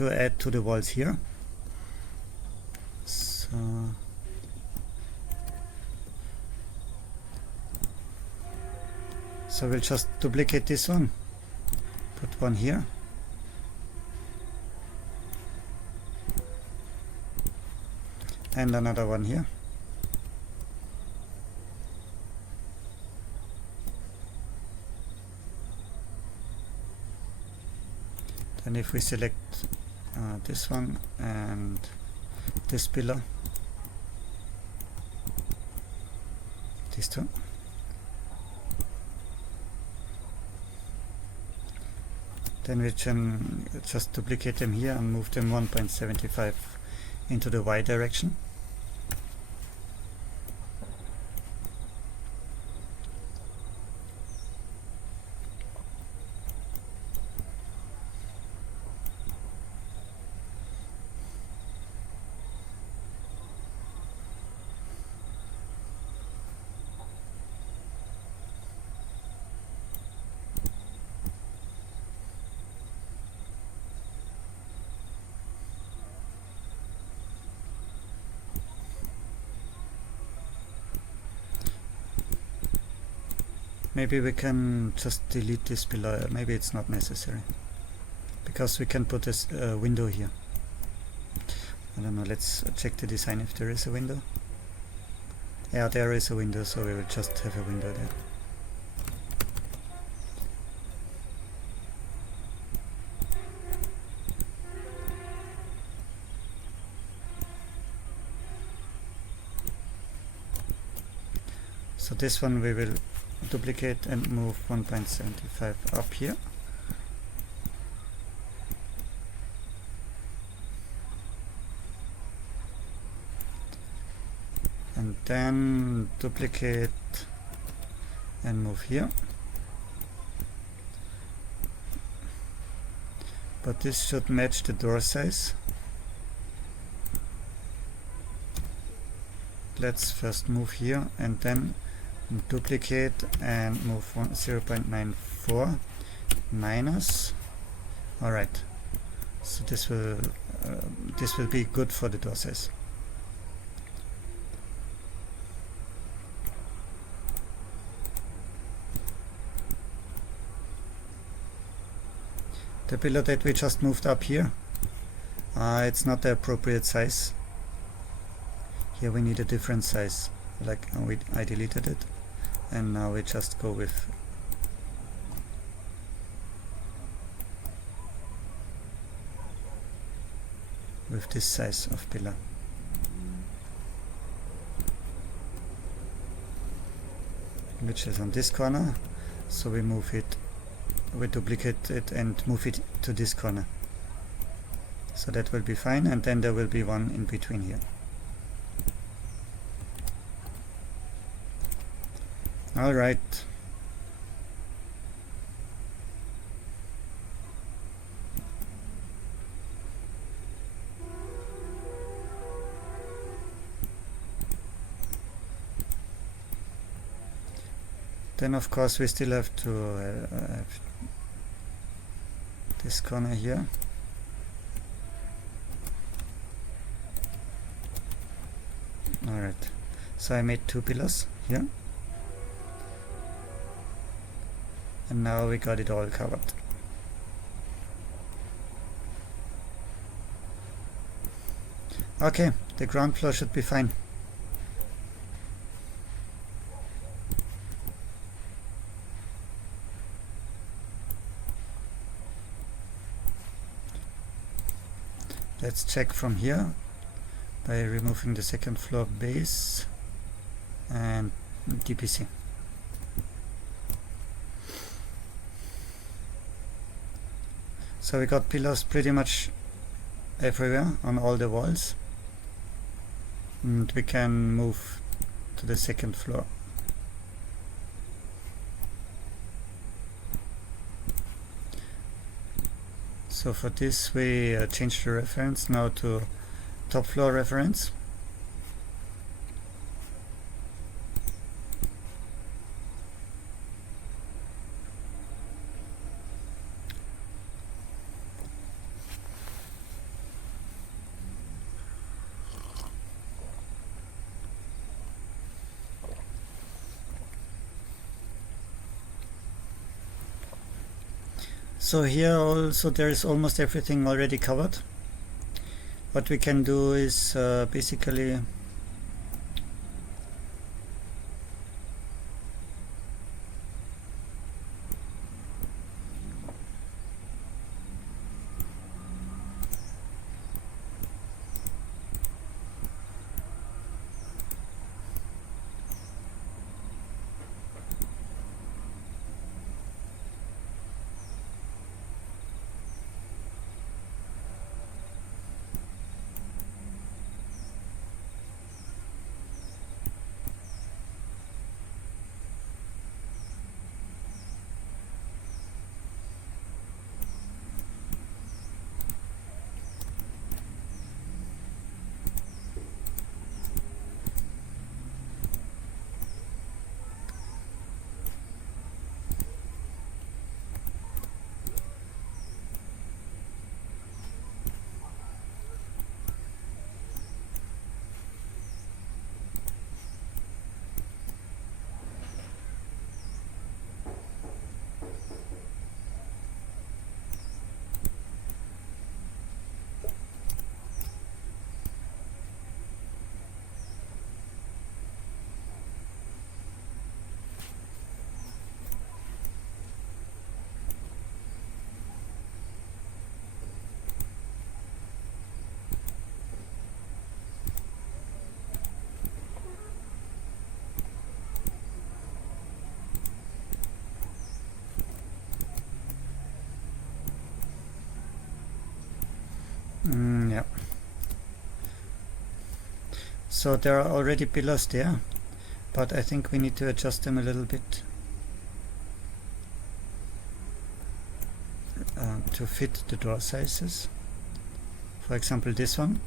add to the walls here. So we'll just duplicate this one, put one here, and another one here. And if we select this one and this pillar, these two, then we can just duplicate them here and move them 1.75 into the Y direction. Maybe we can just delete this pillar. Maybe it's not necessary because we can put this window here. I don't know, let's check the design if there is a window. Yeah, there is a window, so we will just have a window there. So this one we will duplicate and move 1.75 up here. And then duplicate and move here. But this should match the door size. Let's first move here and then duplicate and move 0.94 minus. Alright, so this will be good for the door size. The pillar that we just moved up here, it's not the appropriate size. Here we need a different size. Like I deleted it, and now we just go with this size of pillar. Which is on this corner, so we move it, we duplicate it and move it to this corner. So that will be fine, and then there will be one in between here. All right. Then of course we still have to have this corner here. All right. So I made two pillars here. And now we got it all covered. Okay, the ground floor should be fine. Let's check from here by removing the second floor base and DPC. So we got pillars pretty much everywhere on all the walls, and we can move to the second floor. So for this we change the reference now to top floor reference. So here also there is almost everything already covered. What we can do is basically yeah. So there are already pillars there, but I think we need to adjust them a little bit to fit the door sizes. For example, this one,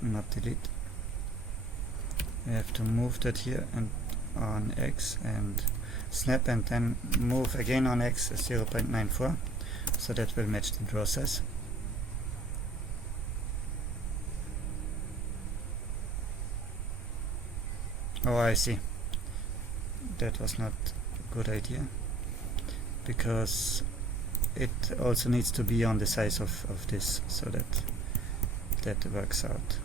not delete. We have to move that here and on X and snap, and then move again on X 0.94, so that will match the draw size. Oh, I see. That was not a good idea, because it also needs to be on the size of this, so that works out.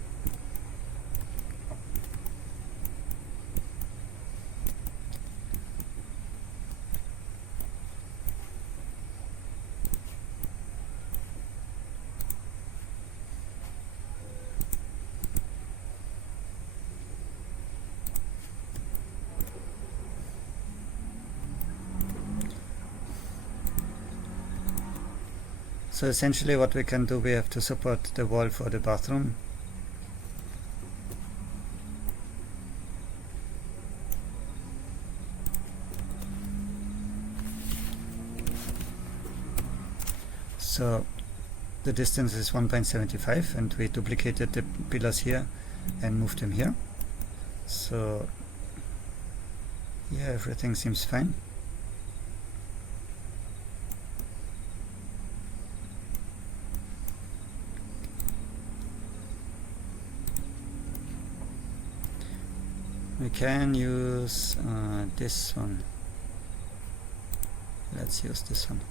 So essentially what we can do, we have to support the wall for the bathroom. So the distance is 1.75, and we duplicated the pillars here and moved them here. So yeah, everything seems fine. We can use this one. Let's use this one.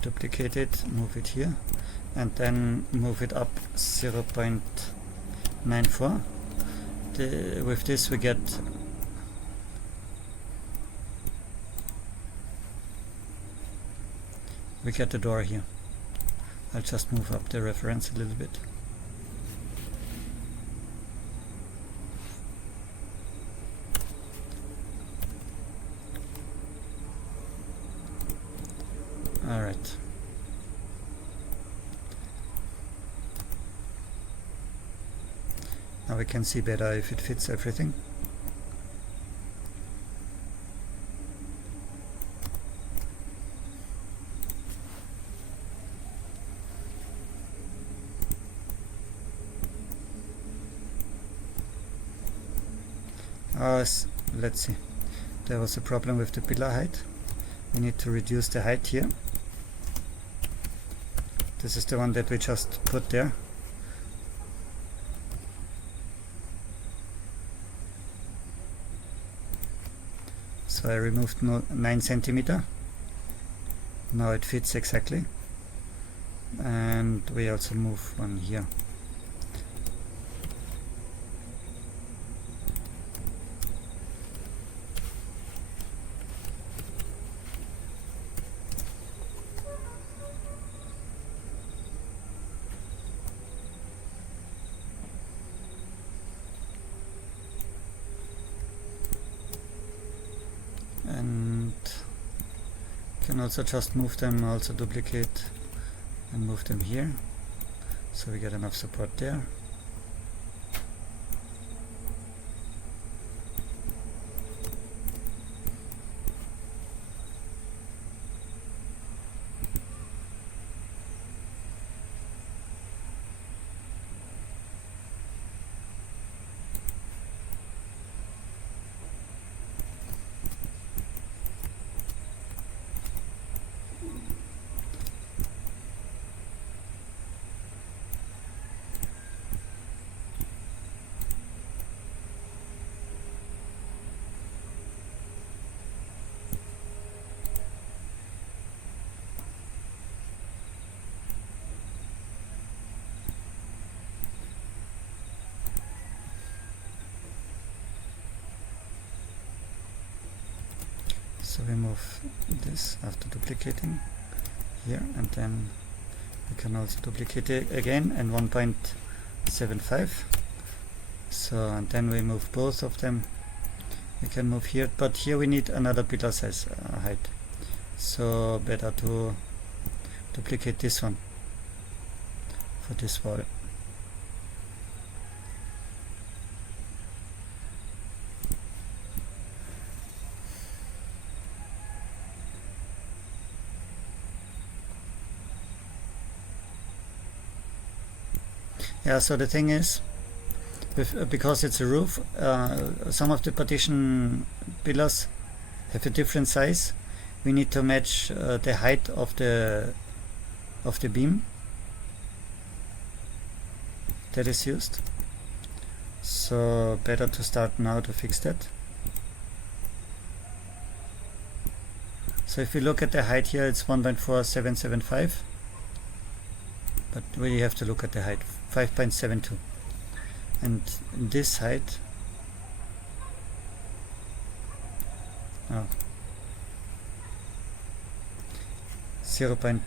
duplicate it, move it here, and then move it up 0.94. With this we get the door here. I'll just move up the reference a little bit. Alright. Now we can see better if it fits everything. Let's see. There was a problem with the pillar height. We need to reduce the height here. This is the one that we just put there. So I removed 9 centimeter. Now it fits exactly. And we also move one here. And can also just move them, also duplicate and move them here, so we get enough support there. So we move this after duplicating here, and then we can also duplicate it again and 1.75. So and then we move both of them. We can move here, but here we need another pillar size height. So better to duplicate this one for this wall. Yeah, so the thing is, because it's a roof, some of the partition pillars have a different size. We need to match the height of the beam that is used. So better to start now to fix that. So if we look at the height here, it's 1.4775. But we have to look at the height, 5.72, and this height, oh, 0.5.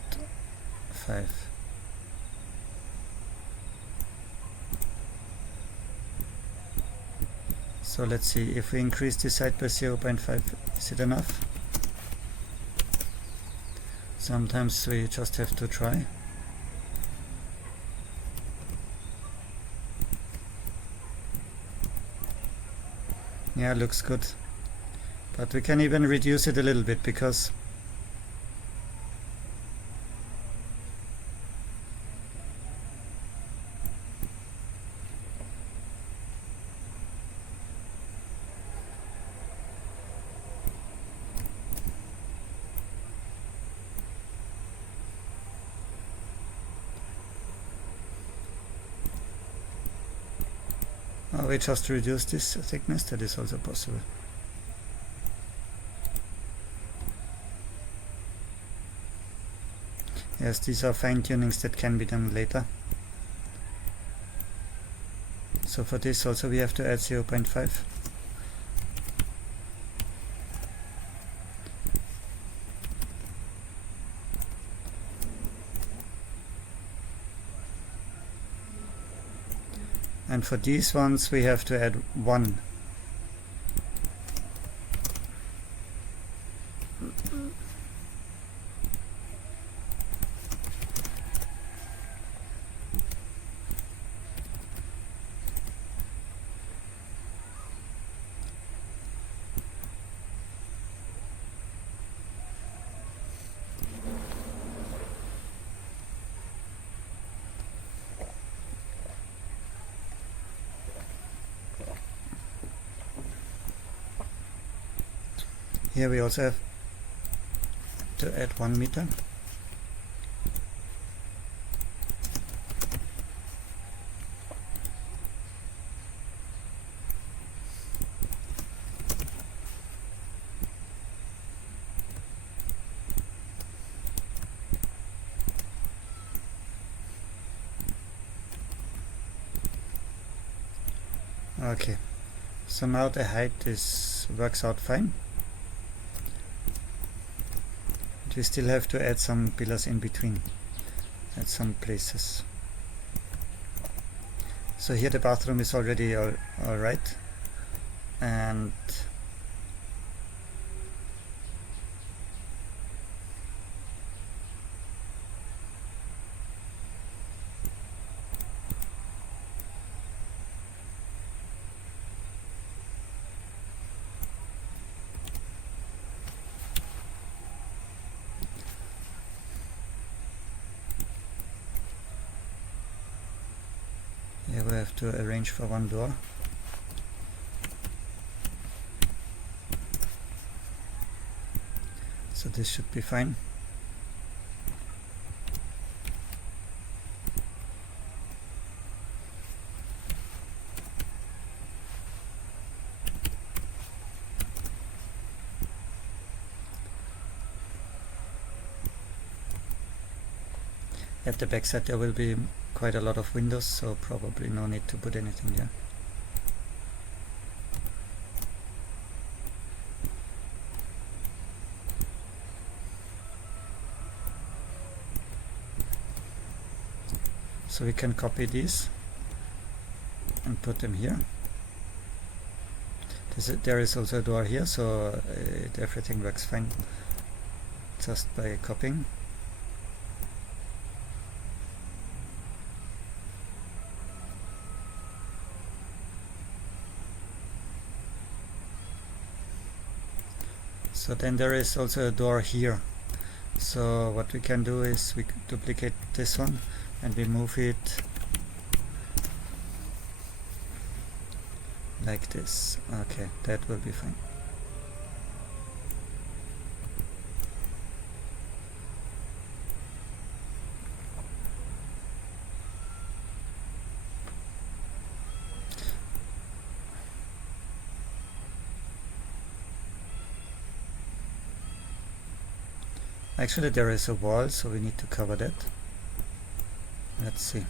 So let's see, if we increase this height by 0.5, is it enough? Sometimes we just have to try. Yeah, looks good, but we can even reduce it a little bit, because we just reduce this thickness. That is also possible. Yes, these are fine tunings that can be done later. So for this also we have to add 0.5. And for these ones we have to add 1. Here we also have to add 1 meter. Okay, so now the height works out fine. But we still have to add some pillars in between at some places. So here the bathroom is already all right, and here we have to arrange for 1 door. So this should be fine. At the back side there will be quite a lot of windows, so probably no need to put anything there. So we can copy these and put them here. There is also a door here, so everything works fine just by copying. So then there is also a door here. So what we can do is we duplicate this one and we move it like this. Okay, that will be fine. Actually there is a wall, so we need to cover that. Let's see.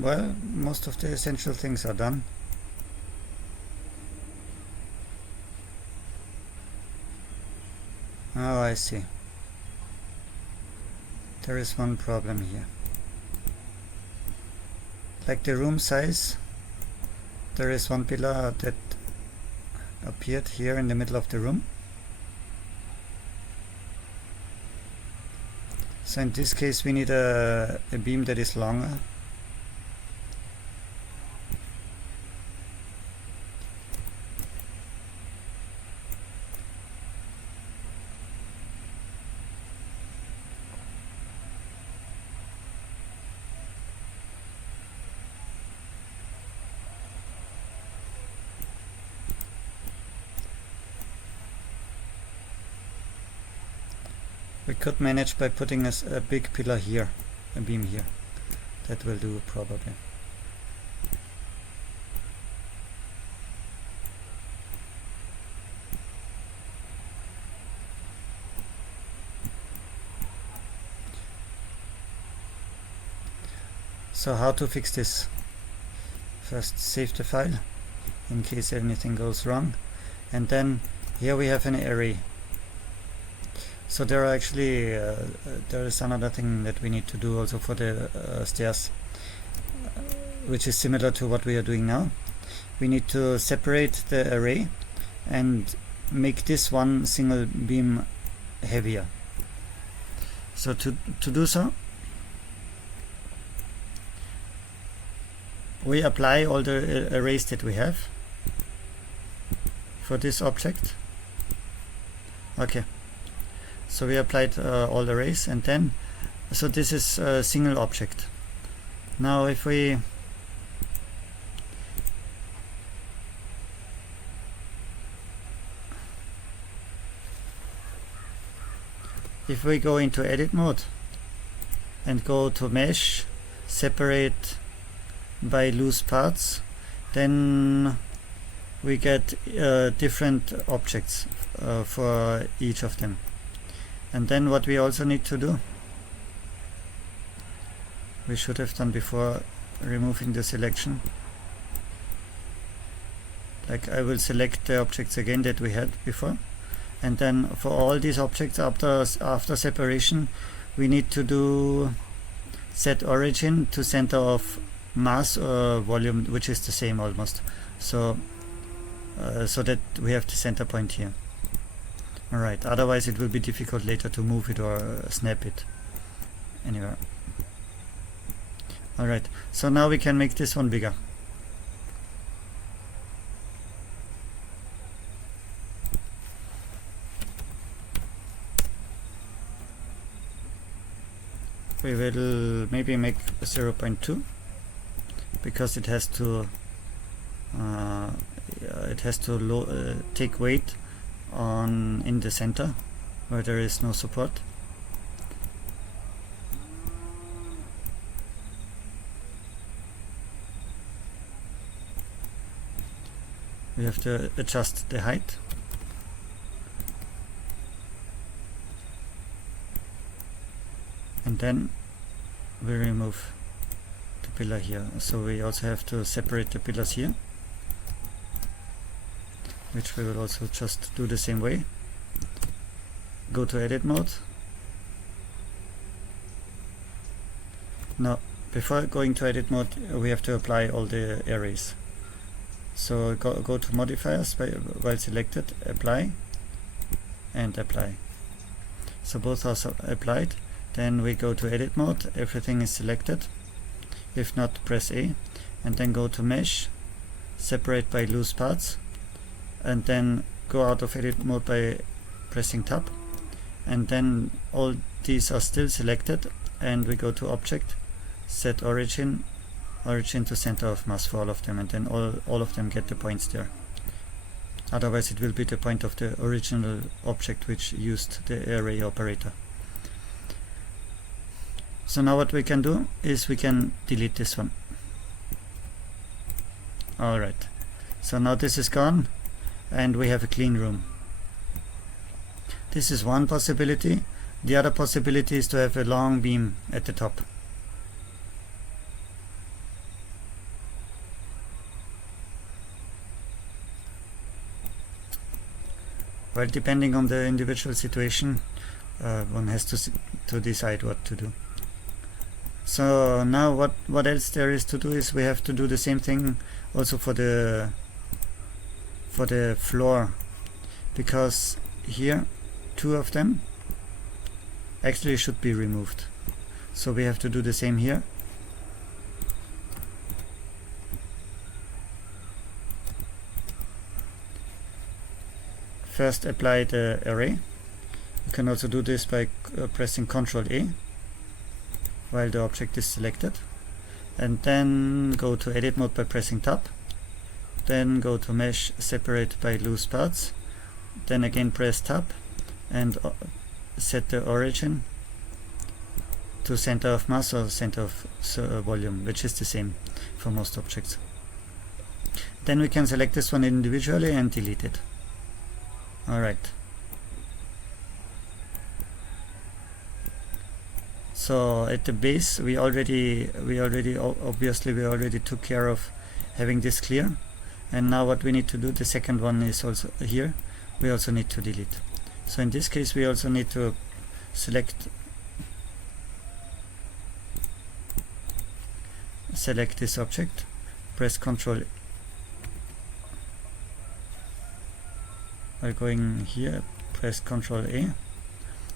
Well, most of the essential things are done. Oh, I see. There is one problem here. like the room size, there is one pillar that appeared here in the middle of the room. So in this case we need a beam that is longer. We could manage by putting a big pillar here, a beam here. That will do probably. So how to fix this? First save the file in case anything goes wrong, and then here we have an array. So there are actually there is another thing that we need to do also for the stairs, which is similar to what we are doing now. We need to separate the array and make this one single beam heavier. So to do so, we apply all the arrays that we have for this object. Okay. So we applied all the arrays, and then, so this is a single object. Now if we go into edit mode and go to mesh, separate by loose parts, then we get different objects for each of them. And then what we also need to do, we should have done before removing the selection, like I will select the objects again that we had before, and then for all these objects after separation we need to do set origin to center of mass or volume, which is the same almost, so so that we have the center point here. Alright, otherwise it will be difficult later to move it or snap it anywhere. Alright, so now we can make this one bigger. We will maybe make 0.2 because it has to take weight in the center where there is no support. We have to adjust the height. And then we remove the pillar here. So we also have to separate the pillars here, which we will also just do the same way. Go to edit mode. Now, before going to edit mode, we have to apply all the arrays. So go to modifiers while selected, apply and apply. So both are applied. Then we go to edit mode, everything is selected. If not, press A, and then go to mesh, separate by loose parts, and then go out of edit mode by pressing tab, and then all these are still selected, and we go to object, set origin to center of mass for all of them, and then all of them get the points there. Otherwise it will be the point of the original object which used the array operator. So now what we can do is we can delete this one. Alright, so now this is gone and we have a clean room. This is one possibility. The other possibility is to have a long beam at the top. Well, depending on the individual situation, one has to decide what to do. So now what else there is to do is we have to do the same thing also for the floor, because here 2 of them actually should be removed. So we have to do the same here. First apply the array. You can also do this by pressing Ctrl A while the object is selected, and then go to edit mode by pressing Tab, then go to mesh separate by loose parts, then again press Tab and set the origin to center of mass or center of volume, which is the same for most objects. Then we can select this one individually and delete it. Alright. So at the base we already took care of having this clear, and now what we need to do, the second one is also here, we also need to delete. So in this case we also need to select this object, press Ctrl by going here, press Ctrl A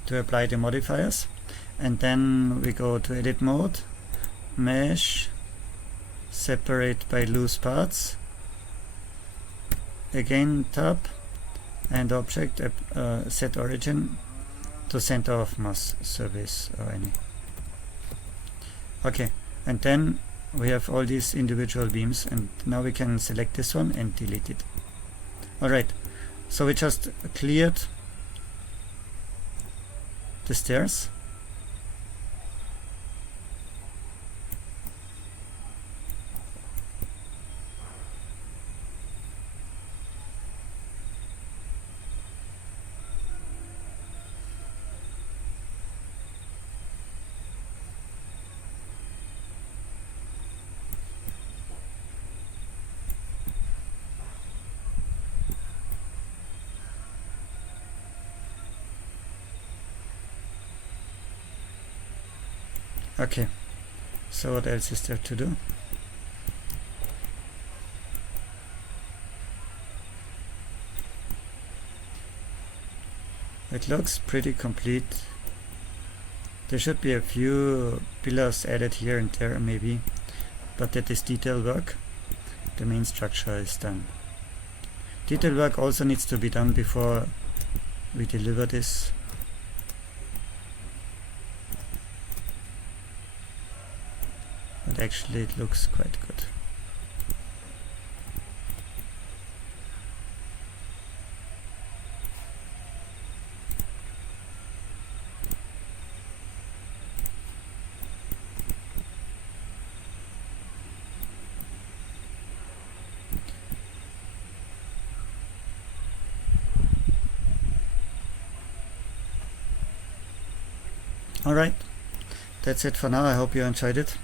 to apply the modifiers, and then we go to edit mode, mesh separate by loose parts, again tab and object, set origin to center of mass, surface or any. Okay, and then we have all these individual beams, and now we can select this one and delete it. Alright, so we just cleared the stairs. Okay, so what else is there to do? It looks pretty complete. There should be a few pillars added here and there maybe, but that is detail work. The main structure is done. Detail work also needs to be done before we deliver this. But actually it looks quite good. Alright, that's it for now. I hope you enjoyed it.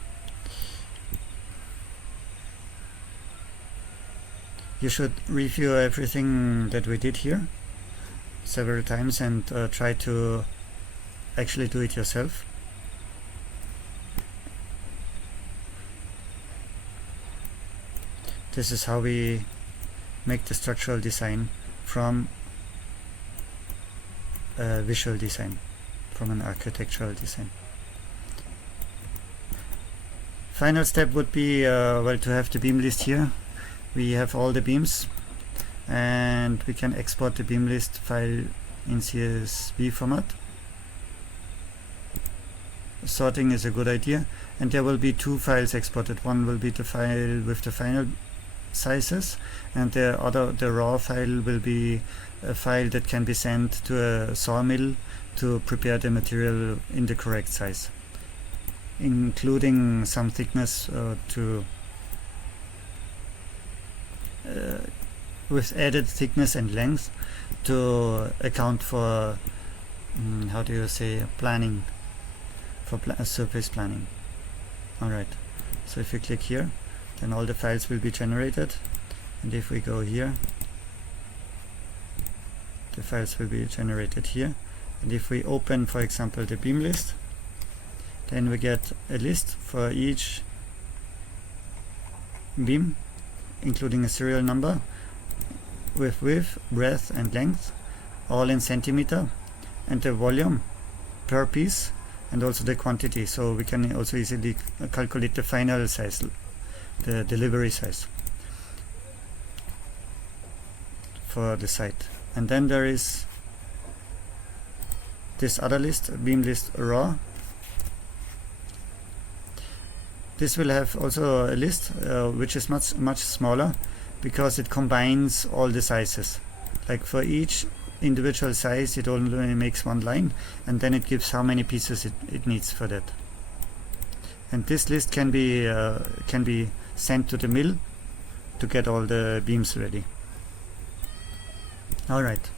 You should review everything that we did here several times and try to actually do it yourself. This is how we make the structural design from a visual design, from an architectural design. Final step would be well, to have the beam list here. We have all the beams, and we can export the beam list file in CSV format. Sorting is a good idea, and there will be 2 files exported. One will be the file with the final sizes, and the raw file will be a file that can be sent to a sawmill to prepare the material in the correct size, including some thickness with added thickness and length to account for how do you say, planning, for surface planning. Alright, so if you click here, then all the files will be generated, and if we go here, the files will be generated here, and if we open, for example, the beam list, Then we get a list for each beam, including a serial number with width, breadth and length, all in centimeter, and the volume per piece, and also the quantity, so we can also easily calculate the final size, the delivery size for the site. And then there is this other list, beam list raw. This will have also a list which is much smaller, because it combines all the sizes. Like for each individual size it only makes one line, and then it gives how many pieces it needs for that. And this list can be sent to the mill to get all the beams ready. Alright.